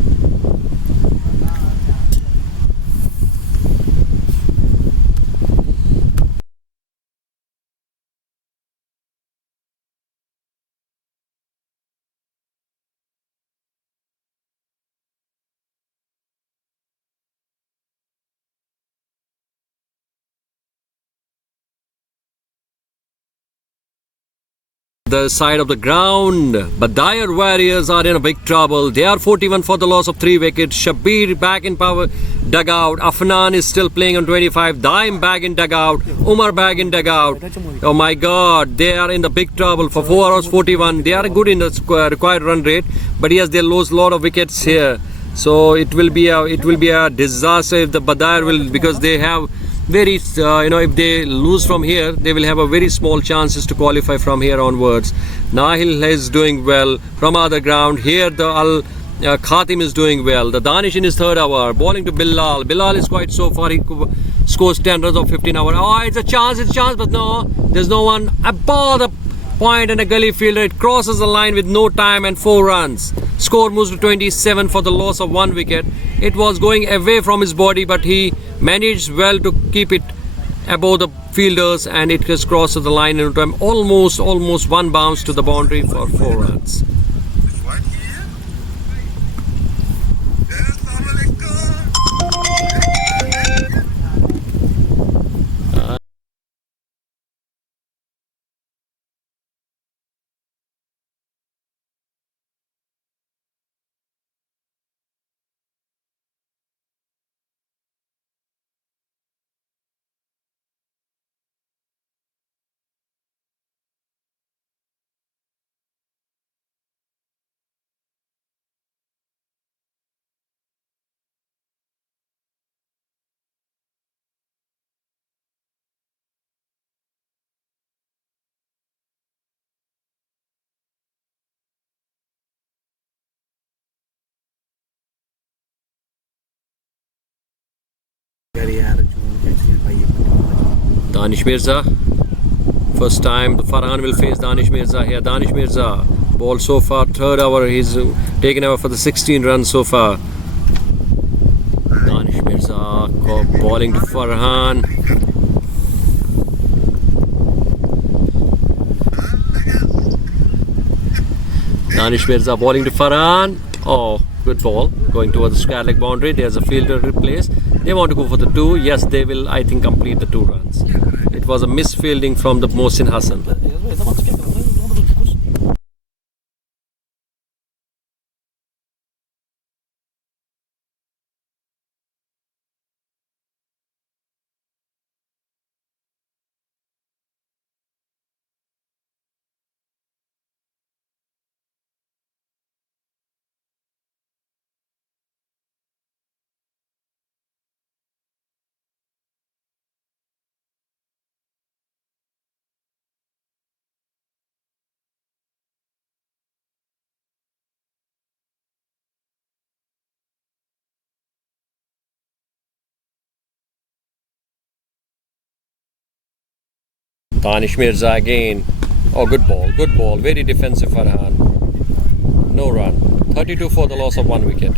The side of the ground, Badair Warriors are in a big trouble. They are 41 for the loss of 3 wickets. Shabir back in power dugout. Afnan is still playing on 25. Daim back in dugout. Umar back in dugout. Oh my God, they are in the big trouble for 4 hours 41. They are good in the required run rate, but yes, they lose a lot of wickets here. So it will be a disaster if the Badair will, because they have very if they lose from here, they will have a very small chances to qualify from here onwards. Nahil is doing well from other ground. Here the Al Khatim is doing well. The Danish in his 3rd hour, bowling to Bilal. Bilal is quite so far. scores 10 runs of 15 over. Oh, it's a chance, but no, there's no one. Above the point and a gully fielder, it crosses the line with no time and 4 runs. Score moves to 27 for the loss of 1 wicket. It was going away from his body, but he managed well to keep it above the fielders, and it has crossed the line in time. Almost one bounce to the boundary for 4 runs. Danish Mirza. First time the Farhan will face Danish Mirza here. Danish Mirza, ball so far, 3rd over. He's taken over for the 16 runs so far. Danish Mirza bowling to Farhan. Danish Mirza bowling to Farhan. Oh, good ball. Going towards the square leg boundary. There's a fielder replaced. They want to go for the 2. Yes, they will, I think, complete the 2 runs. It was a misfielding from the Mohsin Hassan. Danish Mirza again. Oh, good ball. Very defensive Farhan. No run. 32 for the loss of 1 wicket.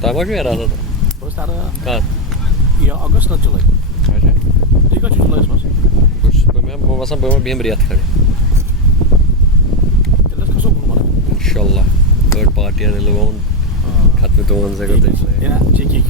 Time was weer aan het. Was daar Kan. ja, augustus July. अच्छा. ठीक है July was. कुछ मैं वैसा भी हम रियात खड़े. Let's go somewhere. Inshallah. Third party and alone. खत्म तो वन से करते हैं. Ya, cekik.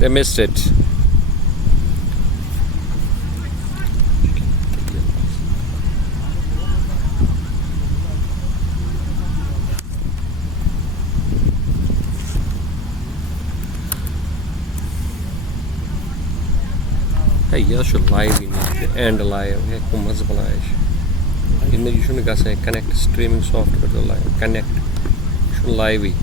They missed it. Hey, you should live in and live. Hey, kumas balaish. In the you shouldn't go say connect streaming software to live. Connect. Should live.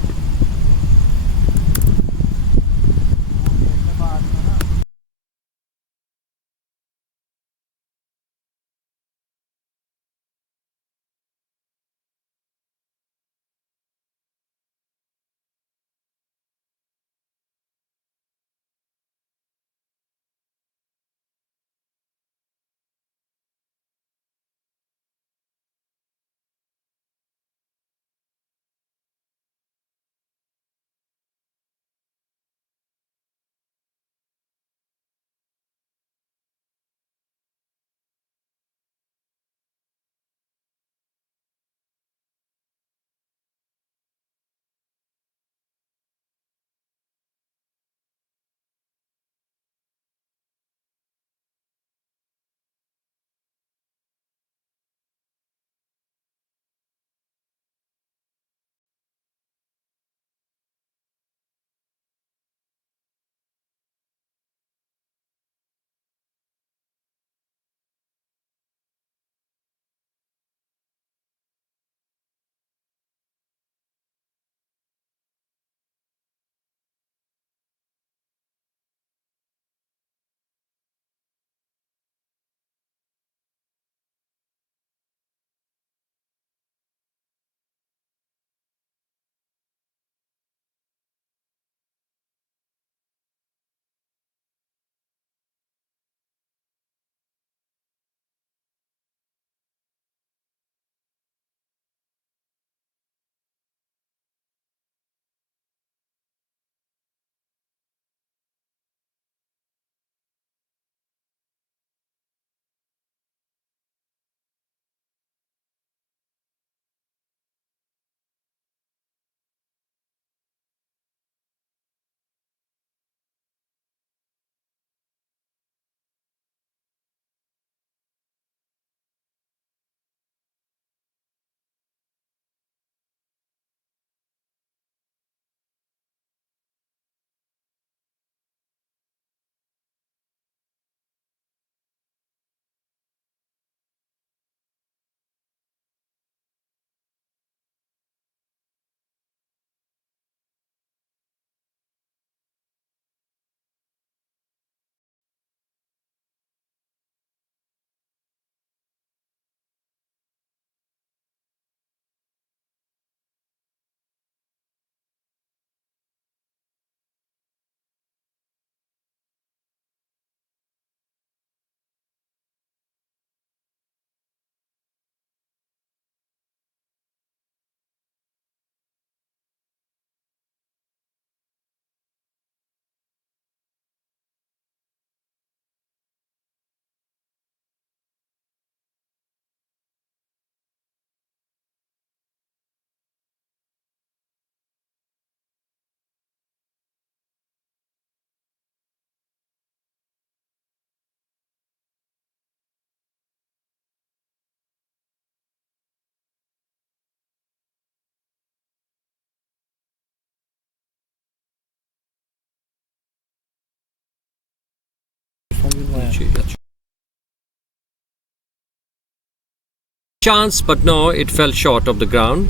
Chance, but no, it fell short of the ground.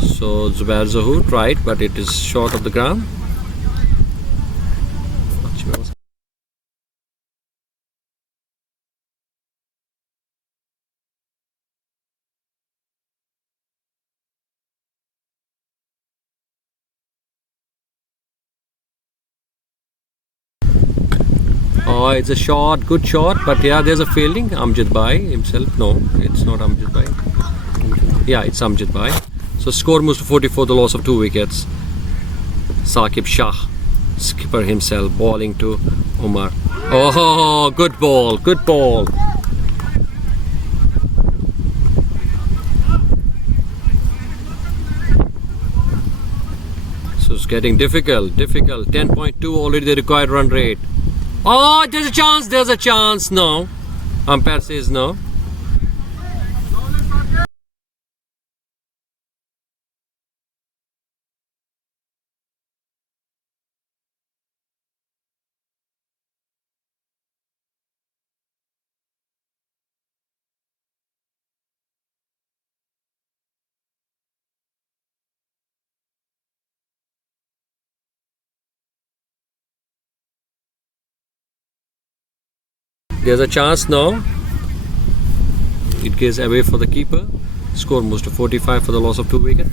So Zubair Zahoor tried, but it is short of the ground. Oh, it's a shot, good shot, but yeah, there's a fielding. Amjad Bhai himself. No, it's not Amjad Bhai. Yeah, it's Amjad Bhai. So score moves to 44, the loss of 2 wickets. Saqib Shah, skipper himself, bowling to Umar. Oh, good ball, good ball. So It's getting difficult. 10.2 already the required run rate. Oh, there's a chance. No. Umpire says no. There's a chance now. It goes away for the keeper. Score moves to 45 for the loss of 2 wickets.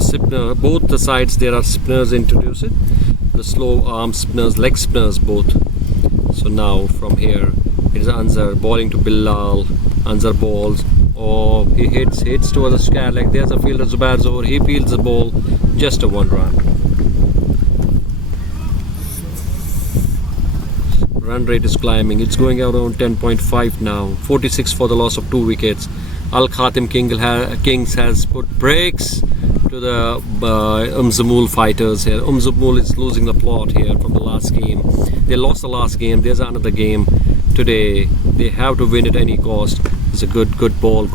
So both the sides there are spinners introduced. The slow arm spinners, leg spinners both. So now from here it is Anzar bowling to Bilal. Anzar balls. Oh, he hits towards the sky like there's a fielder Zubair's over. He fields the ball, just a 1 run. Run rate is climbing. It's going around 10.5 now. 46 for the loss of 2 wickets. KHATIM Kings has put brakes to the UMZAMOUL fighters here. UMZAMOUL is losing the plot here from the last game. They lost the last game. There's another game today. They have to win at any cost. It's a good ball.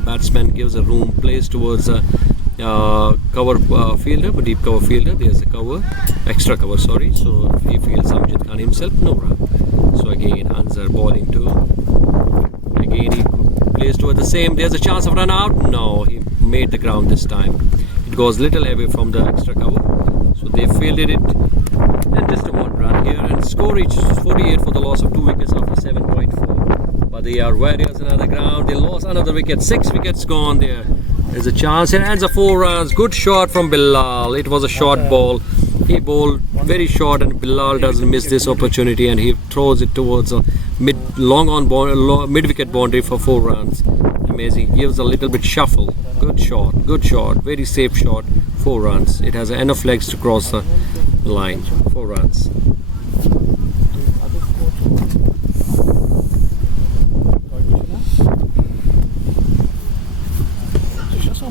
Batsman gives a room, plays towards a cover fielder, but deep cover fielder. There's a cover, extra cover. Sorry. So he fields Amjad Khan himself. No run. So again, Anzar bowling to. Again he plays towards the same. There's a chance of run out. No, he made the ground this time. It goes little away from the extra cover. So they fielded it. And just a 1 run here. And score reaches 48 for the loss of 2 wickets after 7.4. But they are warriors on the ground. They lost another wicket. 6 wickets gone there. There's a chance. It ends a 4 runs. Good shot from Bilal. It was a short ball. He bowled very short and Bilal doesn't miss this opportunity and he throws it towards a mid-wicket boundary for 4 runs. Amazing. He gives a little bit shuffle. Good shot. Very safe shot. 4 runs. It has enough legs to cross the line. 4 runs.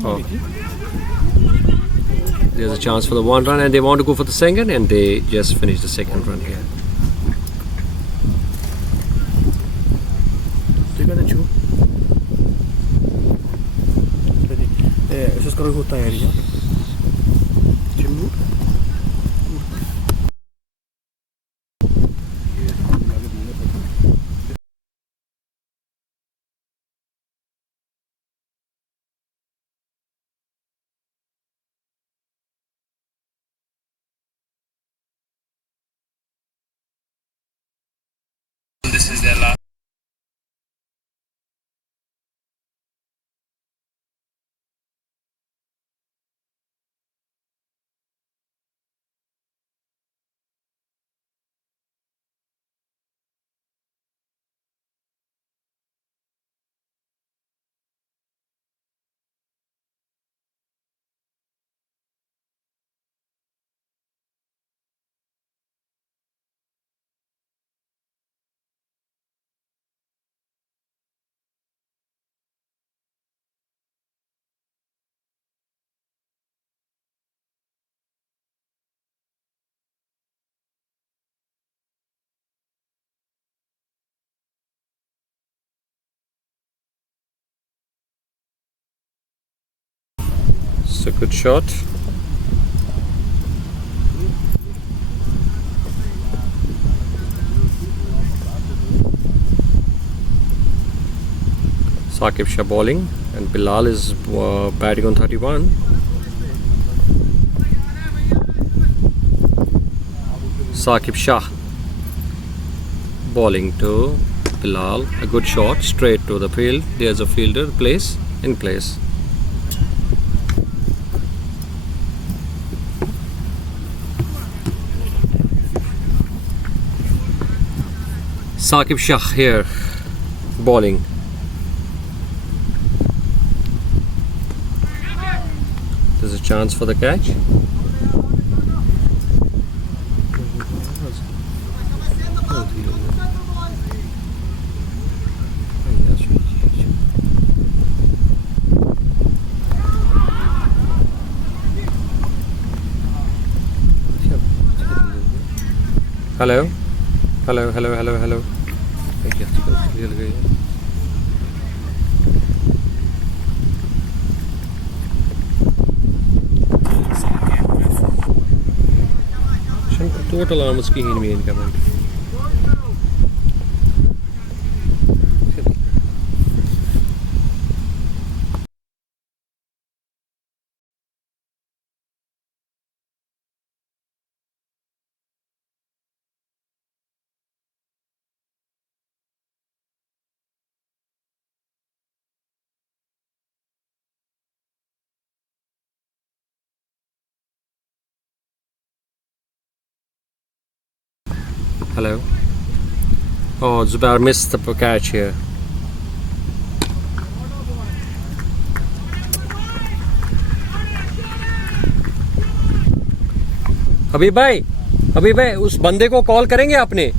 Oh. There's a chance for the 1 run and they want to go for the second and they just finished the 2nd run here. This is their last. good shot. Saqib Shah bowling and Bilal is batting on 31. Saqib Shah bowling to Bilal, a good shot straight to the field. There's a fielder in place. Saqib Shah here bowling. There's a chance for the catch. Hello. Total almost keen me incoming. Hello. Oh, Zubair missed the catch here. हबीब भाई उस बंदे को call करेंगे आपने?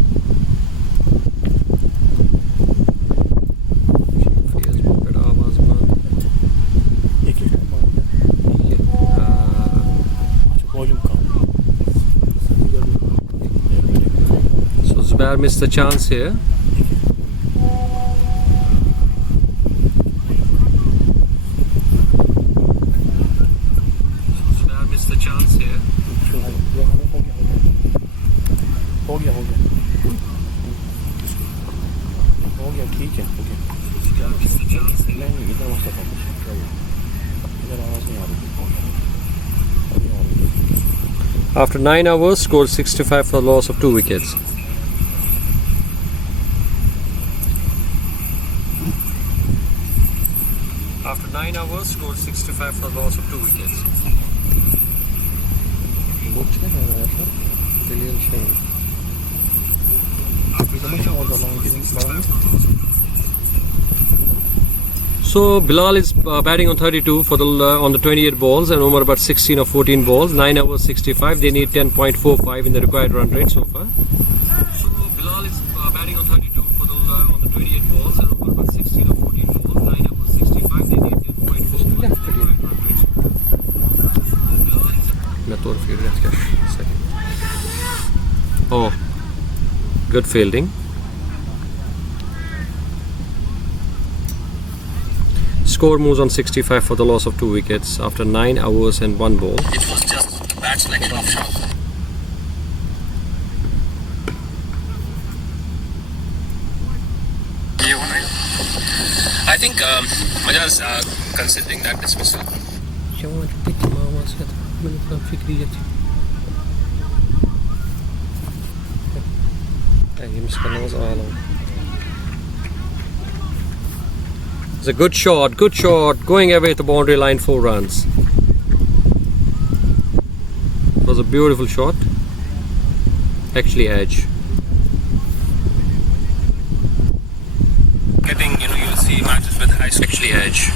So Zubair missed the chance here. After 9 hours, scored 65 for the loss of 2 wickets. After 9 hours, scored 65 for the loss of 2 wickets. So Bilal is batting on 32 for the on the 28 balls and Umar about 16 or 14 balls. 9 hours 65. They need 10.45 in the required run rate so far. So Bilal is batting on 32 for the on the 28 balls and Umar about 16 or 14 balls. 9 hours 65. They need 10.45 in the required run rate. Oh, good fielding. Score moves on 65 for the loss of 2 wickets after 9 hours and 1 ball. It was just bats like an offshot. I think Majaz considering that dismissal. It's a good shot, going away at the boundary line, 4 runs. It was a beautiful shot. Actually edge. I think you'll see matches with high score. Actually edge.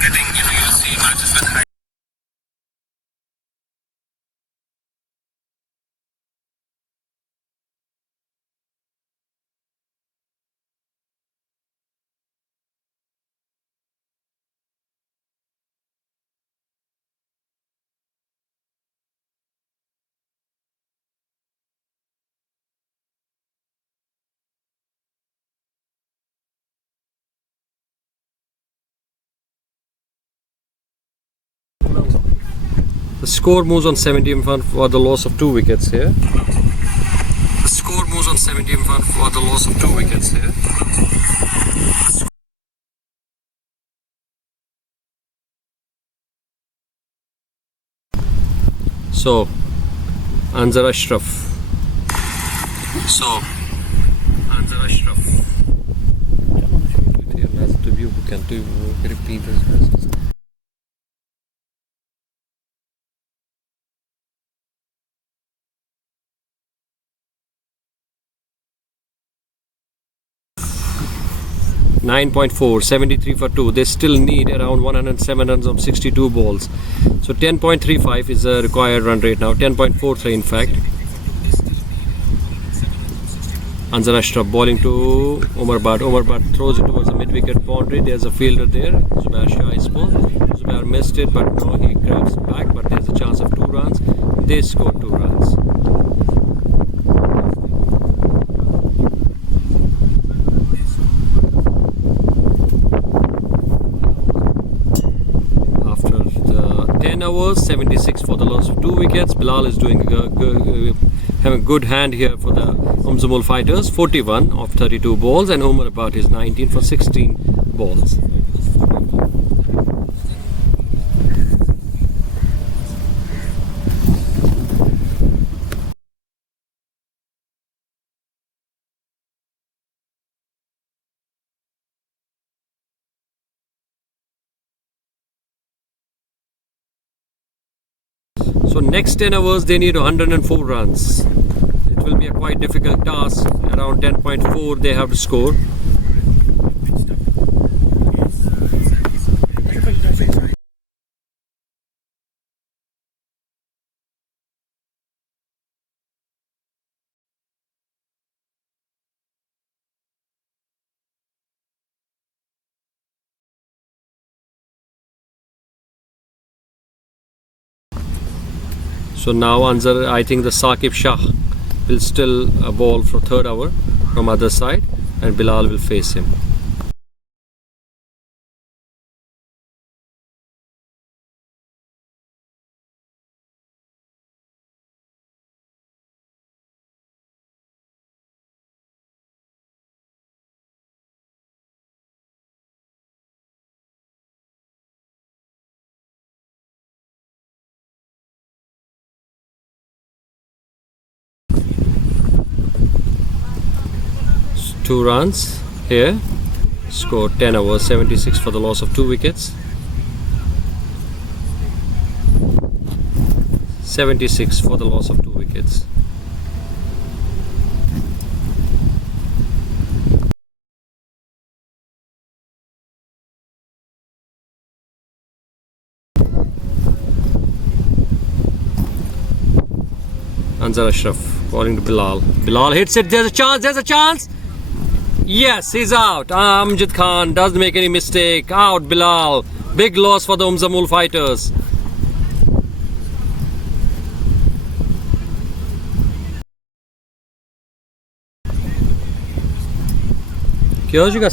I think you'll see matches with high score moves on 17 for the loss of 2 wickets here. The score moves on 17 for the loss of 2 wickets here. So, Anzar Ashraf. So, Anzar Ashraf. .4, 73 for 2. They still need around 107 runs on 62 balls. So 10.35 is the required run rate now. 10.43 in fact. Anzar Ashraf bowling to Umar Bhatt. Umar Bhatt throws it towards the mid-wicket boundary. There's a fielder there. Zubair Shah's ball. Zubair missed it, but no, he grabs back. But there's a chance of 2 runs. They score 2 runs. After the 10 overs, 76 for the loss of 2 wickets. Bilal is doing having a good hand here for the UMZAMOUL fighters. 41 of 32 balls, and Umar Bhatt is 19 for 16 balls. So next 10 overs they need 104 runs. It will be a quite difficult task. Around 10.4 they have to score. So now Anzar, I think the Saqib Shah will still bowl for 3rd over from other side, and Bilal will face him. Two runs here, scored 10 overs, 76 for the loss of 2 wickets. 76 for the loss of 2 wickets. Anzar Ashraf bowling to Bilal. Bilal hits it. There's a chance. There's a chance. Yes, he's out. Amjad Khan doesn't make any mistake. Out Bilal. Big loss for the UMZAMOUL fighters. क्या हो चुका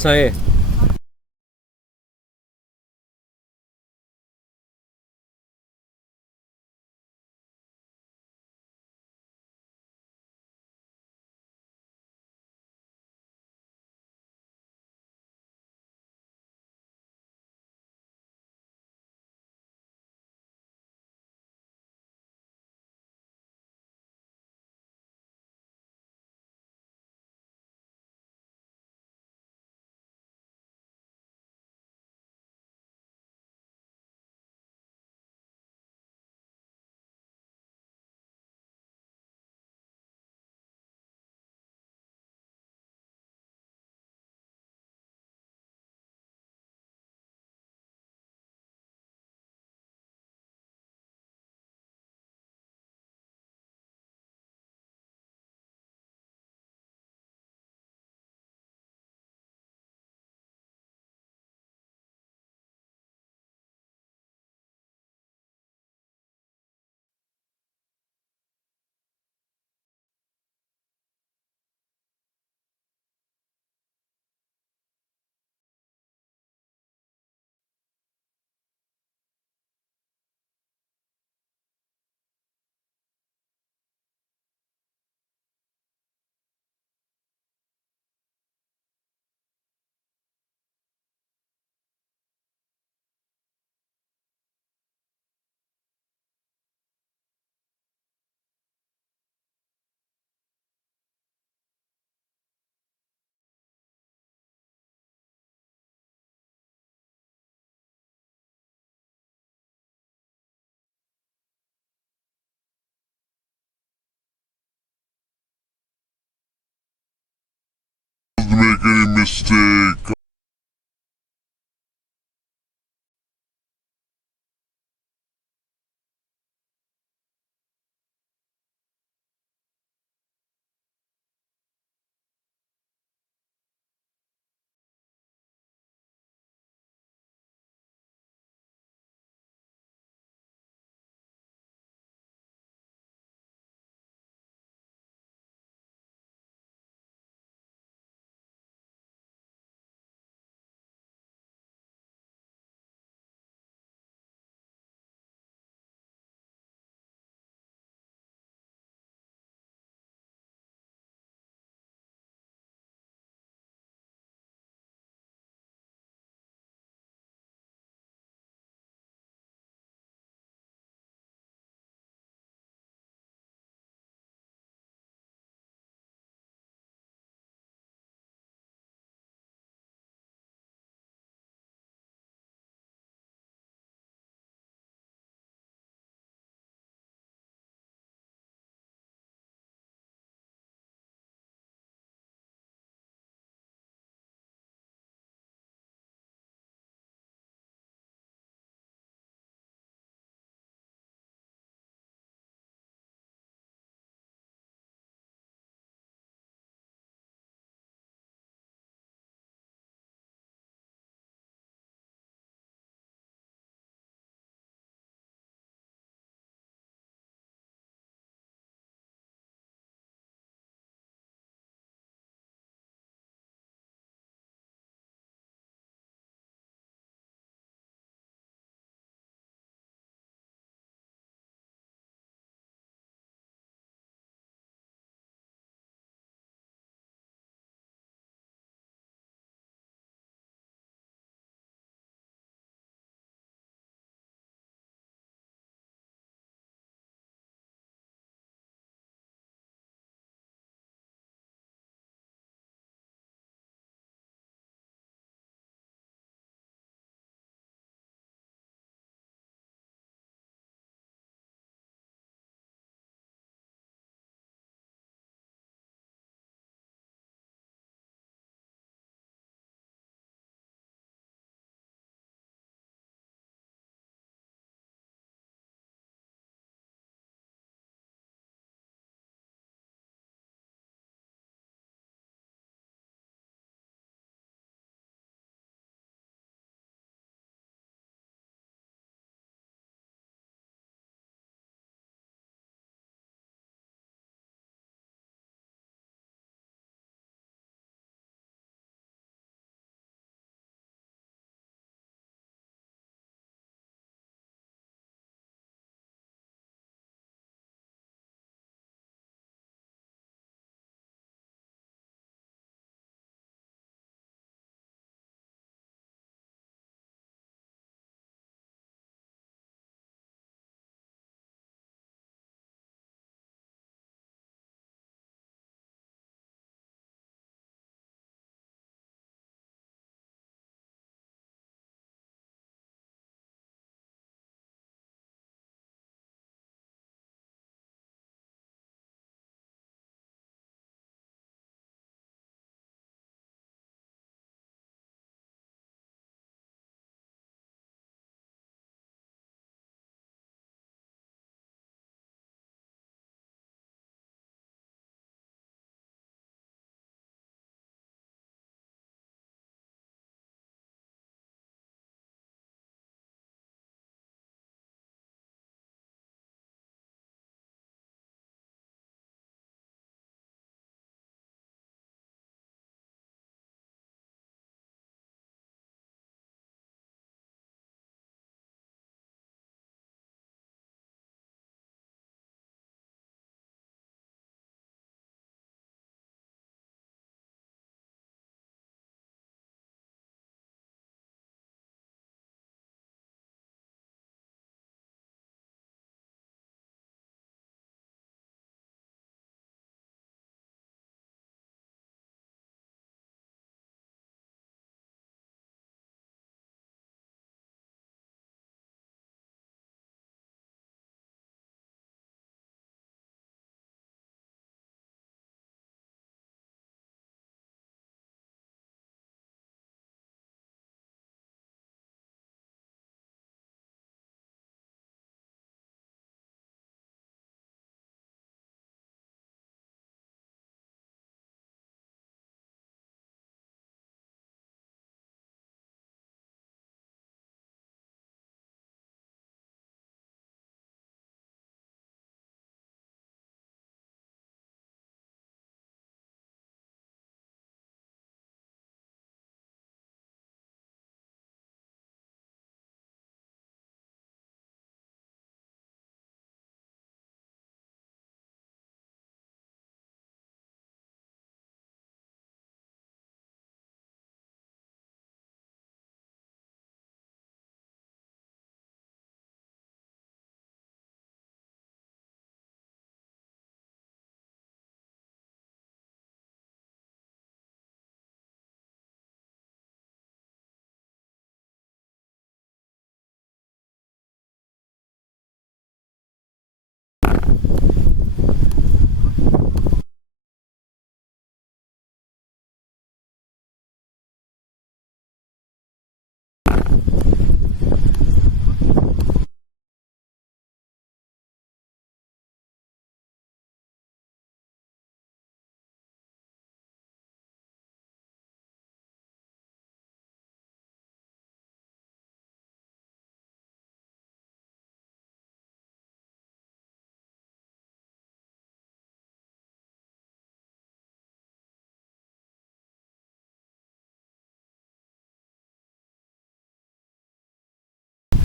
Mystic.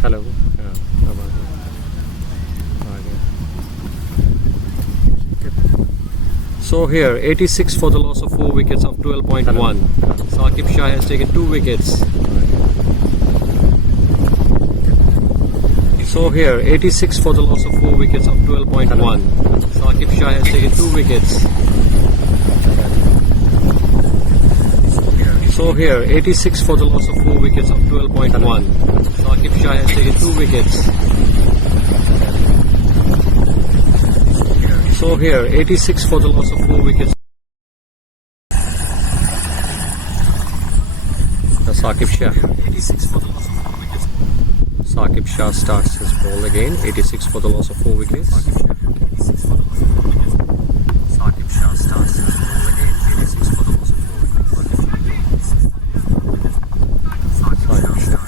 Hello. So here, 86 for the loss of 4 wickets of 12.1. Saqib Shah has taken 2 wickets. So here, 86 for the loss of 4 wickets of 12.1. Saqib Shah has taken 2 wickets. So here, 86 for the loss of 4 wickets of 12.1. Saqib Shah has taken 2 wickets. So here, 86 for the loss of 4 wickets. Saqib Shah. Saqib Shah starts his ball again. 86 for the loss of 4 wickets. Saqib Shah starts his ball again. 86 for the loss of 4 wickets. Saqib Shah.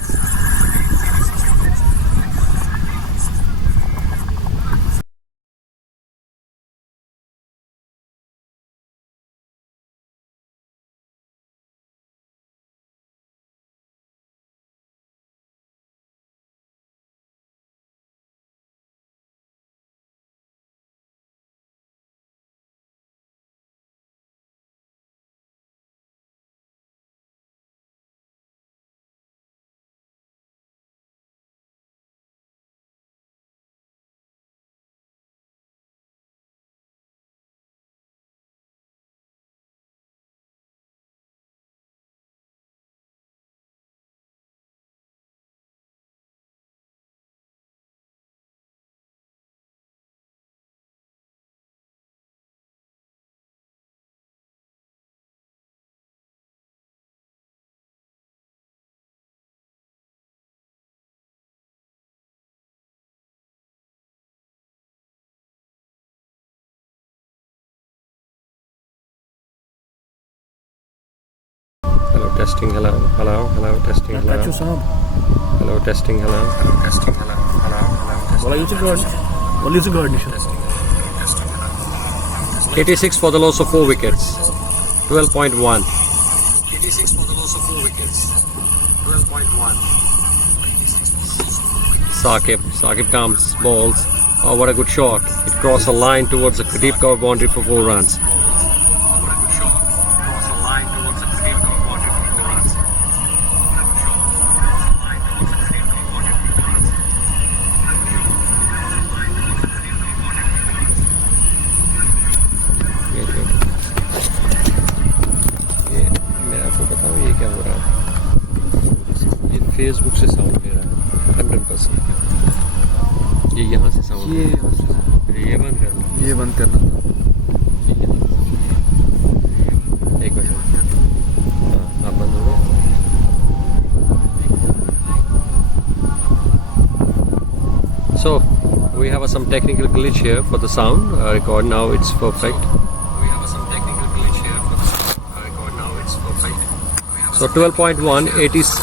Hello, testing, hello, testing, hello. Hello, testing, hello, testing, hello, What are you using guard? What is the guard? 86 for the loss of 4 wickets. 12.1. 86 for the loss of 4 wickets. 12.1. Saqib comes, balls. Oh, what a good shot. It crossed a line towards the deep cover boundary for 4 runs. Facebook से sound ले रहा है 100%. ये यहाँ से sound ये बंद करना एक मिनट. हाँ, आप बंद हो गए. So we have some technical glitch here for the sound record. Now it's perfect. So 12.1,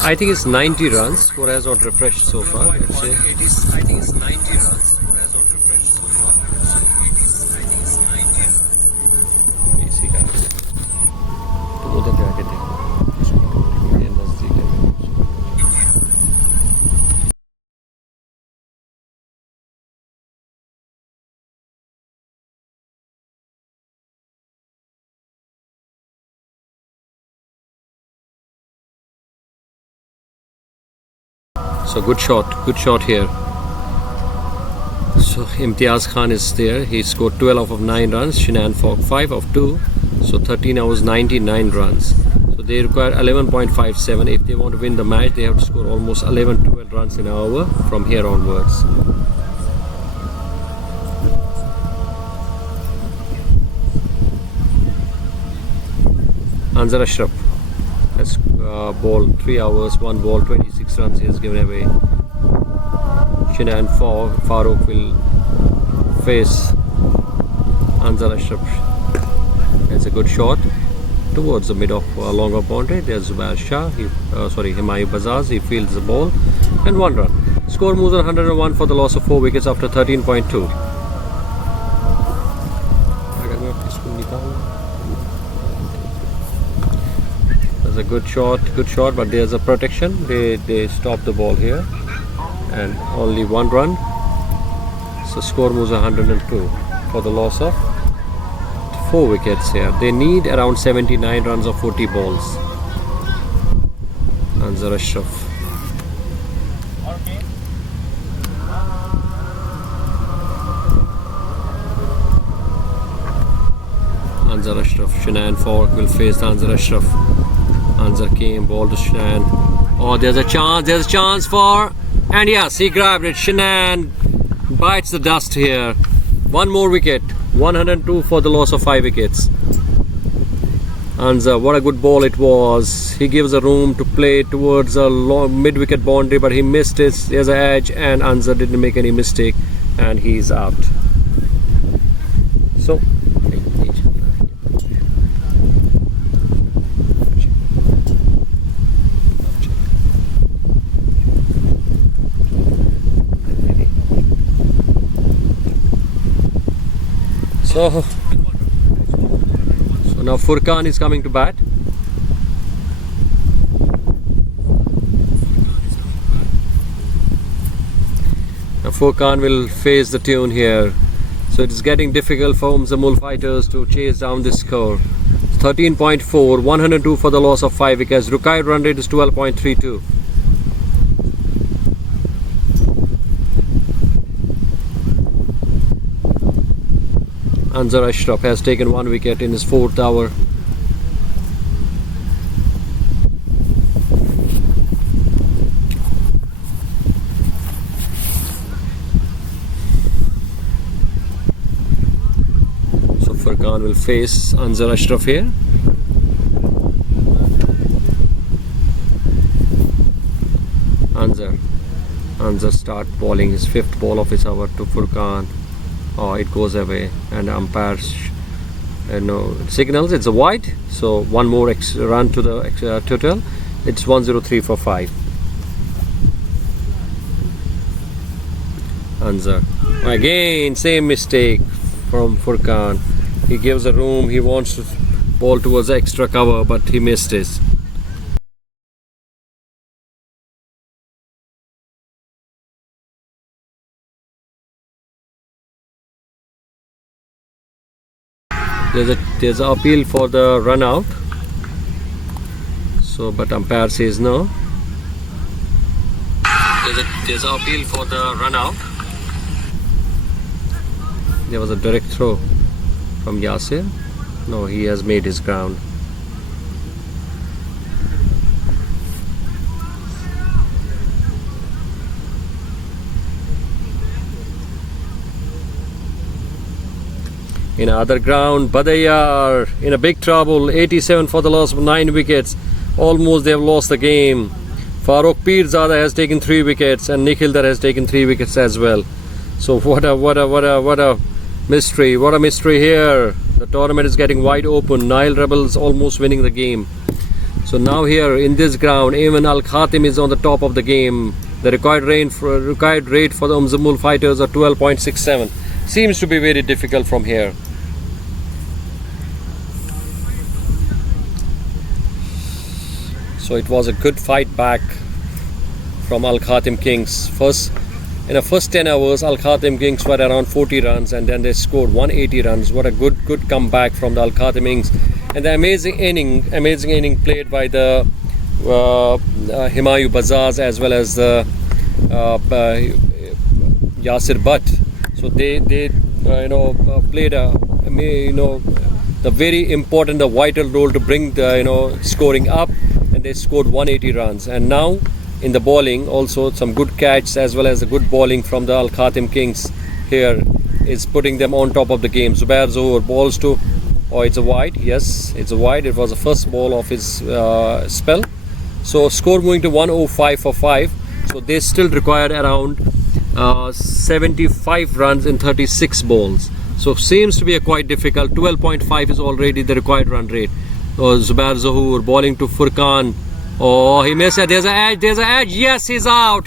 I think it's 90 runs. Score has not refreshed so far. Let's say. I think it's 90 runs. Score has not refreshed so far. AC का. तो उधर जाके देखो. ये नजदीक है. So good shot here. So Imtiaz Khan is there. He scored 12 of 9 runs. Shinan Fogg 5 of 2. So 13 hours 99 runs. So they require 11.57. If they want to win the match, they have to score almost 11-12 runs in an hour from here onwards. Anzar Ashraf has bowled 3 hours, 1 ball, 26 runs he has given away. Shinan Farooq will face Anzar Ashraf. It's a good shot towards the mid of longer boundary. There's Zubair Shah, Himayu Bazaz, he fields the ball and 1 run. Score moves on 101 for the loss of 4 wickets after 13.2. That's a good shot, but there's a protection. They stop the ball here and only 1 run. So score moves 102 for the loss of 4 wickets here. They need around 79 runs of 40 balls. Anzar Ashraf. Anzar Ashraf. Shanaan Falk will face the Anzar Ashraf. Anzar came, ball to Shanaan. Oh, there's a chance for, and yes, he grabbed it. Shanaan bites the dust here. 1 more wicket. 102 for the loss of 5 wickets. Anzar, what a good ball it was. He gives a room to play towards a mid-wicket boundary, but he missed it. There's an edge, and Anzar didn't make any mistake, and he's out. So, so now Furkan is coming to bat. Now Furkan will face the tune here. So it is getting difficult for UMZAMOUL fighters to chase down this score. 13.4, 102 for the loss of 5 wickets. Required run rate is 12.32. Anzar Ashraf has taken 1 wicket in his 4th over. So Furkan will face Anzar Ashraf here. Anzar start bowling his 5th ball of his over to Furkan. Oh, it goes away, and umpire signals it's a wide. So 1 more run to the total. It's 103 for 5. Anzar again, same mistake from Furkan. He gives a room. He wants to ball towards extra cover, but he missed it. There's an appeal for the run out. So, but umpire says no. There's an appeal for the run out. There was a direct throw from Yasir. No, he has made his ground. In other ground, Badayar in a big trouble. 87 for the loss of 9 wickets. Almost they have lost the game. Farooq Pirzada has taken 3 wickets, and Nikhildar has taken 3 wickets as well. So what a mystery! What a mystery here. The tournament is getting wide open. Nile Rebels almost winning the game. So now here in this ground, even KHATIM is on the top of the game. The required rate for the UMZAMOUL fighters are 12.67. Seems to be very difficult from here. So it was a good fight back from KHATIM Kings. In the first 10 hours, KHATIM Kings were around 40 runs, and then they scored 180 runs. What a good comeback from the KHATIM Kings. And the amazing inning played by the Himayu Bazaz as well as the Yasir Butt. So they played the very important, the vital role to bring the scoring up, and they scored 180 runs. And now in the bowling also some good catch as well as the good bowling from the KHATIM Kings here is putting them on top of the game. Zubair Zohur balls to, it's a wide. Yes, it's a wide. It was the first ball of his spell. So score moving to 105 for 5. So they still required around 75 runs in 36 balls. So seems to be a quite difficult. 12.5 is already the required run rate. Zubair Zohur bowling to Furkan. Oh, he missed it. There's an edge. Yes, he's out.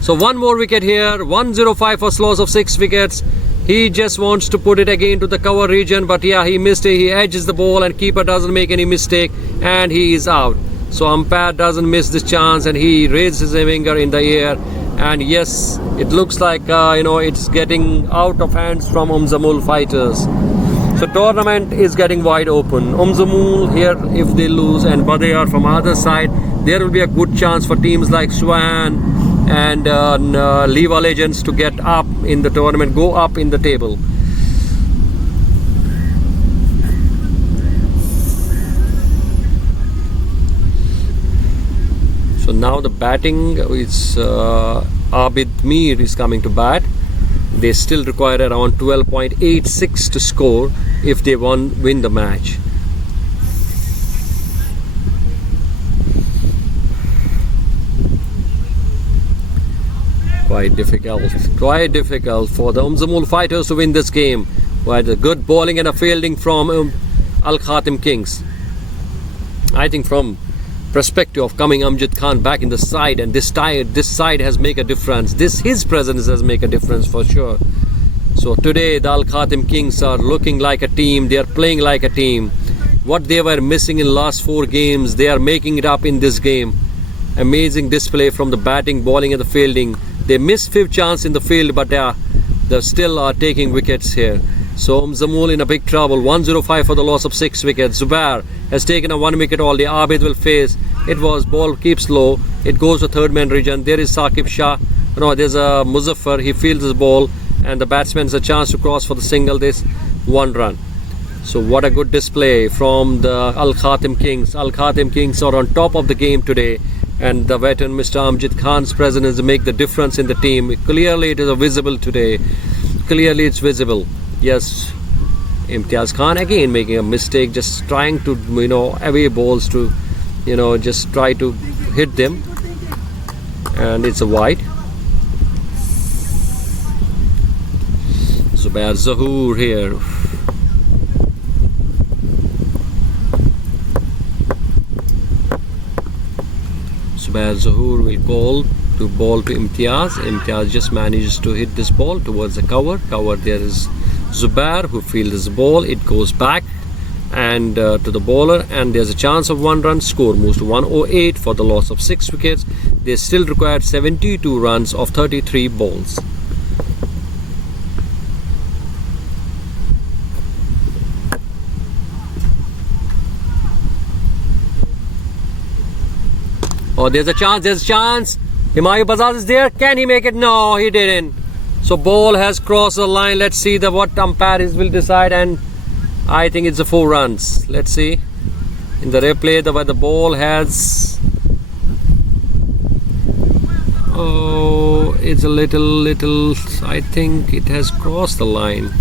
So 1 more wicket here. 105 for loss of 6 wickets. He just wants to put it again to the cover region, but yeah, he missed it. He edges the ball, and keeper doesn't make any mistake, and he is out. So umpire doesn't miss this chance, and he raises his finger in the air. And yes, it looks like it's getting out of hands from UMZAMOUL fighters. So tournament is getting wide open. UMZAMOUL here, if they lose, and Badayar from other side, there will be a good chance for teams like Swan and Liva Legends to get up in the tournament, go up in the table. So now the batting is Abid Mir is coming to bat. They still require around 12.86 to score if they win the match. Quite difficult for the UMZAMOUL fighters to win this game. Quite a good bowling and a fielding from KHATIM Kings. I think from perspective of coming Amjad Khan back in the side, and this side has made a difference. His presence has made a difference for sure. So today the KHATIM Kings are looking like a team. They are playing like a team. What they were missing in last 4 games, they are making it up in this game. Amazing display from the batting, bowling and the fielding. They missed 5th chance in the field, but they still are taking wickets here. So UMZAMOUL in a big trouble. 105 for the loss of 6 wickets. Zubair has taken a 1 wicket all day. Abid will face. It was ball keeps low. It goes to third man region. There is Saqib Shah. No, there's a Muzaffar. He fields his ball, and the batsman has a chance to cross for the single. This 1 run. So what a good display from the KHATIM Kings. KHATIM Kings are on top of the game today, and the veteran Mr. Amjad Khan's presence make the difference in the team. Clearly it is visible today. Clearly it's visible. Yes, Imtiaz Khan again making a mistake, just trying to away balls to just try to hit them, and it's a wide. Zubair Zahoor here. Zubair Zahoor will call to ball to Imtiaz. Imtiaz just manages to hit this ball towards the cover. There is Zubair who fields the ball. It goes back and to the bowler, and there's a chance of 1 run. Score moves to 108 for the loss of 6 wickets. They still required 72 runs of 33 balls. Oh, there's a chance. Himayu Bazaz is there. Can he make it? No, he didn't. So ball has crossed the line. Let's see what umpires will decide, and I think it's a 4 runs. Let's see in the replay the ball has. Oh, it's a little. I think it has crossed the line.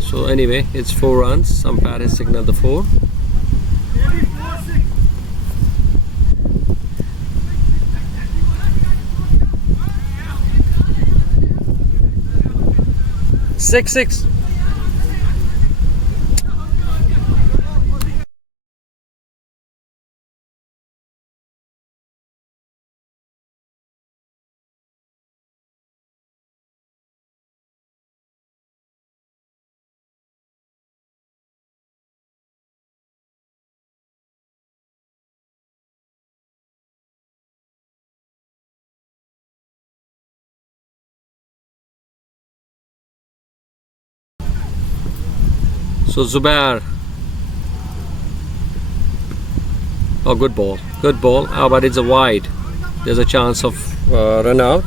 So anyway, it's 4 runs. Umpire has signaled the 4. Six. So Zubair. Oh, good ball. Oh, but it's a wide. There's a chance of run out.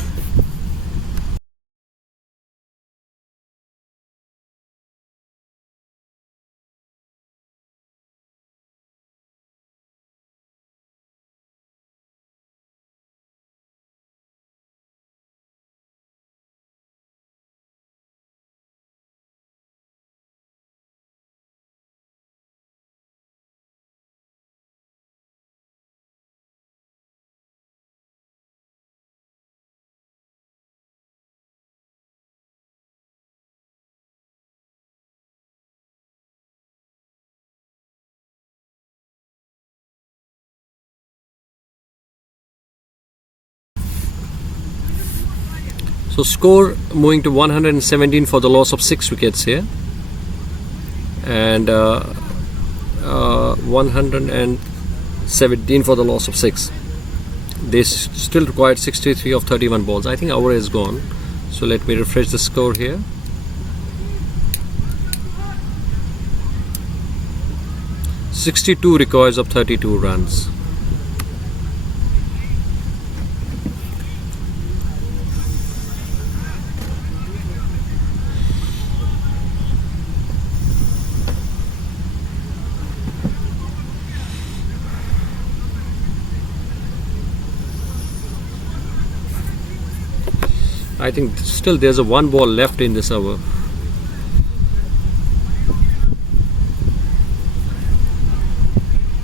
So score moving to 117 for the loss of 6 wickets here, and 100 and 17 for the loss of 6. They still required 63 of 31 balls. I think our is gone. So let me refresh the score here. "62 requires of 32 runs. I think still there's a 1 ball left in this over.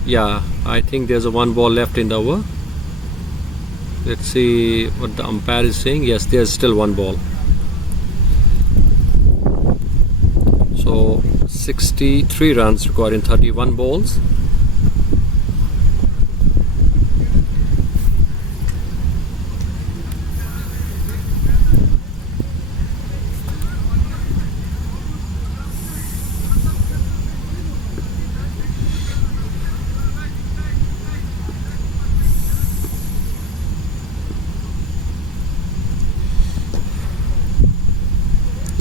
Yeah, I think there's a 1 ball left in the over. Let's see what the umpire is saying. Yes, there's still 1 ball. So 63 runs required in 31 balls.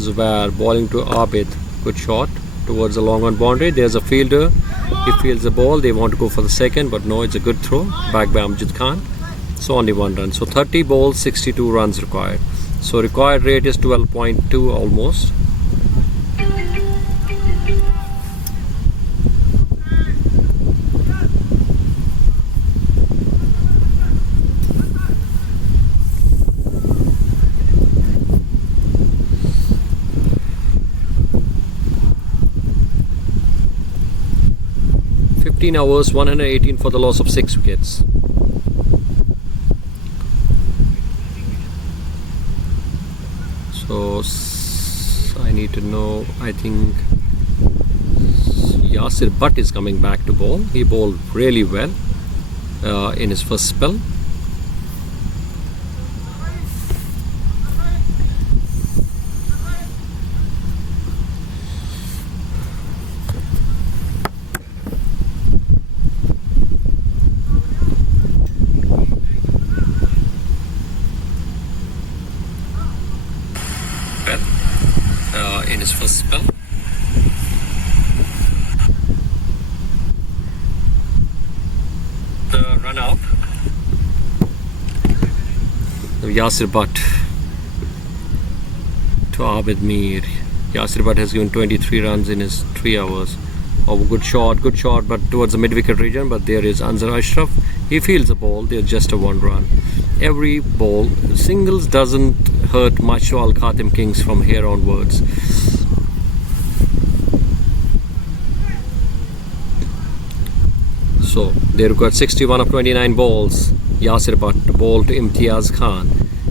Zubair bowling to Abid. Good shot towards the long on boundary. There's a fielder. He fields the ball. They want to go for the second, but no, it's a good throw. Back by Amjad Khan. So only 1 run. So 30 balls, 62 runs required. So required rate is 12.2 almost. Overs, 118 for the loss of 6 wickets. So I need to know, I think Yasir Butt is coming back to bowl. He bowled really well in his first spell. In his first spell. The run out. Yasir Butt to Abid Mir. Yasir Butt has given 23 runs in his 3 overs. Oh, good shot, but towards the mid-wicket region. But there is Anzar Ashraf. He fields the ball. There's just a 1 run. Every ball, singles doesn't hurt much to Al Khatim Kings from here onwards. So they required 61 of 29 balls. Yasir Butt to bowl to Imtiaz Khan.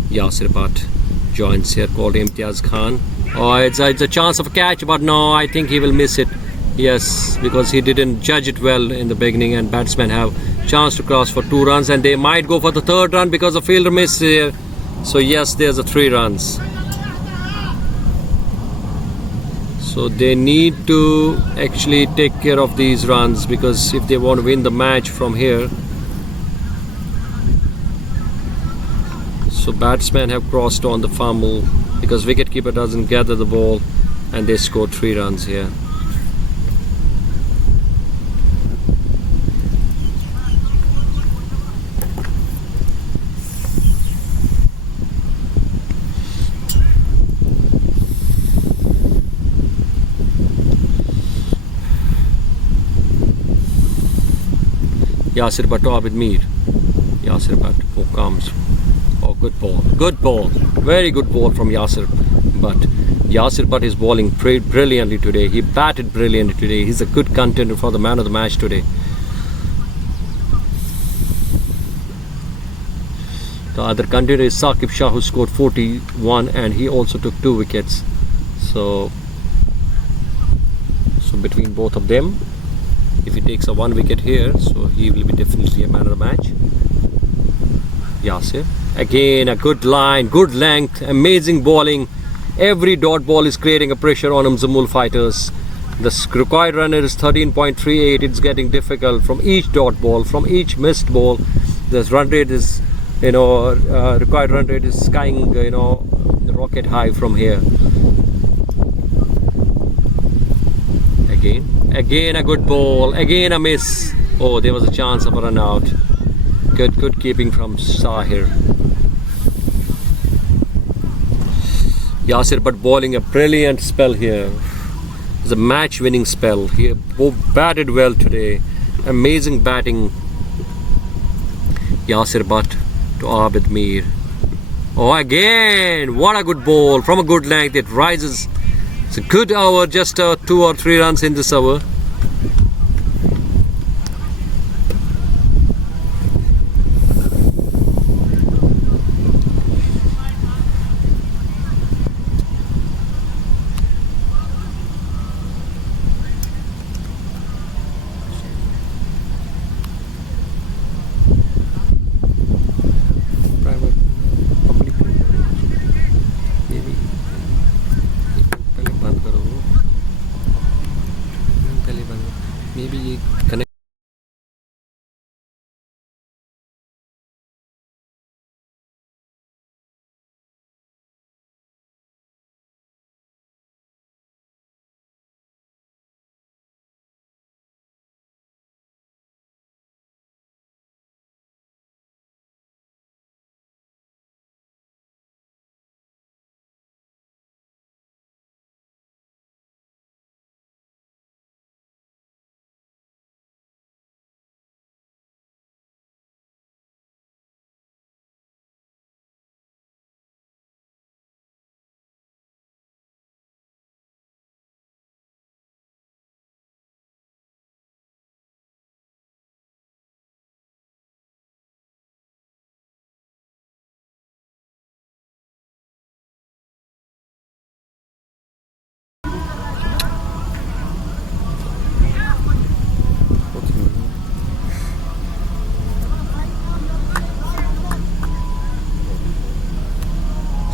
Yasir Butt joins here, called Imtiaz Khan. Oh, it's a chance of a catch, but no, I think he will miss it. Yes, because he didn't judge it well in the beginning, and batsmen have chance to cross for 2 runs, and they might go for the 3rd run because the fielder missed here. So yes, there's a 3 runs. So they need to actually take care of these runs, because if they want to win the match from here. So batsmen have crossed on the fumble because wicketkeeper doesn't gather the ball, and they score 3 runs here. Yasir Butt to Abid Mir. Yasir Butt who comes. Oh, good ball, very good ball from Yasir Butt. Yasir Butt is bowling brilliantly today. He batted brilliantly today. He's a good contender for the man of the match today. The other contender is Saqib Shah, who scored 41, and he also took 2 wickets. So between both of them, if he takes a 1 wicket here, so he will be definitely a man of the match. Yasir again, a good line, good length, amazing bowling. Every dot ball is creating a pressure on UMZAMOUL fighters. The required run rate is 13.38. It's getting difficult from each dot ball, from each missed ball. This run rate is, required run rate is skying, rocket high from here. Again a good ball, again a miss. Oh, there was a chance of a run out. Good keeping from Sahir. Yasir Butt bowling a brilliant spell here. It's a match-winning spell. He batted well today. Amazing batting. Yasir Butt to Abid Mir. Oh, again! What a good ball from a good length. It rises. It's a good over. Just 2 or 3 runs in this over. Maybe connect.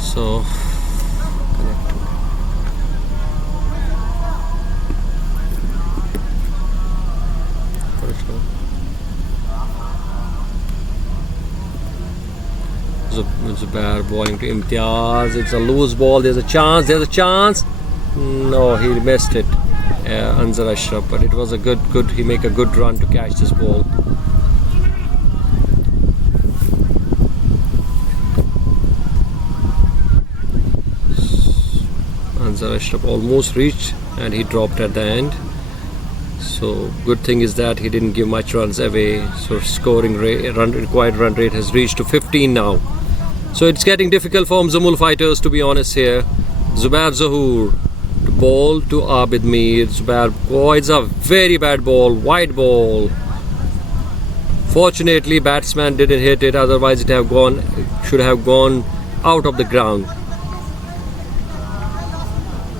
So Zubair bowling to Imtiaz. It's a loose ball. There's a chance. No, he missed it. Anzar Ashraf, but it was a good. He make a good run to catch this ball. Anzar Ashraf almost reached and he dropped at the end. So good thing is that he didn't give much runs away. So scoring rate, required run rate has reached to 15 now. So it's getting difficult for UMZAMOUL fighters, to be honest here. Zubair Zahoor to ball to Abid Mir. Zubair, oh, it's a very bad ball, wide ball. Fortunately, batsman didn't hit it. Otherwise, it should have gone out of the ground.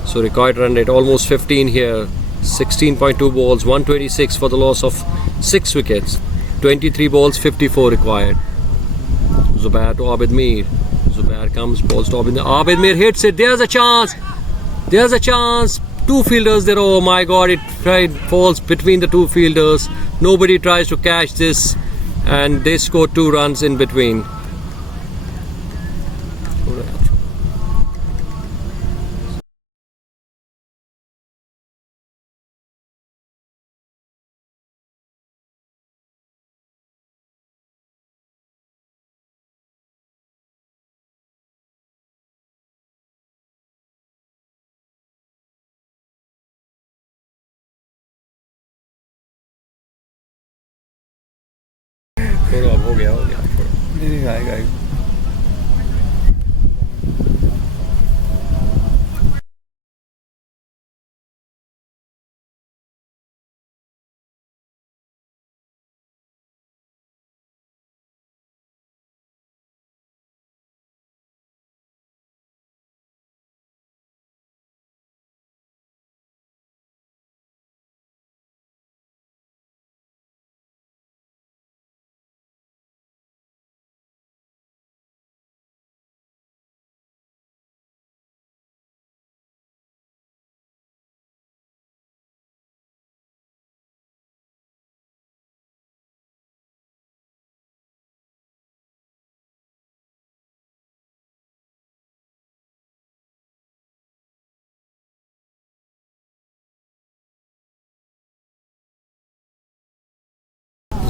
So required run rate almost 15 here. 16.2 balls, 126 for the loss of 6 wickets. 23 balls, 54 required. Zubair to Abid Mir. Zubair comes, balls to Abid Mir. Abid Mir hits it. There's a chance. 2 fielders there. Oh my God! It falls between the 2 fielders. Nobody tries to catch this, and they score 2 runs in between. छोड़ो अब हो गया छोड़ो नहीं आएगा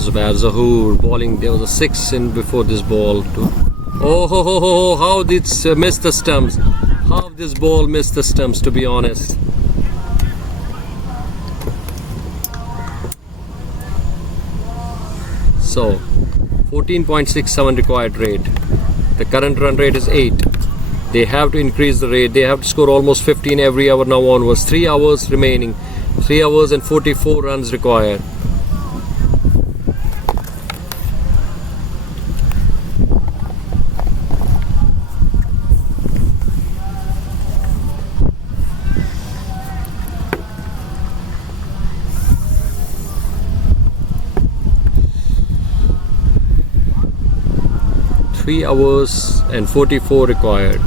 was bad. Zahoor bowling. There was a 6 in before this ball. How this missed the stumps. How this ball missed the stumps, to be honest. So 14.67 required rate. The current run rate is 8. They have to increase the rate. They have to score almost 15 every hour now onwards. 3 hours remaining. 3 hours and 44 runs required. Three hours and 44 required.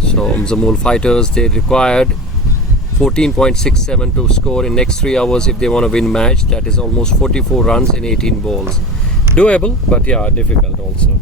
So UMZAMOUL fighters, they required 14.67 to score in next 3 hours if they want to win match. That is almost 44 runs in 18 balls. Doable, but yeah, difficult also.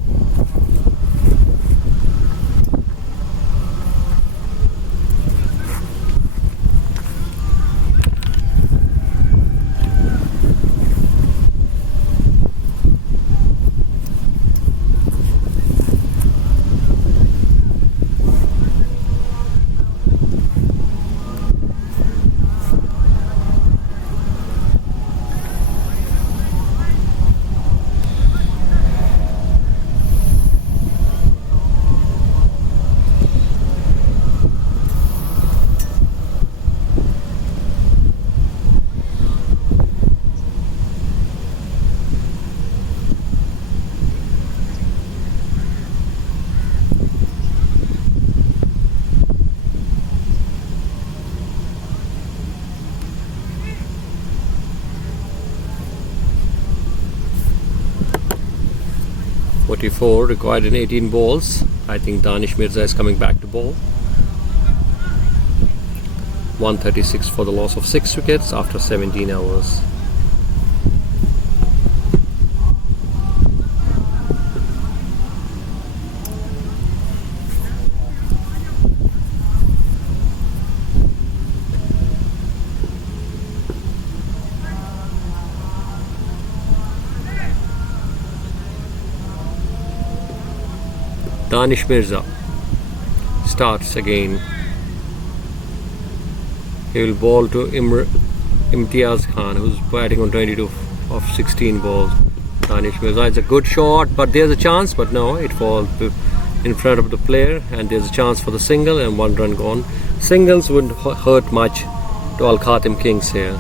.44 required in 18 balls. I think Danish Mirza is coming back to bowl. 136 for the loss of 6 wickets after 17 hours. Danish Mirza starts again. He will bowl to Imtiaz Khan, who's batting on 22 of 16 balls. Danish Mirza, it's a good shot, but there's a chance, but no, it falls in front of the player, and there's a chance for the single and 1 run gone. Singles wouldn't hurt much to Al Khatim Kings here.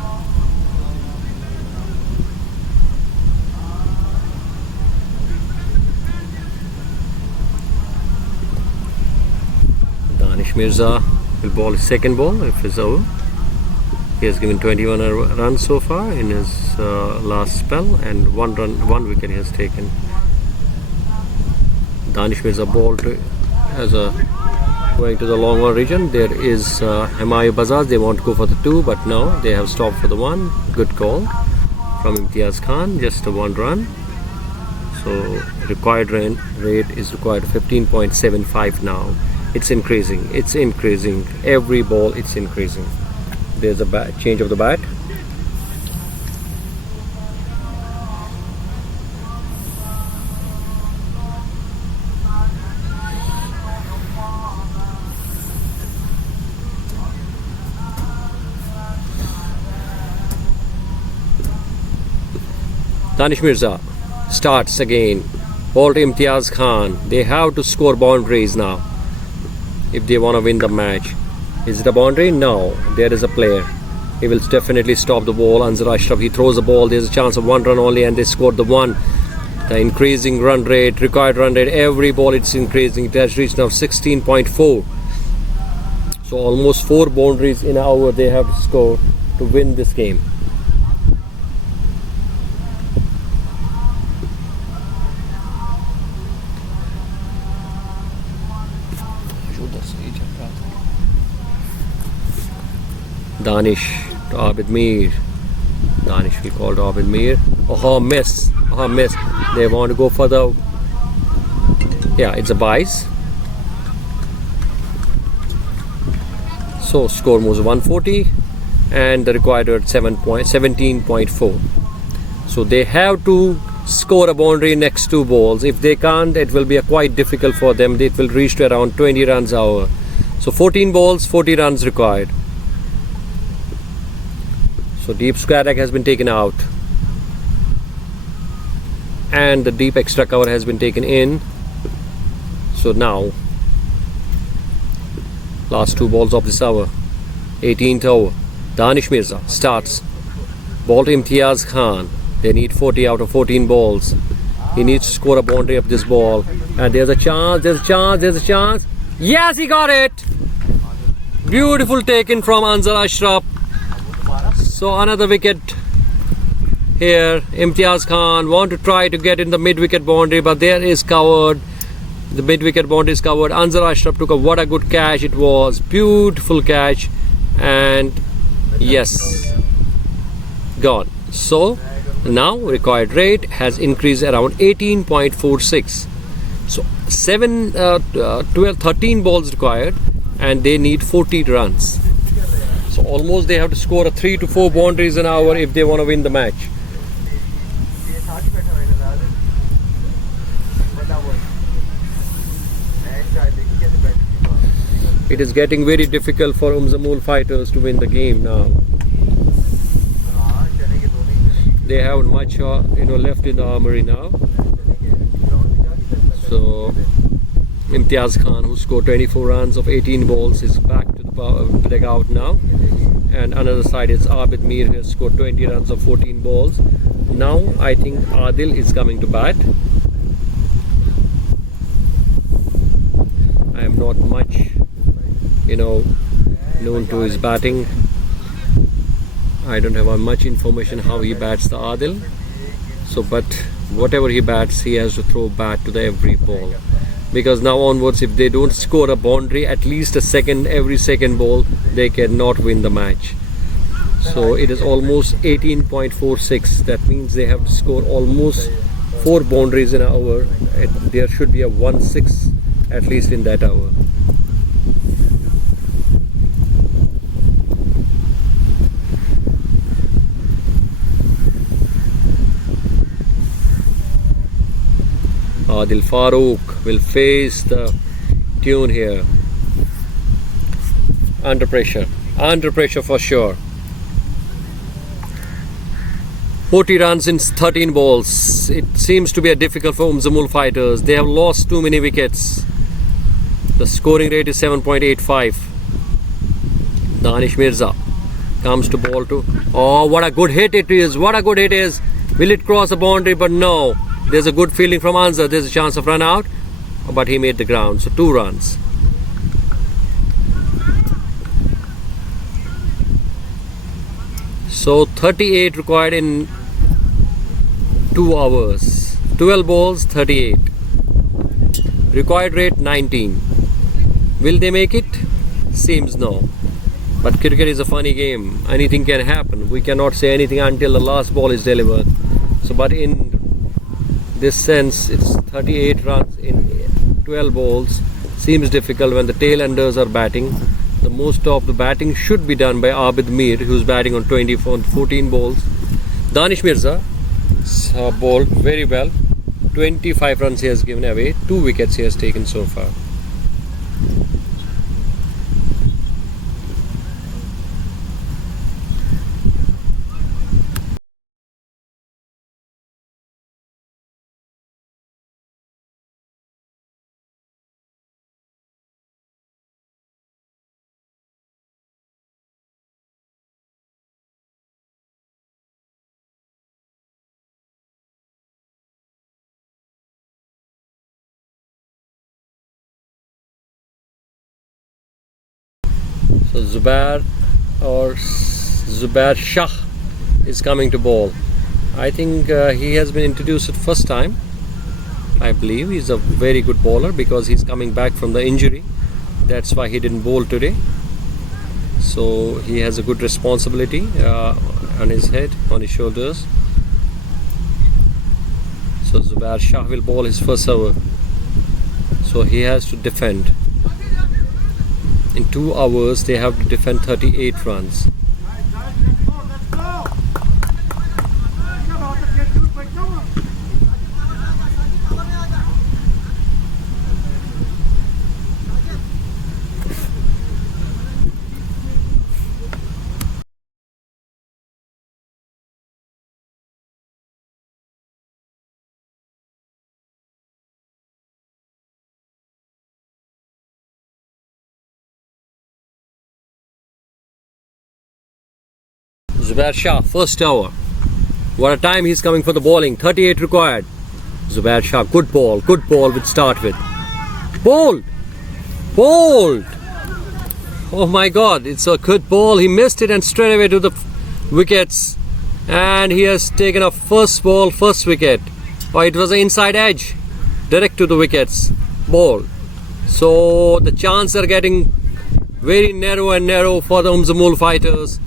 Mirza will bowl his second ball if it's over. He has given 21 runs so far in his last spell, and 1 wicket he has taken. Danish Mirza ball to going to the long on region. There is Himayu Bazaz. They want to go for the 2, but no, they have stopped for the 1. Good call from Imtiaz Khan, just a 1 run. So required rate is required 15.75 now. It's increasing. It's increasing. Every ball, it's increasing. There's a change of the bat. Danish Mirza starts again. Ball to Imtiaz Khan. They have to score boundaries now if they want to win the match. Is it a boundary? No. There is a player. He will definitely stop the ball. Anzar Ashraf, he throws the ball. There's a chance of 1 run only, and they scored the 1. The increasing run rate, required run rate, every ball it's increasing. It has reached now 16.4. So almost 4 boundaries in an hour they have to score to win this game. Danish to Abid Mir. Danish will call to Abid Mir. Oh, miss. Oh, miss. They want to go for the... Yeah, it's a bias. So score moves 140 and the required at 17.4. So they have to score a boundary next two balls. If they can't, it will be quite difficult for them. It will reach to around 20 runs hour. So 14 balls, 40 runs required. So deep square leg has been taken out and the deep extra cover has been taken in. So now last two balls of this over, 18th over. Danish Mirza starts. Ball to Imtiaz Khan. They need 40 out of 14 balls. He needs to score a boundary of this ball. And there's a chance, there's a chance, there's a chance. Yes, he got it! Beautiful taken from Anzar Ashraf. So another wicket here. Imtiaz Khan want to try to get in the mid-wicket boundary, but there is covered. The mid-wicket boundary is covered. Anzar Ashraf took a what a good catch it was. Beautiful catch. And yes, gone. So now required rate has increased around 18.46. So 13 balls required and they need 40 runs. So almost they have to score a 3 to 4 boundaries an hour if they want to win the match. It is getting very difficult for UMZAMOUL fighters to win the game now. They haven't much left in the armory now. So Imtiaz Khan, who scored 24 runs of 18 balls, is back to the dugout now. And another side is Abid Mir, who has scored 20 runs of 14 balls. Now I think Adil is coming to bat. I am not much known to his batting. I don't have much information how he bats the Adil. So but whatever he bats, he has to throw bat to the every ball, because now onwards if they don't score a boundary at least a second every second ball, they cannot win the match. So it is almost 18.46. that means they have to score almost 4 boundaries in an hour. There should be a 1-6 at least in that hour. Adil Farooq will face the tune here. Under pressure for sure. 40 runs in 13 balls. It seems to be difficult for UMZAMOUL fighters. They have lost too many wickets. The scoring rate is 7.85. Danish Mirza comes to ball to. Oh, what a good hit it is! What a good hit is! Will it cross the boundary? But no. There's a good feeling from Anzar. There's a chance of run out, but he made the ground. So 2 runs. So 38 required in 2 hours. 12 balls, 38. Required rate 19. Will they make it? Seems no. But cricket is a funny game. Anything can happen. We cannot say anything until the last ball is delivered. So, but in this sense, it's 38 runs in 12 balls. Seems difficult when the tail-enders are batting. The most of the batting should be done by Abid Mir, who's batting on 14 balls. Danish Mirza bowled very well. 25 runs he has given away. 2 wickets he has taken so far. So Zubair Shah is coming to bowl. I think he has been introduced at first time. I believe he's a very good bowler because he's coming back from the injury. That's why he didn't bowl today. So he has a good responsibility on his head, on his shoulders. So Zubair Shah will bowl his first over. So he has to defend. In 2 hours they have to defend 38 runs. Zubair Shah, first over. What a time he's coming for the bowling. 38 required. Zubair Shah, good ball with start with. Bowled! Bowled! Oh my god, it's a good ball. He missed it and straight away to the wickets. And he has taken a first ball, first wicket. Oh, it was an inside edge. Direct to the wickets. Ball. So the chances are getting very narrow and narrow for the UMZAMOUL fighters.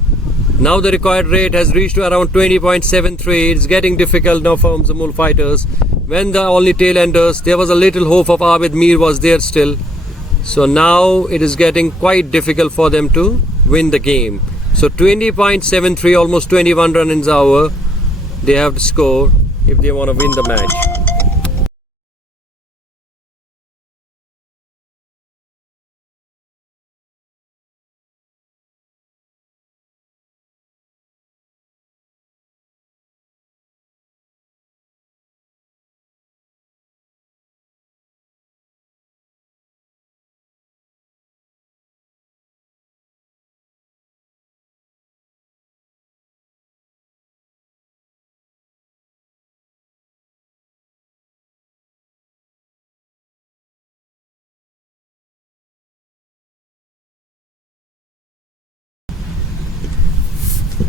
Now the required rate has reached to around 20.73. It's getting difficult now for UMZAMOUL fighters. When the only tail enders, there was a little hope of Abid Mir was there still. So now it is getting quite difficult for them to win the game. So 20.73, almost 21 runs an hour, they have to score if they want to win the match.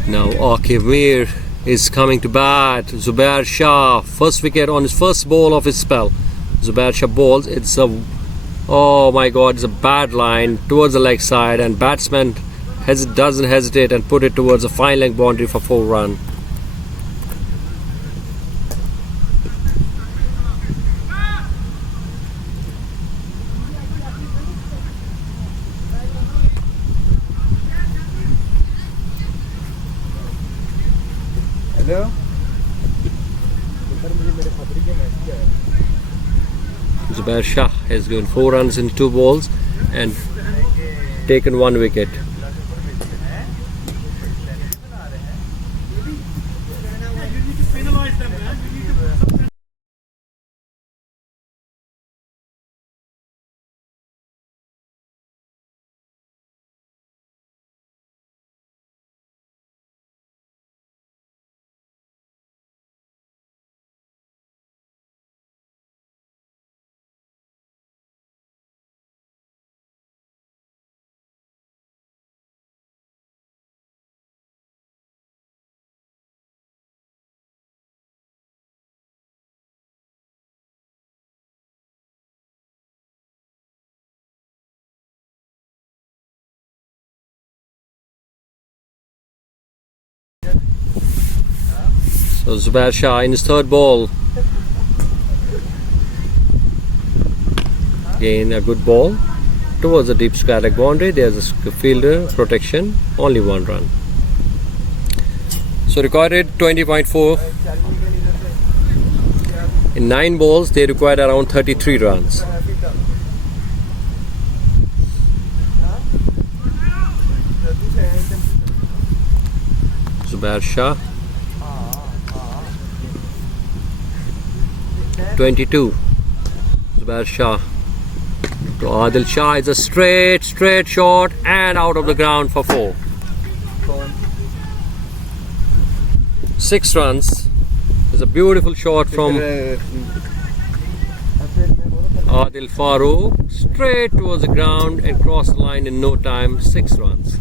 Now Akif Mir is coming to bat. Zubair Shah, first wicket on his first ball of his spell. Zubair Shah bowls. It's a, oh my god, it's a bad line towards the leg side, and batsman doesn't hesitate and put it towards a fine leg boundary for 4 runs. Zubair Shah has given 4 runs in 2 balls and taken 1 wicket. So Zubair Shah in his 3rd ball. Again a good ball towards the deep square leg boundary. There's a fielder protection, only 1 run. So recorded 20.4. In 9 balls they required around 33 runs. Zubair Shah 22. Zubair Shah to Adil Shah. It's a straight shot and out of the ground for 4. 6 runs. It's a beautiful shot from Adil Farooq, straight towards the ground and cross the line in no time. 6 runs.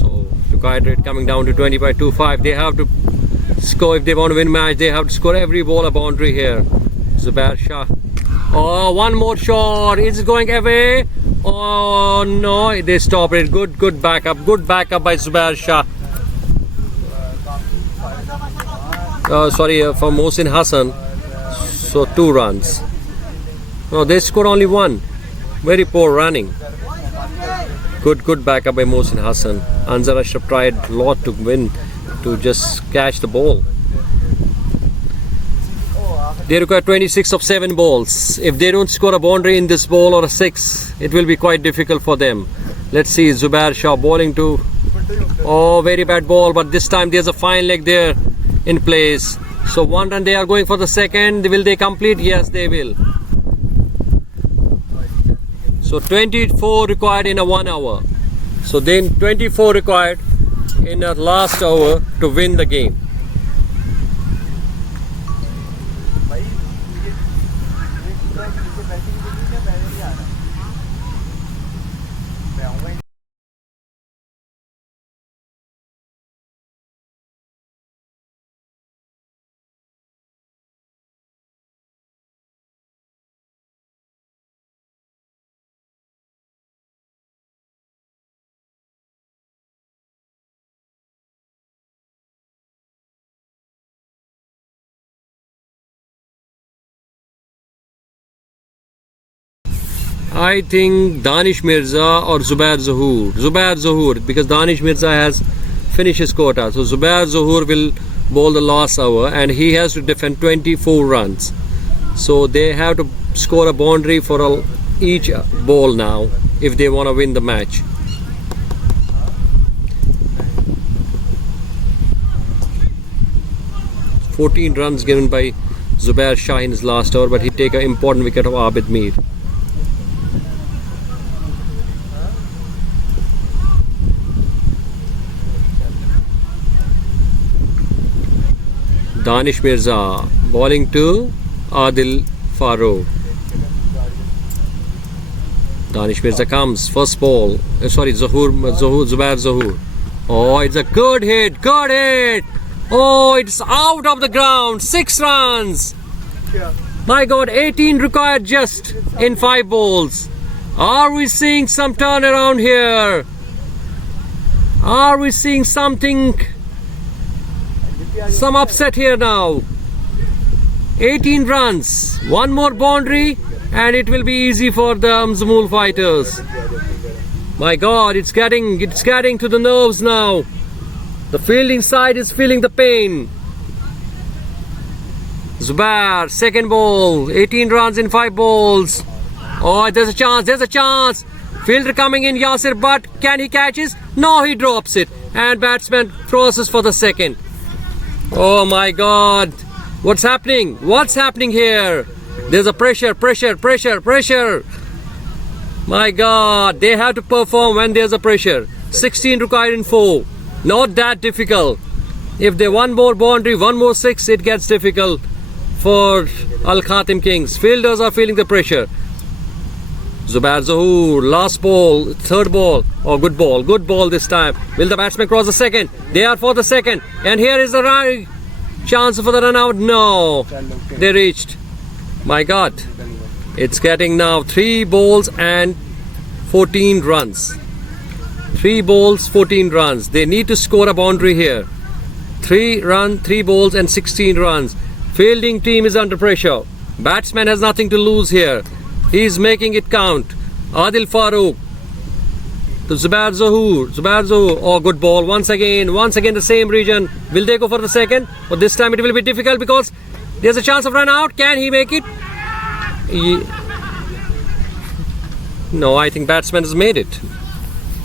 So required rate coming down to 20.25. They have to score if they want to win match. They have to score every ball a boundary here. Zubair Shah. Oh, one more shot. It's going away. Oh no, they stopped it. Good backup. Good backup by Zubair Shah. Sorry, for Mohsin Hassan. So 2 runs. No, they scored only 1. Very poor running. Good backup by Mohsin Hassan. Anzar Ashraf tried a lot to win, to just catch the ball. They require 26 of 7 balls. If they don't score a boundary in this ball or a 6, it will be quite difficult for them. Let's see, Zubair Shah bowling to... Oh, very bad ball, but this time there's a fine leg there in place. So 1 run they are going for the second. Will they complete? Yes, they will. So 24 required in a 1 hour. So then 24 required in the last hour to win the game. I think Danish Mirza or Zubair Zahoor. Zubair Zahoor, because Danish Mirza has finished his quota. So Zubair Zahoor will bowl the last hour and he has to defend 24 runs. So they have to score a boundary for each ball now if they want to win the match. "14 runs given by Zubair Shah in his last over, but he take an important wicket of Abid Mir. Danish Mirza bowling to Adil Farooq. Danish Mirza comes, first ball. Zubair Zahoor. Oh, it's a good hit, good hit. Oh, it's out of the ground. 6 runs. My God, 18 required just in 5 balls. Are we seeing some turnaround here? Are we seeing something? Some upset here now. 18 runs, 1 more boundary, and it will be easy for the UMZAMOUL fighters. My God, it's getting to the nerves now. The fielding side is feeling the pain. Zubair, second ball, 18 runs in 5 balls. Oh, there's a chance. Fielder coming in, Yasir, but can he catch it? No, he drops it. And batsman crosses for the second. Oh my God, what's happening? What's happening here? There's a pressure. My God, they have to perform when there's a pressure. 16 required in 4. Not that difficult. If they 1 more boundary, 1 more 6, it gets difficult for KHATIM Kings. Fielders are feeling the pressure. Zubair Zahoor, last ball, third ball. Oh, good ball this time. Will the batsman cross the second? They are for the second. And here is the right chance for the run out. No, they reached. My God, it's getting now 3 balls and 14 runs. 3 balls, 14 runs. They need to score a boundary here. 3 balls and 16 runs. Fielding team is under pressure. Batsman has nothing to lose here. He's making it count. Adil Farooq to Zubair Zahoor. Oh, good ball. Once again the same region. Will they go for the second? But this time it will be difficult because there's a chance of run out. Can he make it? No, I think batsman has made it.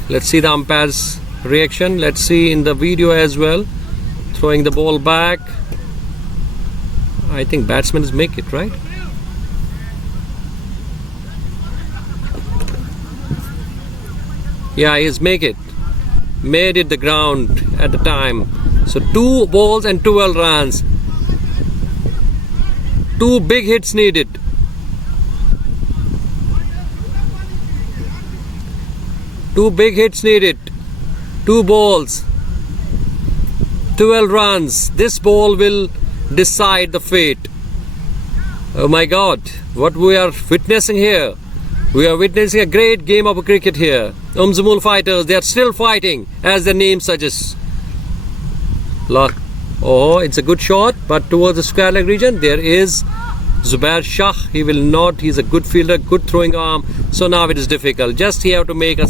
Let's see the umpire's reaction. Let's see in the video as well. Throwing the ball back. I think batsman has make it, right? Yeah, he's made it the ground at the time. So 2 balls and 12 runs. 2 big hits needed. 2 big hits needed. 2 balls, 12 runs. This ball will decide the fate. Oh my God, what we are witnessing here. We are witnessing a great game of cricket here. UMZAMOUL fighters, they are still fighting, as the name suggests. Look, oh, it's a good shot, but towards the square leg region, there is Zubair Shah. He will not, he's a good fielder, good throwing arm. So now it is difficult. Just he have to make a,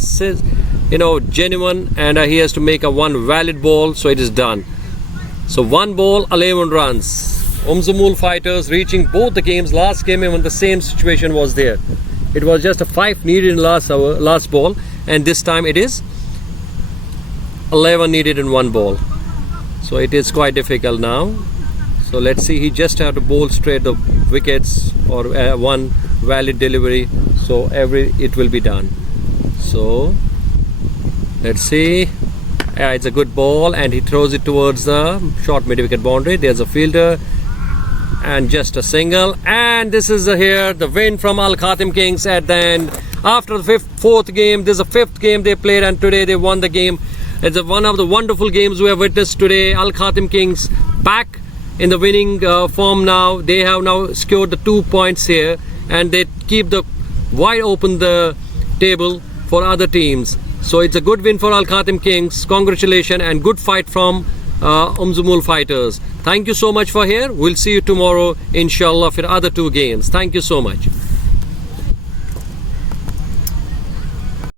genuine, and he has to make a one valid ball, so it is done. So one ball, 11 runs. UMZAMOUL fighters reaching both the games. Last game even the same situation was there. It was just a 5 needed in last ball, and this time it is 11 needed in one ball. So it is quite difficult now. So let's see, he just have to bowl straight the wickets or one valid delivery, so it will be done. So let's see. Yeah, it's a good ball, and he throws it towards the short mid-wicket boundary. There's a fielder, and just a single. And this is here the win from Al KHATIM Kings at the end. After the fourth game, this is the 5th game they played, and today they won the game. It's one of the wonderful games we have witnessed today. Al KHATIM Kings back in the winning form now. They have now scored the 2 points here, and they keep the wide open the table for other teams. So it's a good win for Al KHATIM Kings. Congratulations, and good fight from UMZAMOUL fighters. Thank you so much for here. We'll see you tomorrow inshallah for other 2 games. Thank you so much.